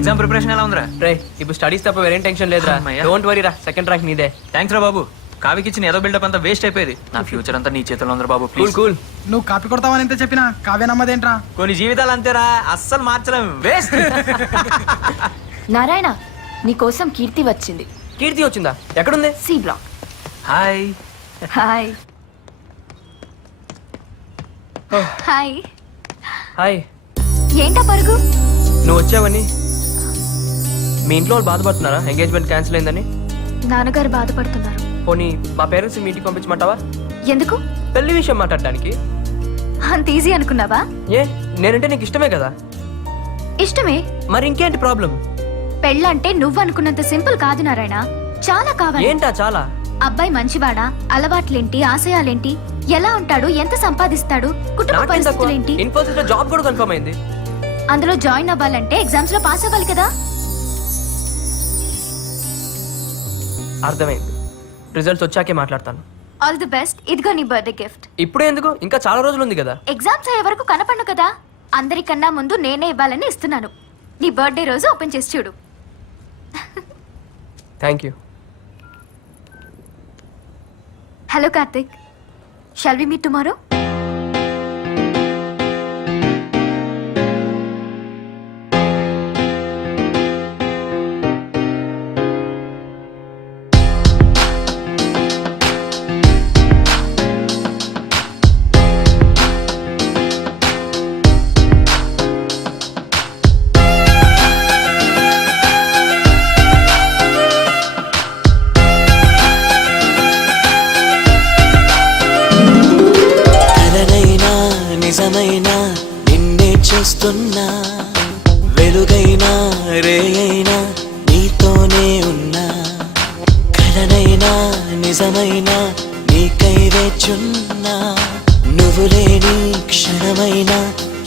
ఎగ్జామ్ ప్రిపరేషన్ ఎలా ఉందిరా? రే ఇప్పుడు స్టడీస్ తప్ప వేరేం టెన్షన్ లేదురా. అమ్మయ్య. డోంట్ వరీ రా, సెకండ్ ర్యాంక్ నీదే. థ్యాంక్స్ రా బాబు. కావికి ఇచ్చిన ఏదో బిల్డప్ అంతా వేస్ట్ అయిపోయేది. నా ఫ్యూచర్ అంతా నీ చేతిలో ఉందిరా బాబు. Cool please. కూల్. నువ్వు కాపీ కొడతావని ఎంత చెప్పినా కావ్య నమ్మదేంట్రా? కొన్ని జీవితాలు అంతేరా, అస్సలు మార్చలేం. వేస్ట్. నారాయణ నీకోసం కీర్తి వచ్చింది. కీర్తి వచ్చిందా? ఎక్కడుంది? C block. Hi. Hi. Hi. Hi. ఏంటా పరుగు? నువ్వు వచ్చావని మీ ఇంట్లో వాళ్ళు బాధపడుతున్నారా ఎంగేజ్మెంట్ క్యాన్సిల్ అయిందని? నాన్నగారు బాధపడుతున్నారు. పోనీ మా పేరెంట్స్ మీటింగ్ పంపించమంటావా? ఎందుకు? పెళ్లి విషయం మాట్లాడడానికి. అంత ఈజీ అనుకున్నావా? ఏ నేనంటే నీకు ఇష్టమే కదా. ఇష్టమే. మరి ఇంకేంటి ప్రాబ్లం? పెళ్ళంటే నువ్వు అనుకున్నంత సింపుల్ కాదు నారాయణ. చాలా కావాలి. ఏంటా చాలా? అబ్బాయి మంచివాడా, అలవాట్లేంటి, ఆశయాలేంటి, ఎలా ఉంటాడు, ఎంత సంపాదిస్తాడు, కుటుంబ పరిస్థితులేంటి, ఇన్ఫోసిస్ లో జాబ్ కూడా కన్ఫర్మ్ అయింది. అందులో జాయిన్ అవ్వాలంటే ఎగ్జామ్స్ లో పాస్ అవ్వాలి కదా. అర్థమైంది. రిజల్ట్స్ వచ్చాకే మాట్లాడతాను. All the best. ఇదిగో నీ బర్త్డే గిఫ్ట్. ఇప్పుడే ఎందుకు? ఇంకా చాలా రోజులు ఉంది కదా. ఎగ్జామ్స్ అయ్యే వరకు కనపడను కదా. అందరికన్నా ముందు నేనే ఇవ్వాలని ఇస్తున్నాను. నీ బర్త్డే రోజు ఓపెన్ చేసి చూడు. Thank you. Hello Karthik, shall we meet tomorrow? కలనైనా నిజమైనా నిన్నే చూస్తున్నా, వెలుగైనా రేయైనా నీతోనే ఉన్నా. కలనైనా నిజమైనా నీకై వేచున్నా, నువ్వు లేని క్షణమైనా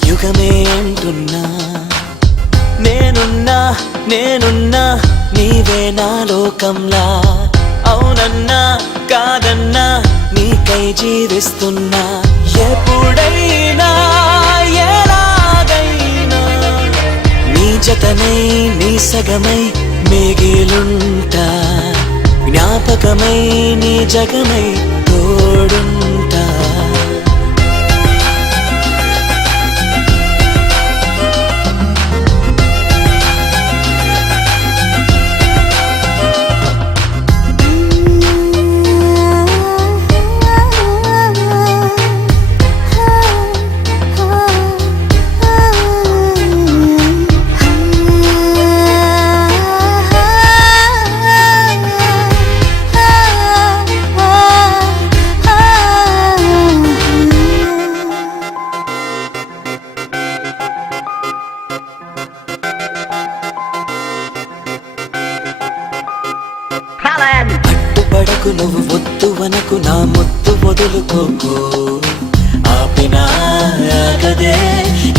యుగమే అంటున్నా. నేనున్నా నేనున్నా నీవే నా లోకంలా, అవునన్నా కాదన్నా నీకై జీవిస్తున్నా. ఎప్పుడైనా ఎలాగైనా నీ జతనై నీ సగమై మిగిలుంటా, జ్ఞాపకమై నీ జగమై తోడుంటా. అడ్డుపడకు నువ్వు వద్దు వనకు, నా ముద్దు వదులుకోకు. ఆపినా ఆగదే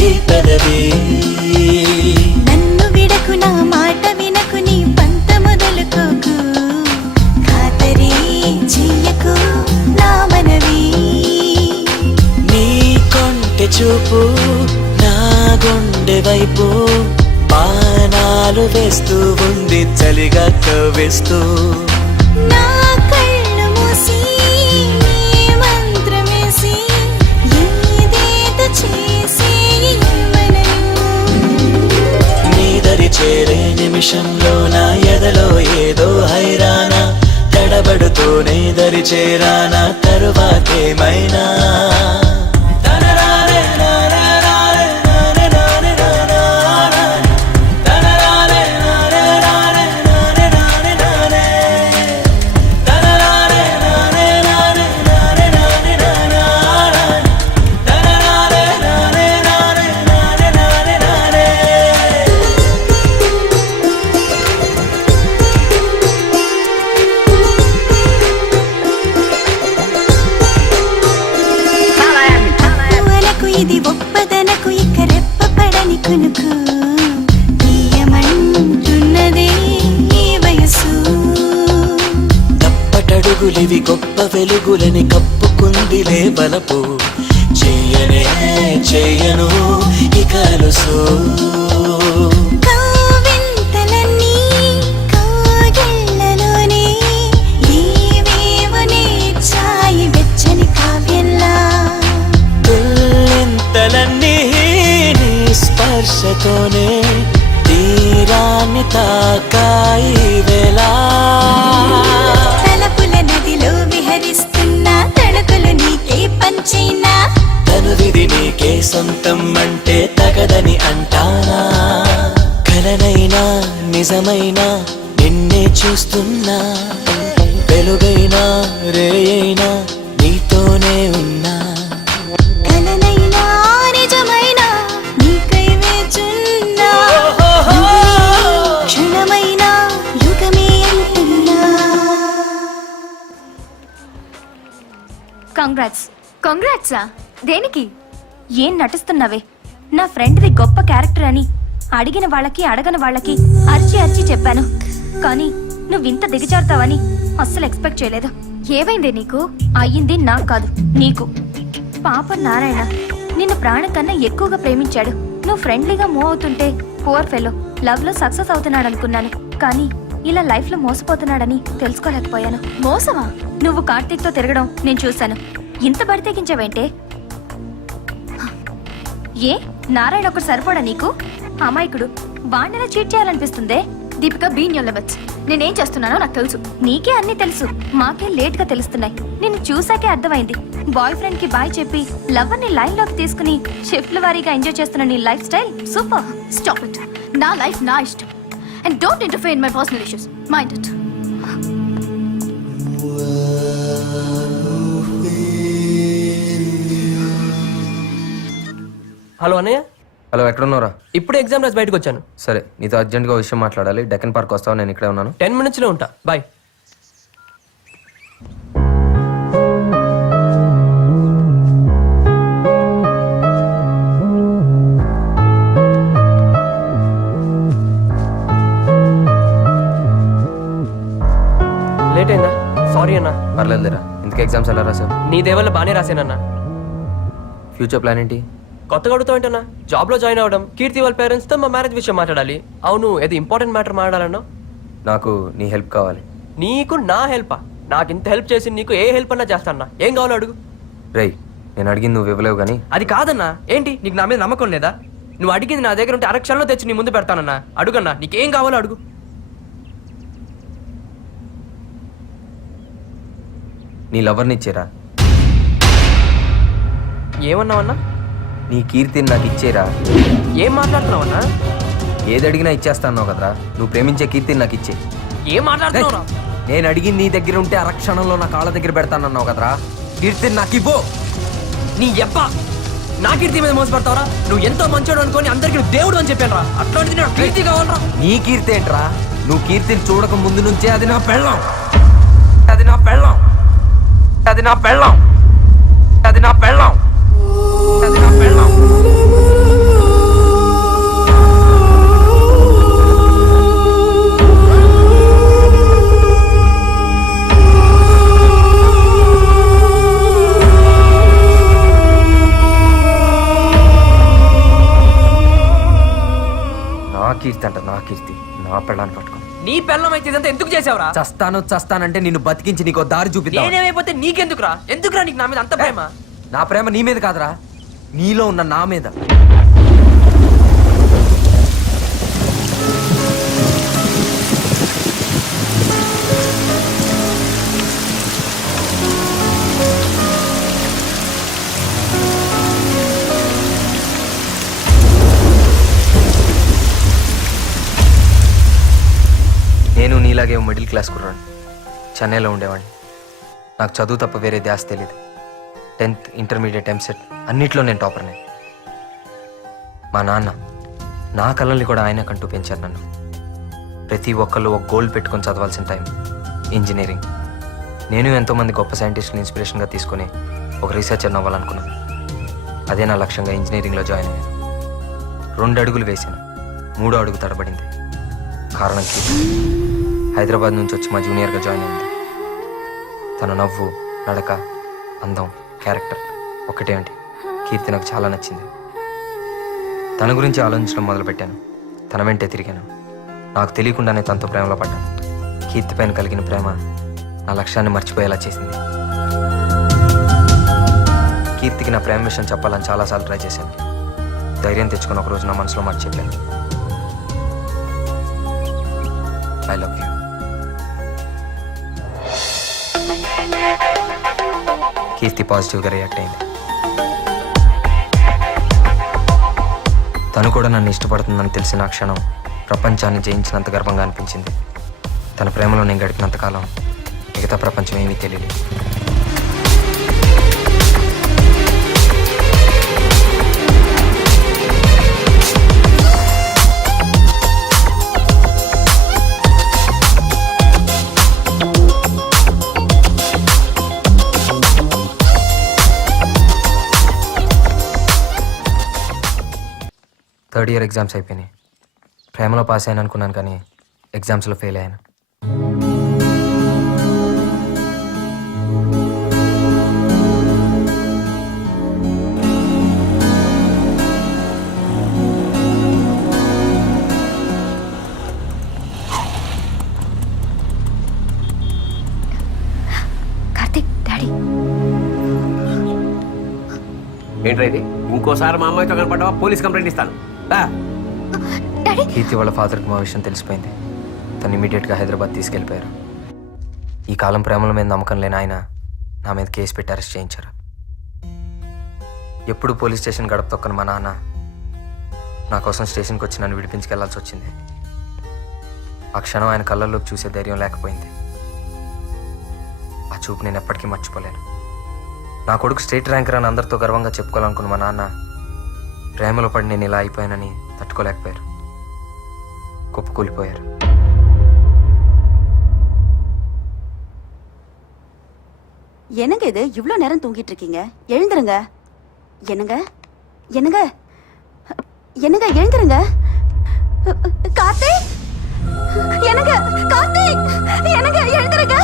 ఈ పెదవి. నన్ను విడకు, నా మాట వినకు, నీ పంత మొదలుకోకు. ఖాతరి చెయ్యకు నా మనవి. నీ కొంటె చూపు నా గుండె వైపు బాణాలు వేస్తూ ఉంది, చలిగా కవ్విస్తూ. నా కళ్ళు మూసి నీ మంత్రమేసి ఏదేదో చేసి నీ దరి చేరే నిమిషంలో నా ఎదలో ఏదో హైరానా, తడబడుతూనే దరి చేరానా తరువాతేమైనా. చినుకులివి గొప్ప వెలుగులని కప్పుకుందిలే బలపు చెయ్యనే చెయ్యను ఇక అలుసు కవింతలన్నీ కాగిళ్ళలోనే నీవేవనే ఛాయి వెచ్చని కావ్యంలా తుల్లింతలన్నీ నీ స్పర్శతోనే తీరాన్ని తాకాయి వేళ తలపుల నదిలో విహరిస్తున్నా తడుకులు నీకే పంచైనా తనువిది నీకే సొంతం అంటే తగదని అంటానా కలనైనా నిజమైనా నిన్నే చూస్తున్నా వెలుగైనా రేయైనా నీతోనే ఉన్నా కలనైనా నిజమైనా నీకై వేచున్నా క్షణమైనా యుగమే అంటున్నా కంగ్రాట్స్ కంగ్రాట్సా దేనికి? ఏం నటిస్తున్నావే? నా ఫ్రెండ్ది గొప్ప క్యారెక్టర్ అని అడిగిన వాళ్ళకి అడగని వాళ్ళకి అరిచి అరిచి చెప్పాను, కానీ నువ్వింత దిగజారుతావని అస్సలు ఎక్స్పెక్ట్ చేయలేదు. ఏమైందే నీకు? అయ్యింది నాకు కాదు, నీకు. పాప నారాయణ నిన్ను ప్రాణం కన్నా ఎక్కువగా ప్రేమించాడు. నువ్వు ఫ్రెండ్లీగా మూవ్ అవుతుంటే పువర్ ఫెలో లవ్ లో సక్సెస్ అవుతున్నాడు అనుకున్నాను, కానీ ఇలా లైఫ్ లో మోసపోతున్నాడని తెలుసుకోలేకపోయాను. మోసమా? నువ్వు కార్తీక్ తో తిరగడం నేను చూశాను. ఇంత బడితెగించావేంటే? ఏ నారాయణ ఒకటి సరిపోడా నీకు? అమాయకుడు, వాణ్ణిలా చీట్ చేయాలనిపిస్తుందే. Deepika be in your limits. నేనేం చేస్తున్నానో నాకు తెలుసు. నీకే అన్ని తెలుసు, మాకే లేట్ గా తెలుస్తున్నాయి. నిన్ను చూసాకే అర్థమైంది. బాయ్ ఫ్రెండ్ కి బాయ్ చెప్పి లవర్ ని లైన్ లోకి తీసుకుని షిఫ్ట్ల వారీగా ఎంజాయ్ చేస్తున్న నీ life style super. Stop it. నా లైఫ్ నా ఇష్టం. And don't interfere in my personal issues. Mind it. Hello అన్నయ్య, హలో, ఎక్కడున్నారా? ఇప్పుడే ఎగ్జామ్ రాసి బయటకు వచ్చాను. సరే, నీతో అర్జెంట్గా విషయం మాట్లాడాలి. డెక్కన్ పార్క్ వస్తావా? నేను ఇక్కడే ఉన్నాను. 10 minutes లో ఉంటా. బాయ్. లేట్ అయిందా? సారీ అన్నా. పర్లేదులేరా. ఇంతకీ ఎగ్జామ్స్ ఎలా రాసావు? నీ దేవల్ల బాగానే రాశానన్నా. ఫ్యూచర్ ప్లాన్ ఏంటి? కొత్తగా అడుగుతావు ఏంటన్నా? జాబ్ లో జాయిన్ అవ్వడం, కీర్తి వాళ్ళ పేరెంట్స్ తో మా మ్యారేజ్ విషయం మాట్లాడాలి. అవును, ఏది ఇంపార్టెంట్ మ్యాటర్ మాట్లాడాలన్నా? నాకు నీ హెల్ప్ కావాలి. నీకు నా హెల్పా? నాకు ఇంత హెల్ప్ చేసి నీకు ఏ హెల్ప్ అన్నా చేస్తానా? ఏం కావాలో అడుగు. రేయ్, నేను అడిగింది నువ్వు ఇవ్వలేవు కానీ. అది కాదన్నా. ఏంటి, నీకు నా మీద నమ్మకం లేదా? నువ్వు అడిగింది నా దగ్గర ఉంటే అరక్షణలో తెచ్చి నీ ముందు పెడతానన్నా. అడుగన్నా, నీకేం కావాలో అడుగు. నీ లవర్ని ఇచ్చేరా. ఏమన్నావన్నా? నీ కీర్తిని నాకు ఇచ్చేరా. ఏం మాట్లాడుతున్నావన్నా? ఏది అడిగినా ఇచ్చేస్తా అన్నావు కదరా. నువ్వు ప్రేమించే కీర్తిని నాకు ఇచ్చే. ఏం మాట్లాడుతున్నావురా? నేను అడిగింది నీ దగ్గర ఉంటే అరక్షణంలో నా కాళ్ళ దగ్గర పెడతానన్నావు కదరా. కీర్తిని నాకు ఇవ్వు. నీ ఎప్ప నా కీర్తి మీద మోసపడతావరా? నువ్వు ఎంతో మంచోడు అనుకొని అందరికి దేవుడు అని చెప్పాను రా. అట్లాంటిది నాకు కీర్తి కావాలరా. నీ కీర్తి ఏంట్రా? నువ్వు కీర్తిని చూడక ముందు నుంచే అది నా పెళ్ళం. అది నా పెళ్ళం. అది నా పెళ్ళం. అది నా పెళ్ళం. అది నా పెళ్ళం. నా కీర్తి అంట, నా కీర్తి. నా పెళ్ళాన్ని పట్టుకో. నీ పెళ్ళం అయితే ఇదంతా ఎందుకు చేసావురా? చస్తానంటే నిన్ను బతికించి నీకు దారి చూపిద్దాం. నేనేమైపోతే నీకెందుకురా? ఎందుకురా నీకు నా మీద అంత ప్రేమ? నా ప్రేమ నీ మీద కాదురా, నీలో ఉన్న నా మీద. నేను నీలాగే మిడిల్ క్లాస్ కుర్రాడు. చెన్నైలో ఉండేవాడిని. నాకు చదువు తప్ప వేరే ధ్యాస తెలియదు. 10th, ఇంటర్మీడియట్, ఎంసెట్ అన్నిట్లో నేను టాపర్నే. మా నాన్న నా కళల్ని కూడా ఆయన కంటూ పెంచారు నన్ను. ప్రతి ఒక్కళ్ళు ఒక గోల్ పెట్టుకొని చదవాల్సిన టైం ఇంజనీరింగ్. నేను ఎంతోమంది గొప్ప సైంటిస్టులు ఇన్స్పిరేషన్గా తీసుకొని ఒక రీసెర్చర్ అవ్వాలనుకున్నాను. అదే నా లక్ష్యంగా ఇంజనీరింగ్లో జాయిన్ అయ్యాను. 2 అడుగులు వేసాను, 3వ అడుగు తడబడింది. కారణం కీర్తి హైదరాబాద్ నుంచి వచ్చి మా జూనియర్గా జాయిన్ అయింది. తన నవ్వు, నడక, అందం, క్యారెక్టర్ ఒక్కటేంటి కీర్తి నాకు చాలా నచ్చింది. తన గురించి ఆలోచించడం మొదలుపెట్టాను. తన వెంటే తిరిగాను. నాకు తెలియకుండానే తనతో ప్రేమలో పడ్డాను. కీర్తి పైన కలిగిన ప్రేమ నా లక్ష్యాన్ని మర్చిపోయేలా చేసింది. కీర్తికి నా ప్రేమ విషయం చెప్పాలని చాలాసార్లు ట్రై చేశాను. ధైర్యం తెచ్చుకుని ఒక రోజు నా మనసులో మాట చెప్పాను. I love you. కీర్తి పాజిటివ్గా రియాక్ట్ అయింది. తను కూడా నన్ను ఇష్టపడుతుందని తెలిసిన ఆ క్షణం ప్రపంచాన్ని జయించినంత గర్వంగా అనిపించింది. తన ప్రేమలో నేను గడిపినంత కాలం మిగతా ప్రపంచం ఏమీ తెలియదు. థర్డ్ ఇయర్ ఎగ్జామ్స్ అయిపోయినాయి. ప్రేమలో పాస్ అయ్యాను అనుకున్నాను, కానీ ఎగ్జామ్స్లో ఫెయిల్ అయ్యాను. కార్తీక్, డాడీ. ఏంట్రా ఇది? ఇంకోసారి మా అమ్మాయితో కనపడ్డావా పోలీస్ కంప్లైంట్ ఇస్తాను. డాడీ, కీర్తి వాళ్ళ ఫాదర్కి మా విషయం తెలిసిపోయింది. తను ఇమీడియట్గా హైదరాబాద్ తీసుకెళ్ళిపోయారు. ఈ కాలం ప్రేమల మీద నమ్మకం లేని ఆయన నా మీద కేసు పెట్టి అరెస్ట్ చేయించారు. ఎప్పుడు పోలీస్ స్టేషన్ గడప తొక్కని మా నాన్న నా కోసం స్టేషన్కి వచ్చి నన్ను విడిపించుకెళ్లాల్సి వచ్చింది. ఆ క్షణం ఆయన కళ్ళల్లోకి చూసే ధైర్యం లేకపోయింది. ఆ చూపు నేను ఎప్పటికీ మర్చిపోలేను. నా కొడుకు స్టేట్ ర్యాంకర్ అని అందరితో గర్వంగా చెప్పుకోవాలనుకున్న మా నాన్న ప్రేమలో పడి నేను ఇలా అయిపోయానని తట్టుకోలేకపోయారు. కుప్పకూలిపోయారు. என்னங்க இது இவ்வளோ நேரம் தூங்கிட்டு இருக்கீங்க? எழுந்துருங்க. என்னங்க என்னங்க என்னங்க எழுந்துருங்க. கார்த்திக், என்னங்க கார்த்திக், என்னங்க எழுந்துருங்க.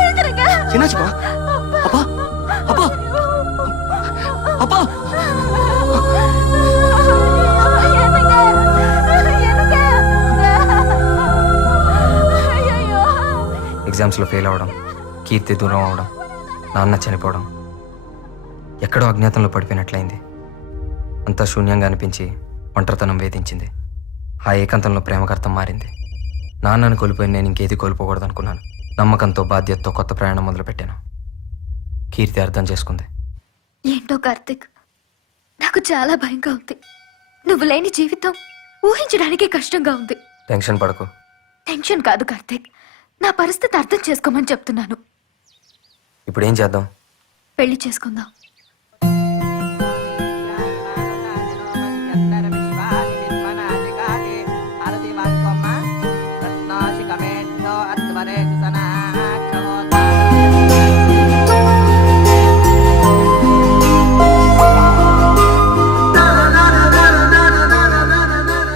எழுந்துருங்க. என்னாச்சுப்பா? அப்பா அப்பா அப்பா ఎగ్జామ్స్లో ఫెయిల్ అవ్వడం, కీర్తి దూరం అవడం, నాన్న చనిపోవడం, ఎక్కడో అజ్ఞాతంలో పడిపోయినట్లయింది. అంతా శూన్యంగా అనిపించి ఒంటరితనం వేధించింది. ఆ ఏకాంతంలో ప్రేమకర్థం మారింది. నాన్నను కోల్పోయి నేను ఇంకేది కోల్పోకూడదు అనుకున్నాను. నమ్మకంతో, బాధ్యతతో కొత్త ప్రయాణం మొదలుపెట్టాను. కీర్తి అర్థం చేసుకుంది. ఏంటో కార్తీక్, నాకు చాలా భయంగా ఉంది. నువ్వు లేని జీవితం ఊహించడానికే కష్టంగా ఉంది. టెన్షన్ పడకు. టెన్షన్ కాదు కార్తీక్, నా పరిస్థితి అర్థం చేసుకోమని చెప్తున్నాను. ఇప్పుడు ఏం చేద్దాం? పెళ్లి చేసుకుందాం.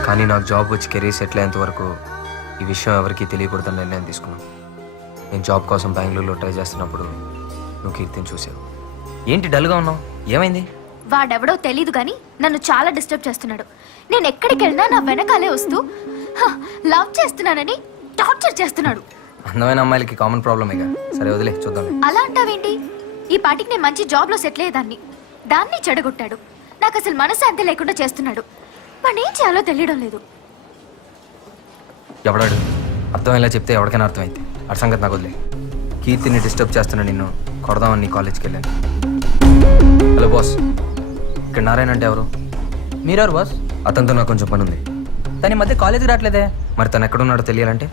కానీ నాకు జాబ్ వచ్చి కెరీర్ సెటిల్ అయ్యేంత వరకు ఈ విషయం ఎవరికీ తెలియకూడదని నిర్ణయం తీసుకున్నాను. నేను జాబ్ కోసం బెంగళూరులో ట్రై చేస్తున్నప్పుడు నువ్వు కీర్తిని చూసావు. ఏంటి డల్గా ఉన్నావు? ఏమైంది? వాడెవడో తెలీదు కానీ నన్ను చాలా డిస్టర్బ్ చేస్తున్నాడు. నేను ఎక్కడికి వెళ్ళినా నా వెనకాలే వస్తూ లవ్ చేస్తున్నానని టార్చర్ చేస్తున్నాడు. అందమైన అమ్మాయిలకి కామన్ ప్రాబ్లమేగా. సరే వదిలే, చూద్దాం. అలా అంటావేంటి? ఈ పాటికి నేను మంచి జాబ్లో సెటిల్ అయ్యేదాన్ని. దాన్ని చెడగొట్టాడు. నాకు అసలు మనశ్శాంతి లేకుండా చేస్తున్నాడు. వాడు ఏం చేయాలో తెలియడం లేదు. ఎవడాడు? అర్థమయ్యేలా చెప్తే ఎవరికైనా అర్థమైంది. ఆ సంగతి నాకు వదిలే. కీర్తిని డిస్టర్బ్ చేస్తున్నా నిన్ను కొడదామని నీ కాలేజ్కి వెళ్ళాను. హలో బాస్, ఇక్కడ నారాయణ అంటే ఎవరు? మీరెవరు బాస్? అతనితో నాకు కొంచెం పని ఉంది. తన మధ్య కాలేజీకి రావట్లేదే. మరి తను ఎక్కడున్నాడో తెలియాలంటే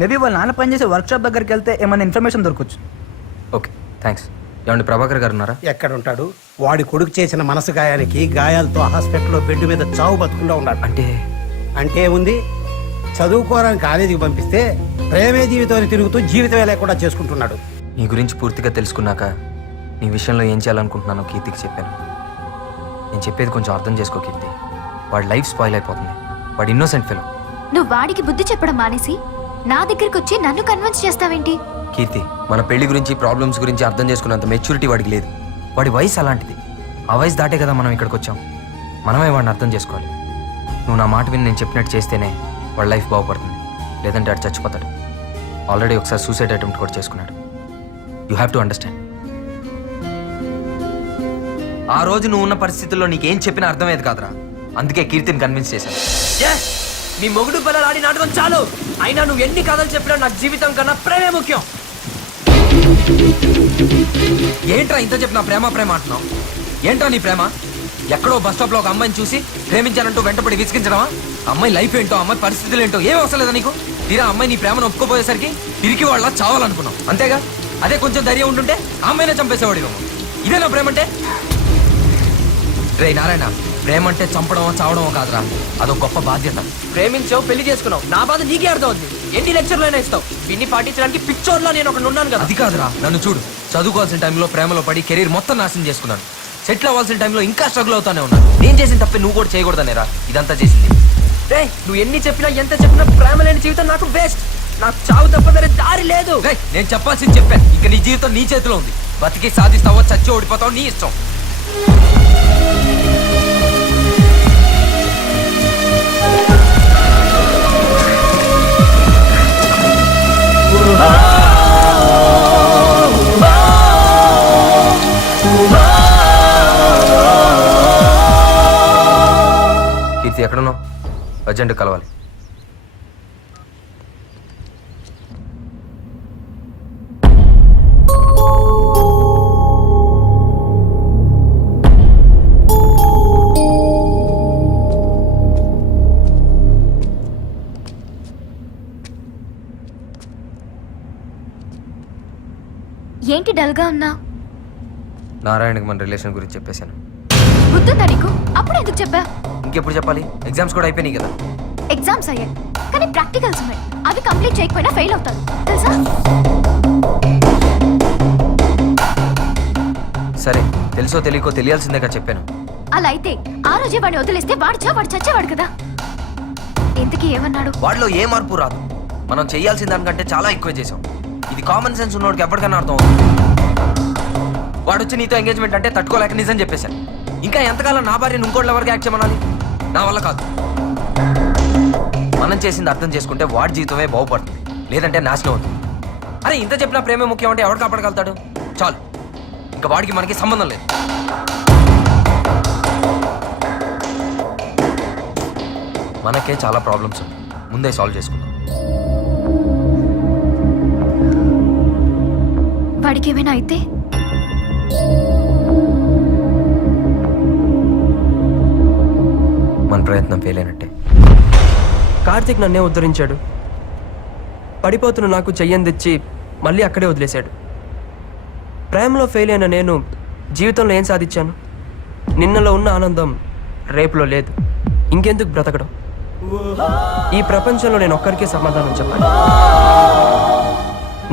మేబీ వాళ్ళ నాన్న పనిచేసే వర్క్ షాప్ దగ్గరికి వెళ్తే ఏమైనా ఇన్ఫర్మేషన్ దొరకచ్చు. Okay, thanks. ఏమండి ప్రభాకర్ గారు ఉన్నారా? ఎక్కడుంటాడు? వాడి కొడుకు చేసిన మనసు గాయానికి గాయాలతో హాస్పిటల్లో బెడ్ మీద చావు బతుకుండా ఉన్నాడు. అంటే ఉంది, చదువుకోవడానికి కాలేజీకి పంపిస్తే ప్రేమే జీవితాన్ని తిరుగుతూ జీవితమే లేకుండా చేసుకుంటున్నాడు. నీ గురించి పూర్తిగా తెలుసుకున్నాక నీ విషయంలో ఏం చేయాలనుకుంటున్నానో కీర్తికి చెప్పాను. నేను చెప్పేది కొంచెం అర్థం చేసుకో కీర్తి. వాడి లైఫ్ స్పాయిల్ అయిపోతుంది. వాడు ఇన్నోసెంట్ ఫెలో. నువ్వు వాడికి బుద్ధి చెప్పడం మానేసి నా దగ్గరికి వచ్చి నన్ను కన్విన్స్ చేస్తావేంటి? కీర్తి, మన పెళ్లి గురించి ప్రాబ్లమ్స్ గురించి అర్థం చేసుకున్నంత మెచ్యూరిటీ వాడికి లేదు. వాడి వయసు అలాంటిది. ఆ వయసు దాటే కదా మనం ఇక్కడికి వచ్చాం. మనమే వాడిని అర్థం చేసుకోవాలి. నువ్వు నా మాట విని నేను చెప్పినట్టు చేస్తేనే వాడి లైఫ్ బాగుపడుతుంది. లేదంటే వాడు చచ్చిపోతాడు. ఆల్రెడీ ఒకసారి సూసైడ్ అటెంప్ట్ కూడా చేసుకున్నాడు. You have to understand. ఆ రోజు నువ్వు ఉన్న పరిస్థితుల్లో నీకేం చెప్పినా అర్థమయ్యేది కాదురా. అందుకే కీర్తిని కన్విన్స్ చేశాను. మీ మొగుడు పిల్లలు ఆడి నాటకం చాలు. అయినా నువ్వు ఎన్ని కథలు చెప్పినా నాకు జీవితం కన్నా ప్రేమే ముఖ్యం. ఏంట్రా ఇంత చెప్పినా ప్రేమ ప్రేమ అంటున్నావు? ఏంట్రా నీ ప్రేమ? ఎక్కడో బస్ స్టాప్ లో ఒక అమ్మాయిని చూసి ప్రేమించానంటూ వెంటపడి విసిగించడమా? అమ్మాయి లైఫ్ ఏంటో, అమ్మాయి పరిస్థితులు ఏంటో ఏం అవసరం లేదా నీకు? తీరా అమ్మాయి నీ ప్రేమను ఒప్పుకోపోయేసరికి పిరికి వాళ్ళ చావాలనుకున్నావు అంతేగా? అదే కొంచెం ధైర్యం ఉంటుంటే ఆ అమ్మాయినే చంపేసేవాడి నువ్వు. ఇదేనా ప్రేమ అంటే? రే నారాయణ, ప్రేమ అంటే చంపడమో చావడమో కాదురా, అదొక గొప్ప బాధ్యత. ప్రేమించావు, పెళ్లి చేసుకున్నావు, నా బాధ నీకే అర్థం అవుతుంది. ఎన్ని లెక్చర్లైనా ఇస్తావు, దీన్ని పాటించడానికి పిక్చర్లో నేను ఒకటి ఉన్నాను కదా. అది కాదురా, నన్ను చూడు. చదువుకోవాల్సిన టైంలో ప్రేమలో పడి కెరీర్ మొత్తం నాశనం చేసుకున్నాను. సెటిల్ అవ్వాల్సిన టైంలో ఇంకా స్ట్రగుల్ అవుతానే ఉన్నాను. నేను చేసిన తప్పే నువ్వు కూడా చేయకూడదనేరా ఇదంతా చేసింది. రే నువ్వు ఎన్ని చెప్పినా ఎంత చెప్పినా ప్రేమ లేని జీవితం నాకు వేస్ట్. నాకు చావు తప్ప వేరే దారి లేదు. నేను చెప్పాల్సింది చెప్పాను. ఇంకా నీ జీవితం నీ చేతిలో ఉంది. బతికి సాధిస్తావో చచ్చి ఓడిపోతావో నీ ఇష్టం. కీర్తి ఎక్కడున్నావు? అర్జెంట్ కలవాలి. ఏంటి డల్గా ఉన్నా? నారాయణకి మన రిలేషన్ గురించి చెప్పేశాను. గుర్తుందా నీకు? అప్పుడు ఎందుకు చెప్పా? ఇంకెప్పుడు చెప్పాలి? ఎగ్జామ్స్ కూడా అయిపోయినాయి కదా. ఎగ్జామ్స్ అయ్యాయి కానీ ప్రాక్టికల్స్ ఉన్నాయి. అవి కంప్లీట్ చేయకపోయినా ఫెయిల్ అవుతాను తెలుసా? సరే, తెలుసో తెలియకో తెలియాల్సిందేగా చెప్పాను. అలా అయితే ఆ రోజే వాడిని వదిలేస్తే వాడు చచ్చేవాడు కదా. ఇంతకీ ఏమన్నాడు? వాడిలో ఏ మార్పు రాదు. మనం చేయాల్సిన దానికంటే చాలా ఎక్కువ చేసాం. ఇది కామన్ సెన్స్ ఉన్నోడికి ఎప్పటికైనా అర్థం అవుతుంది. వాడు వచ్చి నీతో ఎంగేజ్మెంట్ అంటే తట్టుకోలేక నిజం చెప్పేశాను. ఇంకా ఎంతకాలం నా భార్యను ఇంకోళ్ళ వరకు యాక్ట్ చేయమనాలి? నా వల్ల కాదు. మనం చేసింది అర్థం చేసుకుంటే వాడి జీవితమే బాగుపడుతుంది, లేదంటే నాశనం అవుతుంది. అరే ఇంత చెప్పినా ప్రేమే ముఖ్యం అంటే ఎవరు కాపాడగలుగుతాడు? చాలు, ఇంకా వాడికి మనకి సంబంధం లేదు. మనకే చాలా ప్రాబ్లమ్స్ ఉన్నాయి, ముందే సాల్వ్ చేసుకుందాం. వాడికి ఏమైనా అయితే మన ప్రయత్నం ఫెయిల్ అయినట్టే. కార్తీక్ నన్నే ఉద్ధరించాడు. పడిపోతున్న నాకు చెయ్యని తెచ్చి మళ్ళీ అక్కడే వదిలేశాడు. ప్రేమలో ఫెయిల్ అయిన నేను జీవితంలో ఏం సాధించాను? నిన్నలో ఉన్న ఆనందం రేపులో లేదు. ఇంకెందుకు బ్రతకడం? ఈ ప్రపంచంలో నేను ఒక్కరికే సమాధానం చెప్పాలి.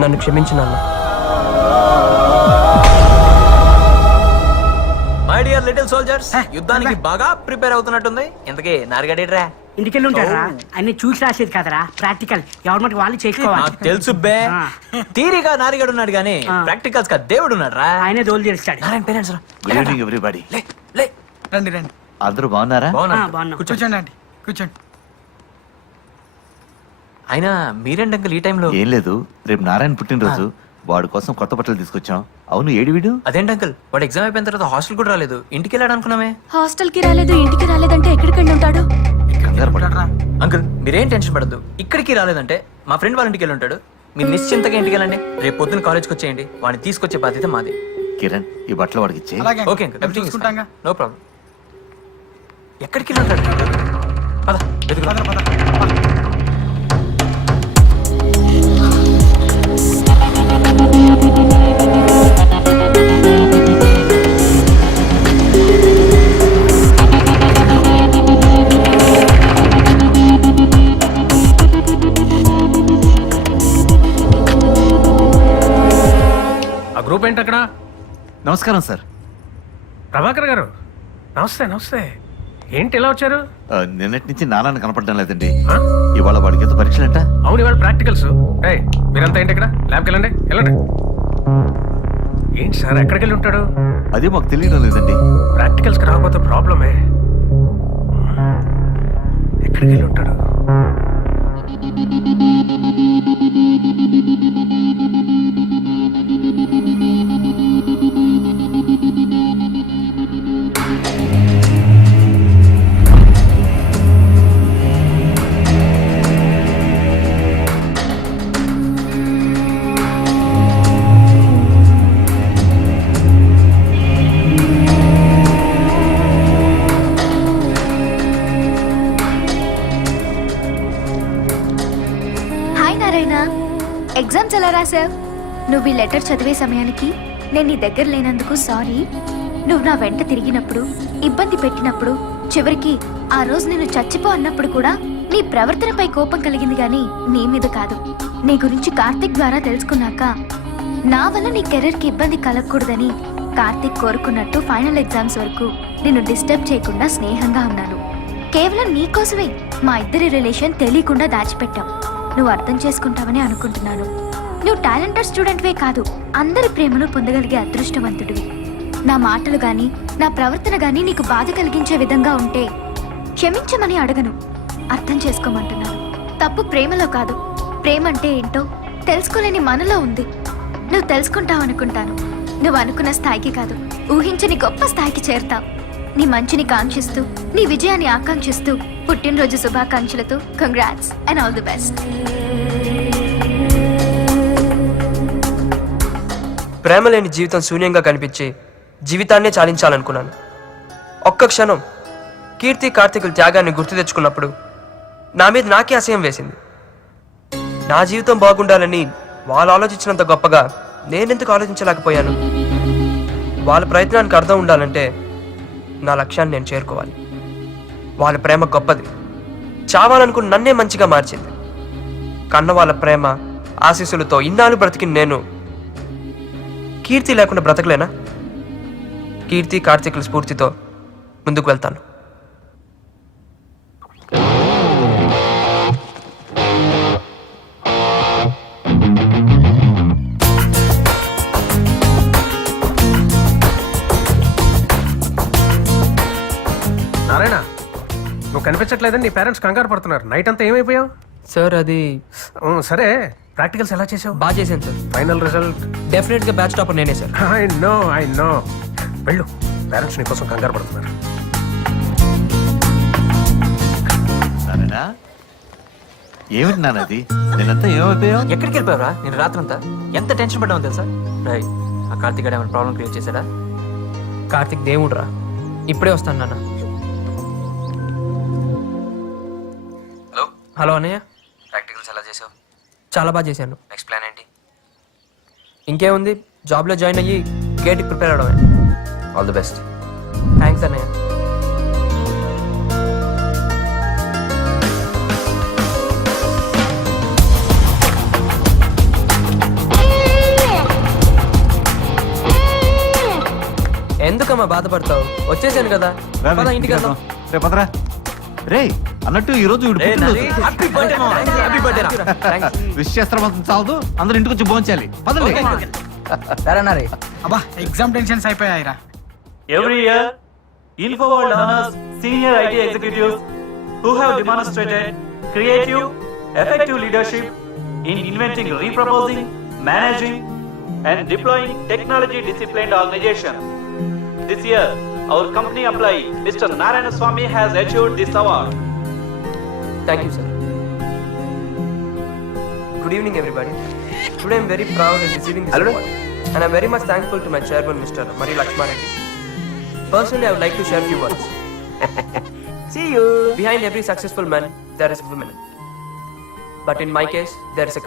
నన్ను క్షమించు నాన్న. మై డియర్ లిటిల్ సోల్జర్స్, యుద్ధానికి బాగా ప్రిపేర్ అవుతున్నట్టుంది. ఇంతకీ నారుగడేట్రా? ఇంటికెళ్ళి ఉంటారా? అన్ని చూసి రాసేది కదరా, ప్రాక్టికల్ ఎవరి మటుకు వాళ్ళు చేసుకోవాలి. నాకు తెలుసు బే. థియరీగా నారిగడు ఉన్నాడు కానీ ప్రాక్టికల్స్ గా దేవుడు ఉన్నాడు రా. ఆయనే దోలు తీరుస్తాడు. నారాయణ పేరెంట్స్ రా. Good evening everybody. రండి రండి అందరూ బాగున్నారా? బాగున్నాం. కూర్చోండి అండి, కూర్చోండి. అయినా మీరేంటి అంకల్ ఈ టైంలో? ఏం లేదు, రేపు నారాయణ పుట్టినరోజు, వాడి కోసం కొత్త బట్టలు తీసుకొచ్చాం. అవును, ఏడి వీడు? అదేంటి అంకల్, వాడు ఎగ్జామ్ అయిపోయిన తర్వాత హాస్టల్ కూడా రాలేదు, ఇంటికి వెళ్ళాడు అనుకున్నామే. హాస్టల్ కి రాలేదు, ఇంటికి రాలేదంటే ఎక్కడికి ఉంటాడు? కంగారు పడరా. అంకుల్ మీరేం టెన్షన్ పడద్దు. ఇక్కడికి రాలేదంటే మా ఫ్రెండ్ వాళ్ళ ఇంటికి వెళ్ళి ఉంటాడు. మీరు నిశ్చింతగా ఇంటికి వెళ్ళండి. రేపు పొద్దున్న కాలేజ్కి వచ్చేయండి. వాడిని తీసుకొచ్చే బాధ్యత మాది. కిరణ్, ఈ బట్టలు వాడికి ఇచ్చే. అలాగే ఓకే అంకుల్, ఎవ్రీథింగ్ ఇస్ చూసుకుంటాంగా. No problem. ఎక్కడికి వెళ్ళి ఉంటాడు? పద వెతుకుదాం. పద. ఆ గ్రూప్ ఏంటి అక్కడ? నమస్కారం సార్. ప్రభాకర్ గారు, నమస్తే నమస్తే. ఏంటి ఇలా వచ్చారు? నిన్నటి నుంచి నాన్న కనపడడం లేదండి. ఆ? ఇవాళ వాడికి ఏదో పరీక్షలంట. అవును, ఇవాళ ప్రాక్టికల్స్. మీరంతా ఏంటి ఇక్కడ? ల్యాబ్కి వెళ్ళండి. ఏంటి సార్ ఎక్కడికి వెళ్ళి ఉంటాడు? అదే మాకు తెలియడం లేదండి. ప్రాక్టికల్స్కి రాకపోతే ప్రాబ్లమే. ఎక్కడికి వెళ్ళి ఉంటాడు? హాయ్ నారాయణ, ఎగ్జామ్స్ ఎలా రాసావు? నువ్వు ఈ లెటర్ చదివే సమయానికి నేను నీ దగ్గర లేనందుకు సారీ. నువ్వు నా వెంట తిరిగినప్పుడు, ఇబ్బంది పెట్టినప్పుడు, చివరికి ఆ రోజు నేను చచ్చిపో అన్నప్పుడు కూడా నీ ప్రవర్తనపై కోపం కలిగింది గాని నీ మీద కాదు. నీ గురించి కార్తిక్ ద్వారా తెలుసుకున్నాక నా వల్ల నీ కెరీర్కి ఇబ్బంది కలగకూడదని కార్తిక్ కోరుకున్నట్టు ఫైనల్ ఎగ్జామ్స్ వరకు నిన్ను డిస్టర్బ్ చేయకుండా స్నేహంగా ఉన్నాను. కేవలం నీకోసమే మా ఇద్దరి రిలేషన్ తెలియకుండా దాచిపెట్టాం. నువ్వు అర్థం చేసుకుంటావని అనుకుంటున్నాను. నువ్వు టాలెంటెడ్ స్టూడెంట్వే కాదు, అందరి ప్రేమను పొందగలిగే అదృష్టవంతుడివి. నా మాటలు గాని నా ప్రవర్తన గాని నీకు బాధ కలిగించే విధంగా ఉంటే క్షమించమని అడగను, అర్థం చేసుకోమంటున్నాను. తప్పు ప్రేమలో కాదు, ప్రేమ అంటే ఏంటో తెలుసుకోలేని మనలో ఉంది. నువ్వు తెలుసుకుంటావనుకుంటాను. నువ్వు అనుకున్న స్థాయికి కాదు, ఊహించని గొప్ప స్థాయికి చేరుతావు. నీ మంచిని కాంక్షిస్తూ, నీ విజయాన్ని ఆకాంక్షిస్తూ పుట్టినరోజు శుభాకాంక్షలతో congrats and all the best. ప్రేమ లేని జీవితం శూన్యంగా కనిపించి జీవితాన్నే చాలించాలనుకున్నాను. ఒక్క క్షణం కీర్తి కార్తీకుల త్యాగాన్ని గుర్తు తెచ్చుకున్నప్పుడు నా మీద నాకే అసహ్యం వేసింది. నా జీవితం బాగుండాలని వాళ్ళు ఆలోచించినంత గొప్పగా నేనెందుకు ఆలోచించలేకపోయాను? వాళ్ళ ప్రయత్నానికి అర్థం ఉండాలంటే నా లక్ష్యాన్ని నేను చేరుకోవాలి. వాళ్ళ ప్రేమ గొప్పది, చావాలనుకుని నన్నే మంచిగా మార్చింది. కన్న వాళ్ళ ప్రేమ ఆశీస్సులతో ఇన్నాళ్ళు బ్రతికిన నేను కీర్తి లేకుండా బ్రతకలేనా? కీర్తి కార్తీకుల స్ఫూర్తితో ముందుకు వెళ్తాను. నారాయణ, నువ్వు కనిపించట్లేదని నీ పేరెంట్స్ కంగారు పడుతున్నారు. నైట్ అంతా ఏమైపోయావు? సార్ అది సరే, ప్రాక్టికల్స్ ఎలా చేసావు? బాగా చేశాను సార్. ఫైనల్ రిజల్ట్ డెఫినెట్గా బ్యాచ్ టాపర్ నేనే సార్. ఐ నో వెళ్ళు, పేరెంట్స్ నీ కోసం కంగారు పడుతున్నారు. నారాయణ, ఏమిటి నాన్న అది? నేనంతా ఏమైపోయావు? ఎక్కడికి వెళ్ళిపోయావరా? నేను రాత్రంతా ఎంత టెన్షన్ పడ్డావు తెలుసా? రై, ఆ కార్తీక్ గారు ఏమైనా ప్రాబ్లం క్రియేట్ చేశాడా? కార్తీక్ దేవుడు రా, ఇప్పుడే వస్తాను నాన్న. హలో అన్నయ్య, ప్రాక్టికల్స్ ఎలా చేసావు? చాలా బాగా చేశాను. నెక్స్ట్ ప్లాన్ ఏంటి? ఇంకేముంది, జాబ్లో జాయిన్ అయ్యి గేట్కి ప్రిపేర్ అవడమే. All the best. థ్యాంక్స్ అన్నయ్య. ఎందుకమ్మా బాధపడతావు? వచ్చేసాను కదా, పద ఇంటికి వెళ్దాం. రే పదరా. రే అన్నట్టు ఈ రోజు విష్ చేస్తారా? చాలదు, అందరూ ఇంటికి వచ్చి భోంచాలి. పదండి. అబ్బా, ఎగ్జామ్ టెన్షన్స్ అయిపోయాయిరా. Every year, InfoWorld honors senior IT executives who have demonstrated creative, effective leadership in inventing, reproposing, managing, and deploying technology-disciplined organization. This year, our company employee, Mr. Narayana Swamy, has achieved this award. Thank you, sir. Good evening, everybody. Today, I'm very proud in receiving this award, and I'm very much thankful to my chairman, Mr. Mari Lakshman Reddy. Personally, I would like to share a few words. See you. Behind every successful man, there is a woman. But in my case, there is a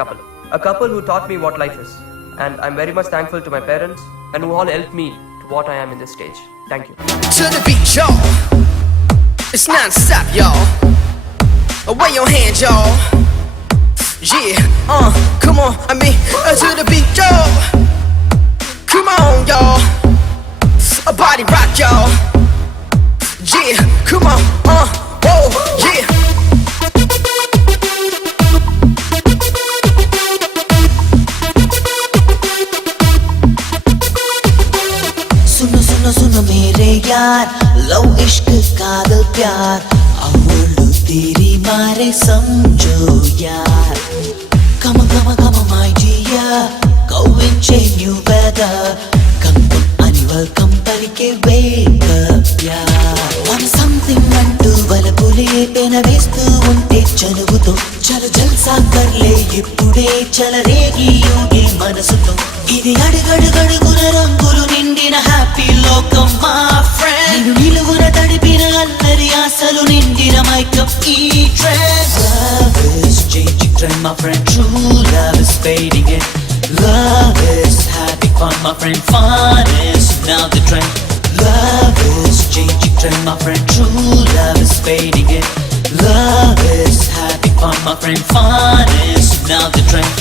couple who taught me what life is. And I'm very much thankful to my parents, and who all helped me to what I am in this stage. Thank you. To the beat, y'all. It's non-stop, y'all. Away your hands, y'all. Yeah, come on, to the beat, y'all. Come on, y'all. A body rock, y'all. Yeah, come on, whoa, yeah. यार love इश्क कादल प्यार अव्वल तेरी मारे समझो यार come my dear कौविंचे new weather come అని welcome పలికే wake up यार want something అంటూ వలపులే పెన వేస్తూ ఉంటే చనువుతో చల జల్సా కర్లే ఇప్పుడే చల రేగి యోగి మనసుతో ఇది అడుగడుగడుగున రంగులు నిండిన హ్యాపీ లోకం మా ఫ్రెండ్ నిలువున తడిపిన అల్లరి ఆశలు నిండిన మైకప్ ఈ trend love is changing trend my friend true love is fading in love is having fun my friend fun is now the trend love is changing trend my friend true love is fading in love is having fun my friend fun is now the trend